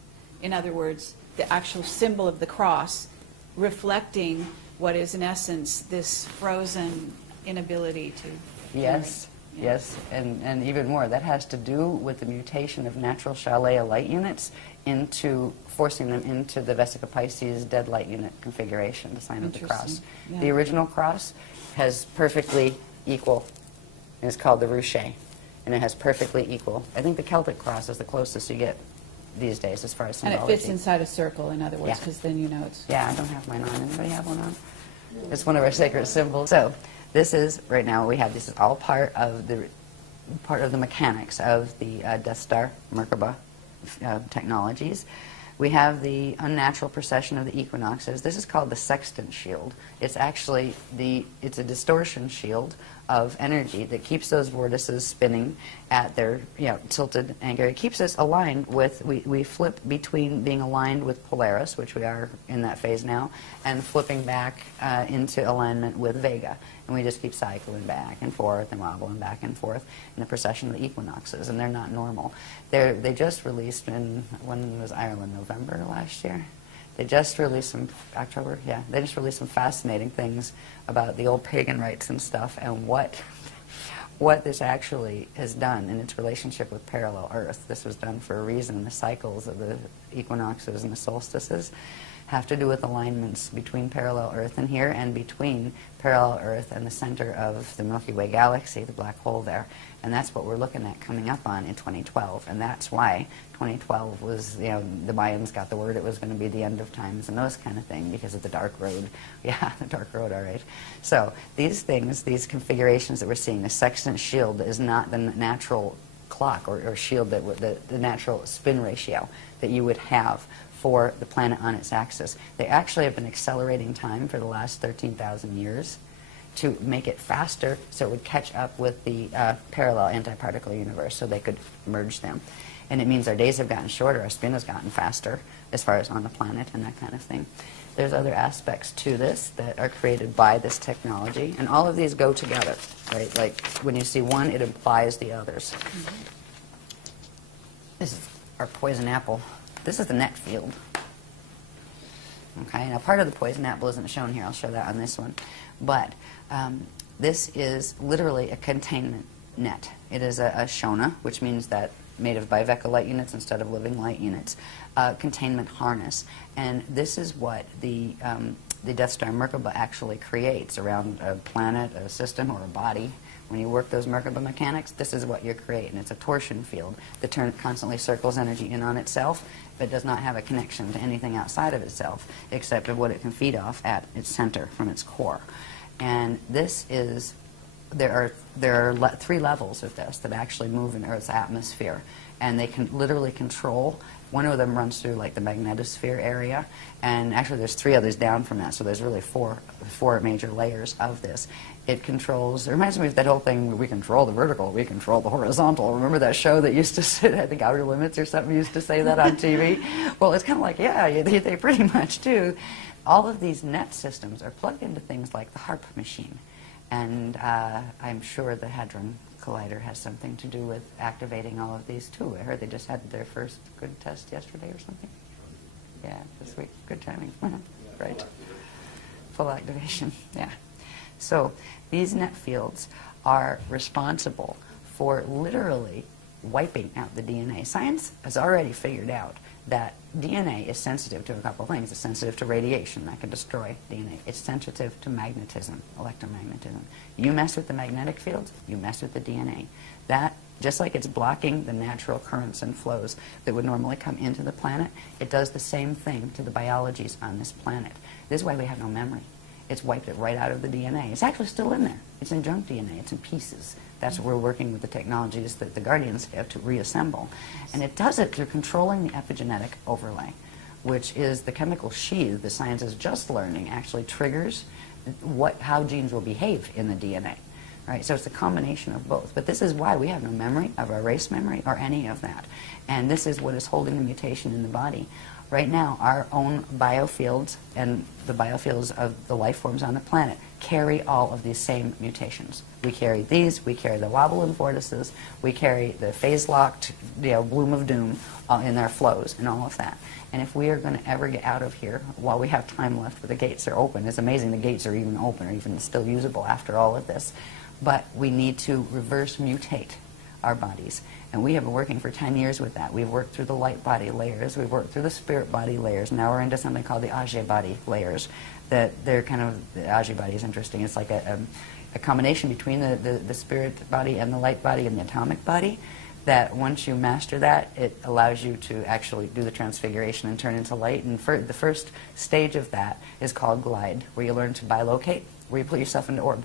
In other words, the actual symbol of the cross reflecting what is in essence this frozen inability to Yes, yes, and even more. That has to do with the mutation of natural Shalea light units into forcing them into the Vesica Pisces dead light unit configuration, the sign of the cross. Yeah. The original cross has perfectly equal, and it's called the ruche, and it has perfectly equal. I think the Celtic cross is the closest you get these days as far as symbology. And it fits inside a circle, in other words, Yeah. because then it's... Yeah, I don't have mine on. Anybody have one on? It's one of our sacred symbols. So this is, right now, we have, this is all part of the mechanics of the Death Star Merkaba technologies. We have the unnatural precession of the equinoxes. This is called the sextant shield. It's actually it's a distortion shield of energy that keeps those vortices spinning at their tilted angle. It keeps us aligned with, we flip between being aligned with Polaris, which we are in that phase now, and flipping back into alignment with Vega. And we just keep cycling back and forth and wobbling back and forth in the precession of the equinoxes, and they're not normal. They just released when was Ireland, November last year? They just released some, October, yeah. They just released some fascinating things about the old pagan rites and stuff, and what this actually has done in its relationship with parallel Earth. This was done for a reason. The cycles of the equinoxes and the solstices have to do with alignments between parallel Earth and here, and between parallel Earth and the center of the Milky Way galaxy, the black hole there. And that's what we're looking at coming up on in 2012. And that's why 2012 was, the Mayans got the word it was going to be the end of times and those kind of things because of the dark road. Yeah, the dark road, all right. So these things, these configurations that we're seeing, the sextant shield is not the natural clock or shield, the natural spin ratio that you would have for the planet on its axis. They actually have been accelerating time for the last 13,000 years to make it faster so it would catch up with the parallel antiparticle universe so they could merge them. And it means our days have gotten shorter, our spin has gotten faster as far as on the planet and that kind of thing. There's other aspects to this that are created by this technology, and all of these go together, right? Like when you see one, it implies the others. Mm-hmm. This is our poison apple. This is the net field. Okay, now part of the poison apple isn't shown here. I'll show that on this one. But this is literally a containment net. It is a Shona, which means that made of biveca light units instead of living light units, containment harness. And this is what the Death Star Merkaba actually creates around a planet, a system, or a body. When you work those Merkaba mechanics, this is what you're creating. It's a torsion field that constantly circles energy in on itself, but does not have a connection to anything outside of itself, except of what it can feed off at its center from its core. And this is there are 3 levels of this that actually move in Earth's atmosphere, and they can literally control. One of them runs through like the magnetosphere area, and actually there's 3 others down from that, so there's really four major layers of this. It controls, it reminds me of that whole thing, we control the vertical, we control the horizontal. Remember that show that used to sit, I think Outer Limits or something used to say that on TV? Well, it's kind of like, yeah, they pretty much do. All of these net systems are plugged into things like the HARP machine. And I'm sure the Hadron Collider has something to do with activating all of these too. I heard they just had their first good test yesterday or something. Yeah, this week. Good timing. Right. Full activation. Yeah. So these net fields are responsible for literally wiping out the DNA. Science has already figured out that DNA is sensitive to a couple of things. It's sensitive to radiation. That can destroy DNA. It's sensitive to magnetism, electromagnetism. You mess with the magnetic fields, you mess with the DNA. That, just like it's blocking the natural currents and flows that would normally come into the planet, it does the same thing to the biologies on this planet. This is why we have no memory. It's wiped it right out of the DNA. It's actually still in there. It's in junk DNA. It's in pieces. That's what we're working with the technologies that the Guardians have to reassemble. And it does it through controlling the epigenetic overlay, which is the chemical sheath the science is just learning actually triggers how genes will behave in the DNA. Right? So it's a combination of both. But this is why we have no memory of our race memory or any of that. And this is what is holding the mutation in the body. Right now, our own biofields and the biofields of the life forms on the planet carry all of these same mutations. We carry these, we carry the wobble and vortices, we carry the phase-locked bloom of doom in their flows and all of that. And if we are going to ever get out of here while we have time left where the gates are open, it's amazing the gates are even open or even still usable after all of this, but we need to reverse mutate our bodies. And we have been working for 10 years with that. We've worked through the light body layers, we've worked through the spirit body layers, now we're into something called the Ajay body layers. That they're kind of, the Ajay body is interesting. It's like a combination between the spirit body and the light body and the atomic body, that once you master that, it allows you to actually do the transfiguration and turn into light. And the first stage of that is called glide, where you learn to bilocate, where you put yourself into orb.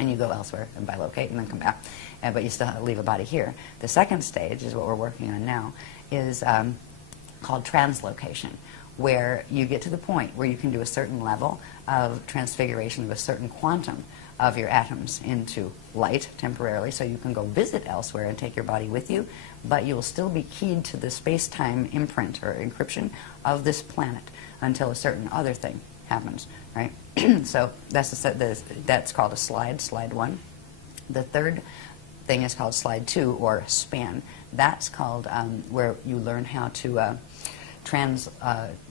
And you go elsewhere and bilocate and then come back. But you still leave a body here. The second stage is what we're working on now, is called translocation, where you get to the point where you can do a certain level of transfiguration of a certain quantum of your atoms into light temporarily, so you can go visit elsewhere and take your body with you, but you will still be keyed to the space-time imprint or encryption of this planet until a certain other thing happens, right? So that's called a slide 1. The third thing is called slide 2, or span. That's called where you learn how to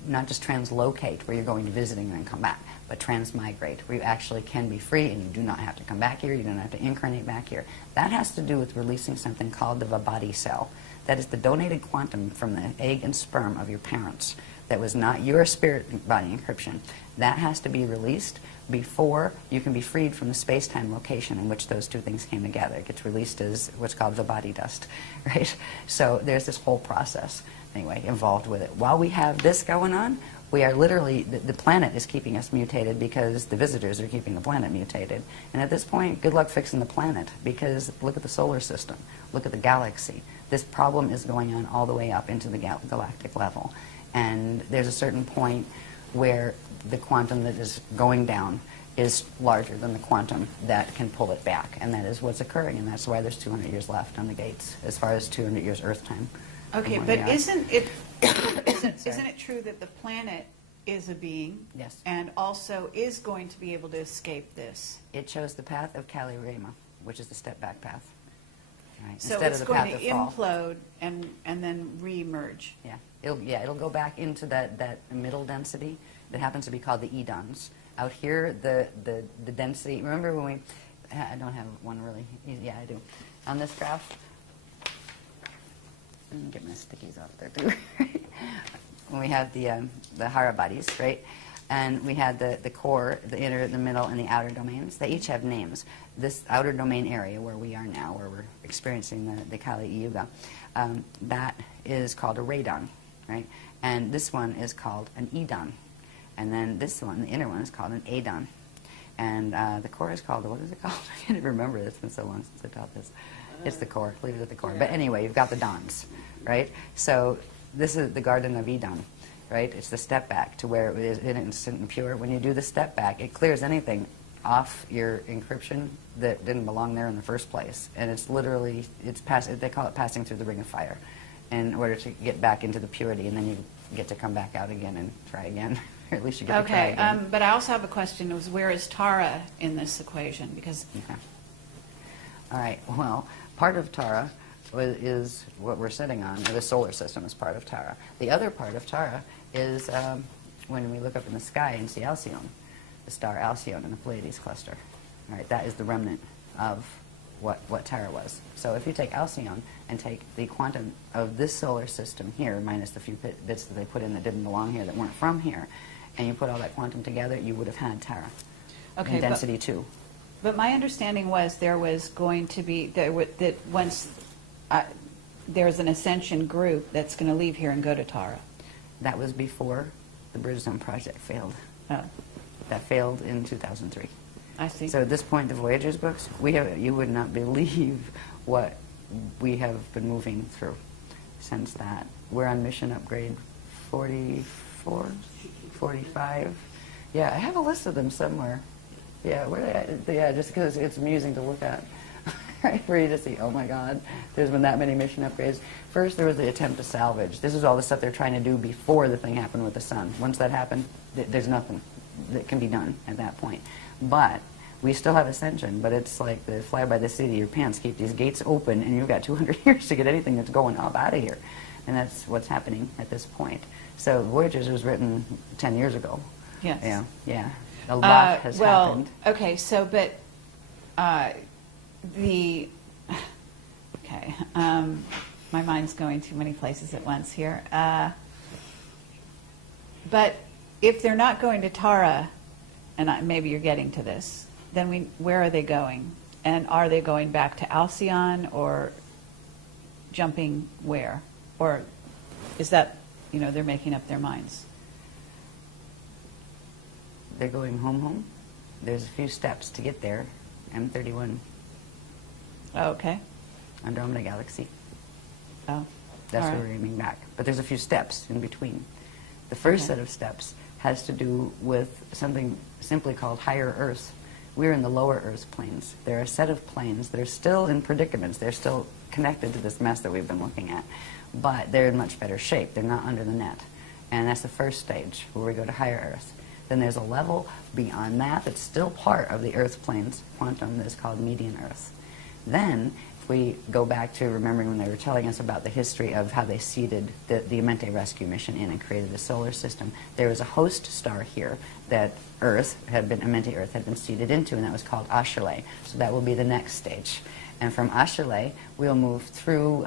not just translocate, where you're going to visiting and then come back, but transmigrate, where you actually can be free and you do not have to come back here, you don't have to incarnate back here. That has to do with releasing something called the Vibhati cell. That is the donated quantum from the egg and sperm of your parents. That was not your spirit body encryption. That has to be released before you can be freed from the space-time location in which those two things came together. It gets released as what's called Vibhati dust, right? So there's this whole process, anyway, involved with it. While we have this going on, we are literally, the planet is keeping us mutated because the visitors are keeping the planet mutated. And at this point, good luck fixing the planet, because look at the solar system, look at the galaxy. This problem is going on all the way up into the galactic level. And there's a certain point where the quantum that is going down is larger than the quantum that can pull it back. And that is what's occurring, and that's why there's 200 years left on the gates, as far as 200 years Earth time. Okay, but isn't it true that the planet is a being? Yes. And also is going to be able to escape this? It chose the path of Kali Rama, which is the step-back path. Right? So Instead it's of the going path to of fall. implode and then re-emerge. Yeah, it'll go back into that middle density that happens to be called the edons. Out here, the density. Remember when we? I don't have one really. Yeah, I do. On this graph, let me get my stickies off there too. When we have the Hara bodies, right? And we had the core, the inner, the middle, and the outer domains. They each have names. This outer domain area where we are now, where we're experiencing the Kali Yuga, that is called a radon, right? And this one is called an edon. And then this one, the inner one, is called an adon. And the core is called, what is it called? I can't even remember. It's been so long since I taught this. It's the core. Leave it at the core. But anyway, you've got the dawns, right? So this is the Garden of Eden, right? It's the step back to where it is innocent and pure. When you do the step back, it clears anything off your encryption that didn't belong there in the first place. And it's literally, they call it passing through the ring of fire in order to get back into the purity, and then you get to come back out again and try again. Or at least you get to try again. But I also have a question. Where is Tara in this equation? Because okay. All right. Well, part of Tara is what we're sitting on. The solar system is part of Tara. The other part of Tara is when we look up in the sky and see Alcyone, the star Alcyone in the Pleiades cluster. All right. That is the remnant of what Tara was. So if you take Alcyone and take the quantum of this solar system here, minus the few bits that they put in that didn't belong here, that weren't from here, and you put all that quantum together, you would have had Tara. Okay, in density 2. But my understanding was there was going to be, that once there's an ascension group that's going to leave here and go to Tara. That was before the Bridgestone project failed. Oh. That failed in 2003. I see. So at this point, the Voyagers books, you would not believe what we have been moving through since that. We're on mission upgrade 44, 45. Yeah, I have a list of them somewhere. Yeah, yeah, just because it's amusing to look at. Right, where you just see, oh my God, there's been that many mission upgrades. First, there was the attempt to salvage. This is all the stuff they're trying to do before the thing happened with the sun. Once that happened, there's nothing that can be done at that point. But we still have ascension, but it's like the fly by the seat of your pants. Keep these gates open, and you've got 200 years to get anything that's going up out of here. And that's what's happening at this point. So Voyagers was written 10 years ago. Yes. Yeah, yeah. A lot has happened. Okay, so, but okay, my mind's going too many places at once here. But if they're not going to Tara, and maybe you're getting to this, then where are they going? And are they going back to Alcyone or jumping where? Or is that, they're making up their minds? They're going home. There's a few steps to get there. M31. Oh, okay. Andromeda Galaxy. Oh, that's all where right. we're aiming back. But there's a few steps in between. The first set of steps has to do with something simply called higher Earth. We're in the lower Earth planes. There are a set of planes that are still in predicaments. They're still connected to this mess that we've been looking at. But they're in much better shape. They're not under the net. And that's the first stage, where we go to higher Earth. Then there's a level beyond that that's still part of the Earth planes, quantum, that's called median Earth. Then, if we go back to remembering when they were telling us about the history of how they seeded the Amenti rescue mission in and created a solar system, there was a host star here that Amenti Earth had been seeded into, and that was called Ashayana. So that will be the next stage. And from Ashayana, we'll move through,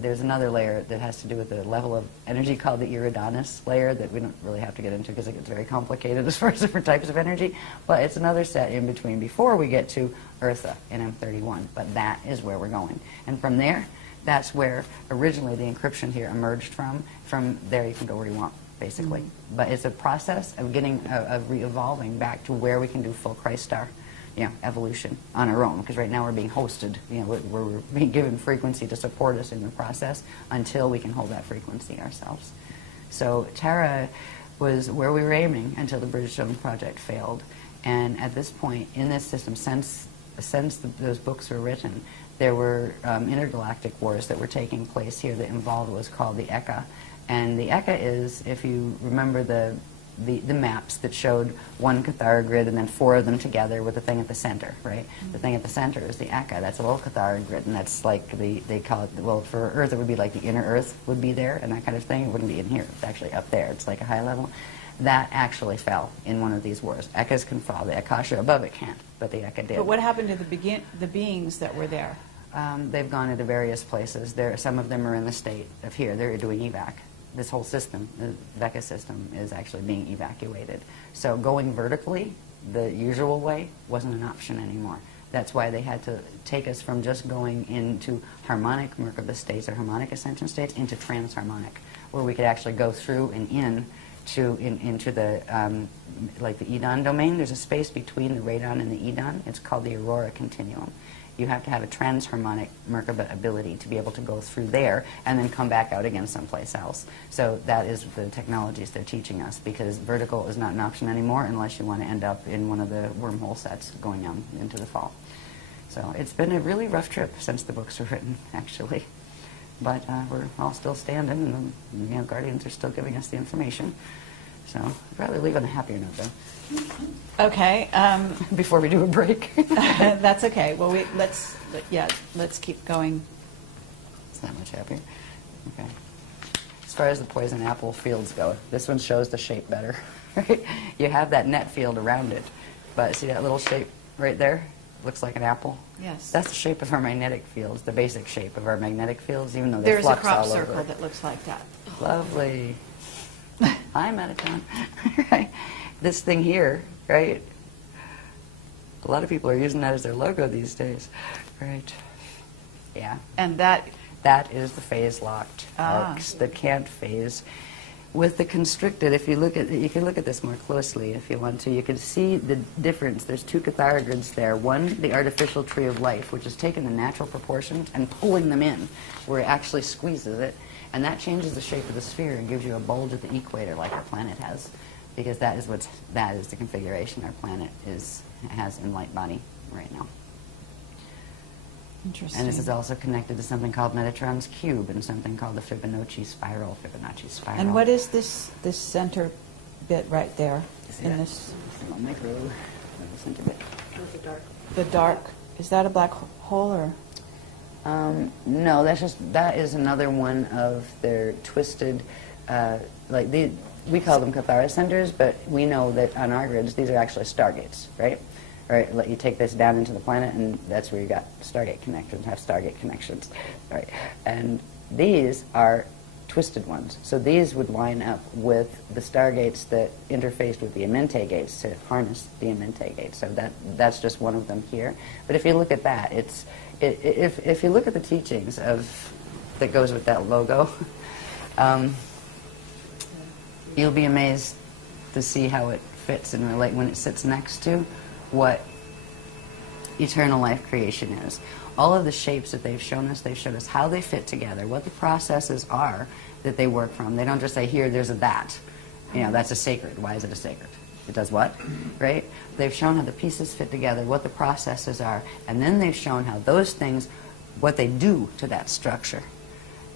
there's another layer that has to do with the level of energy called the Iridanus layer that we don't really have to get into because it gets very complicated as far as different types of energy. But it's another set in between before we get to Eartha in M31. But that is where we're going. And from there, that's where originally the encryption here emerged from. From there, you can go where you want, basically. Mm-hmm. But it's a process of re-evolving back to where we can do full Christ star evolution on our own, because right now we're being hosted. We're being given frequency to support us in the process until we can hold that frequency ourselves. So Tara was where we were aiming until the Bridgestone project failed. And at this point in this system, since those books were written, there were intergalactic wars that were taking place here that involved what was called the Eka. And the Eka is, if you remember the maps that showed one Cathara grid and then 4 of them together with the thing at the center, right? Mm-hmm. The thing at the center is the Eka. That's a little Cathara grid, and that's like they call it, well, for Earth it would be like the inner Earth would be there and that kind of thing. It wouldn't be in here. It's actually up there. It's like a high level. That actually fell in one of these wars. Ekas can fall. The Akasha above it can't, but the Eka did. But what happened to the beings that were there? They've gone into various places. Some of them are in the state of here. They're doing evac. This whole system, the VECA system, is actually being evacuated. So going vertically, the usual way, wasn't an option anymore. That's why they had to take us from just going into harmonic Merkaba states or harmonic ascension states into transharmonic, where we could actually go through and in into the like the Edon domain. There's a space between the radon and the Edon. It's called the aurora continuum. You have to have a transharmonic Merkaba ability to be able to go through there and then come back out again someplace else. So that is the technologies they're teaching us, because vertical is not an option anymore unless you want to end up in one of the wormhole sets going on into the fall. So it's been a really rough trip since the books were written, actually. But we're all still standing, and the Guardians are still giving us the information. So I'd rather leave on a happier note, though. Okay. Before we do a break. That's okay. Well, let's keep going. It's not much happier. Okay. As far as the poison apple fields go, this one shows the shape better. Right? You have that net field around it, but see that little shape right there? Looks like an apple. Yes. That's the shape of our magnetic fields, the basic shape of our magnetic fields, even though they There's a flux crop all circle over. that looks like that. Lovely. I'm out of town. Right? This thing here, right? A lot of people are using that as their logo these days. Right. Yeah. And that is the phase-locked Ah. arcs, the can't phase. With the constricted, if you look at you can look at this more closely if you want to. You can see the difference. There's two catharogrids there. One, the artificial tree of life, which is taking the natural proportions and pulling them in, where it actually squeezes it, and that changes the shape of the sphere and gives you a bulge at the equator, like our planet has, because that is the configuration our planet has in light body right now. interesting. And this is also connected to something called Metatron's cube and something called the Fibonacci spiral. And what is this center bit right there See in that? this? Little micro center bit. With the dark. The dark. Is that a black hole or? No, that is another one of their twisted, we call them Cathara centers, but we know that on our grids these are actually stargates, right? Right, let you take this down into the planet, and that's where you got Stargate connections, right? And these are twisted ones. So these would line up with the stargates that interfaced with the Aminte gates to harness the Aminte gates. So that's just one of them here. But if you look at that, if you look at the teachings that goes with that logo, you'll be amazed to see how it fits and relate when it sits next to what eternal life creation is. All of the shapes that they've showed us how they fit together, what the processes are that they work from. They don't just say, here, there's a that. That's a sacred. Why is it a sacred? It does what? Right? They've shown how the pieces fit together, what the processes are, and then they've shown how those things, what they do to that structure.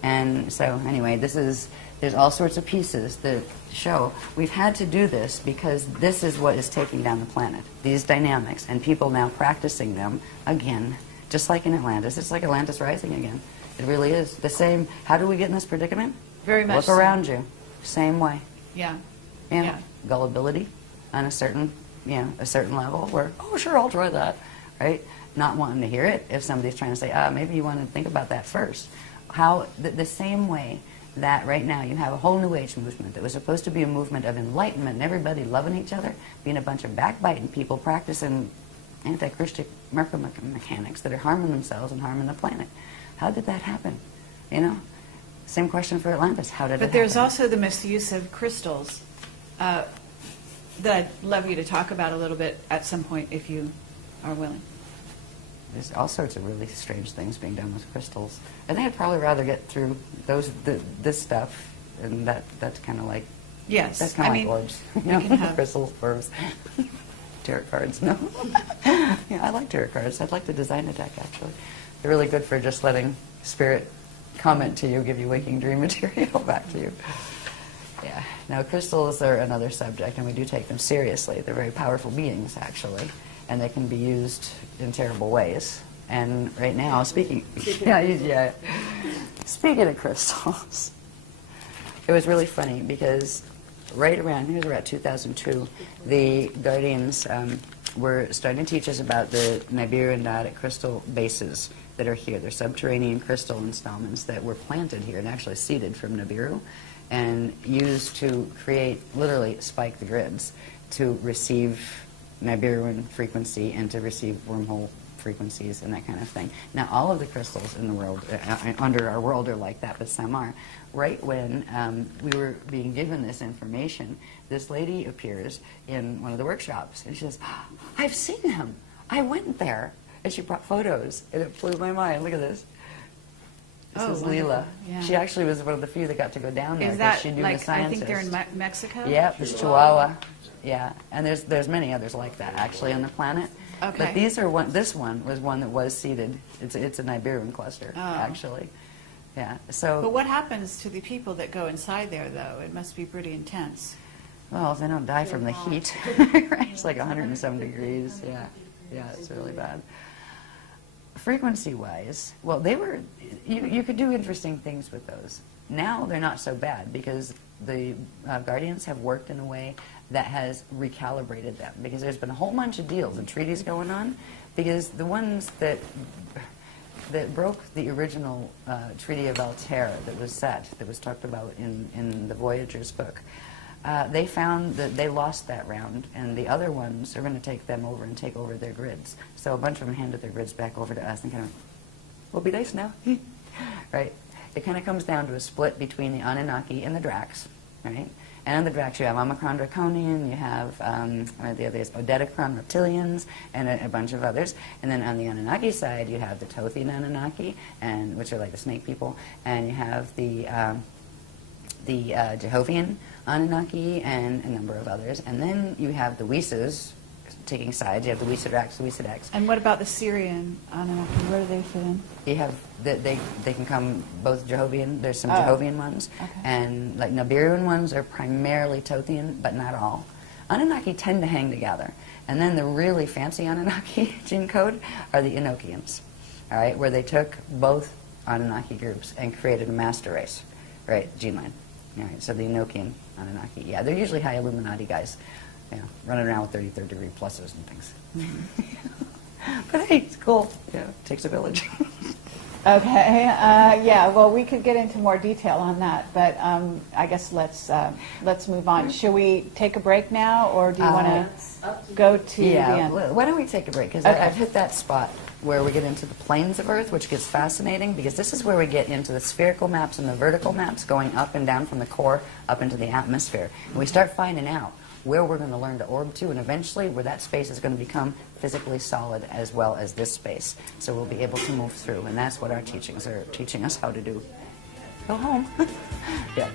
And so, anyway, there's all sorts of pieces that show we've had to do this because this is what is taking down the planet, these dynamics, and people now practicing them again, just like in Atlantis. It's like Atlantis rising again. It really is. The same, how do we get in this predicament? Very much Look so. around you. Same way. Yeah. Yeah. Gullibility on a certain level where, oh, sure, I'll try that, right? Not wanting to hear it if somebody's trying to say, maybe you want to think about that first. How, the same way that right now you have a whole New Age movement that was supposed to be a movement of enlightenment and everybody loving each other, being a bunch of backbiting people practicing anti-Christian mechanics that are harming themselves and harming the planet. How did that happen? Same question for Atlantis. How did it happen? But there's also the misuse of crystals that I'd love you to talk about a little bit at some point if you are willing. There's all sorts of really strange things being done with crystals. I think I'd probably rather get through this stuff, and that's kind of like Yes. that's kind of like orbs. we can have Crystals, orbs, tarot cards. No, yeah, I like tarot cards. I'd like to design a deck actually. They're really good for just letting spirit comment to you, give you waking dream material back to you. Yeah. Now crystals are another subject, and we do take them seriously. They're very powerful beings actually. And they can be used in terrible ways. And right now, speaking of crystals, it was really funny because right around 2002, the Guardians were starting to teach us about the Nibiru and Nadic crystal bases that are here. They're subterranean crystal installments that were planted here and actually seeded from Nibiru and used to create, literally spike the grids to receive Nibiruan frequency and to receive wormhole frequencies and that kind of thing. Now, all of the crystals in the world, under our world, are like that, but some are. Right when we were being given this information, this lady appears in one of the workshops, and she says, "I've seen him. I went there." And she brought photos, and it blew my mind. Look at this. This is Leela. Yeah. She actually was one of the few that got to go down there. Is that she knew like, the scientist. I think they're in Mexico? Yeah, there's Chihuahua. Yeah, and there's many others like that actually on the planet. Okay. But this one was one that was seeded. It's a Nibiruan cluster, actually. Yeah. So. But what happens to the people that go inside there, though? It must be pretty intense. Well, they don't die from the heat. Right? It's like 107 degrees. Yeah. Yeah, it's really bad. Frequency-wise, well, they were. You could do interesting things with those. Now they're not so bad because the Guardians have worked in a way that has recalibrated them, because there's been a whole bunch of deals and treaties going on, because the ones that broke the original Treaty of Altair that was talked about in the Voyagers book, they found that they lost that round, and the other ones are going to take them over and take over their grids. So a bunch of them handed their grids back over to us and kind of, we'll be nice now. Right? It kind of comes down to a split between the Anunnaki and the Dracs, right? And in the Dracs you have Omicron Draconian, you have the other is Odedicron Reptilians, and a bunch of others. And then on the Anunnaki side you have the Tothian Anunnaki, which are like the snake people, and you have the Jehovian Anunnaki and a number of others. And then you have the Weeses taking sides. You have the Weesadrax, the Weesadex. And what about the Syrian Anunnaki? Where do they fit in? You have they can come both Jehovian. There's some Jehovian ones, and like Nibiruan ones are primarily Tothian, but not all. Anunnaki tend to hang together, and then the really fancy Anunnaki gene code are the Enochians, all right, where they took both Anunnaki groups and created a master race, right, gene line. All right, so the Enochian Anunnaki, yeah, they're usually high Illuminati guys, running around with 33rd degree pluses and things. But hey, it's cool. Yeah, it takes a village. Okay. Yeah. Well, we could get into more detail on that, but I guess let's move on. Should we take a break now, or do you want to go to the end? Why don't we take a break? Because I've hit that spot where we get into the planes of Earth, which gets fascinating, because this is where we get into the spherical maps and the vertical maps, going up and down from the core up into the atmosphere, and we start finding out where we're going to learn to orb to, and eventually where that space is going to become physically solid as well as this space. So we'll be able to move through, and that's what our teachings are teaching us how to do. Go home. Yeah.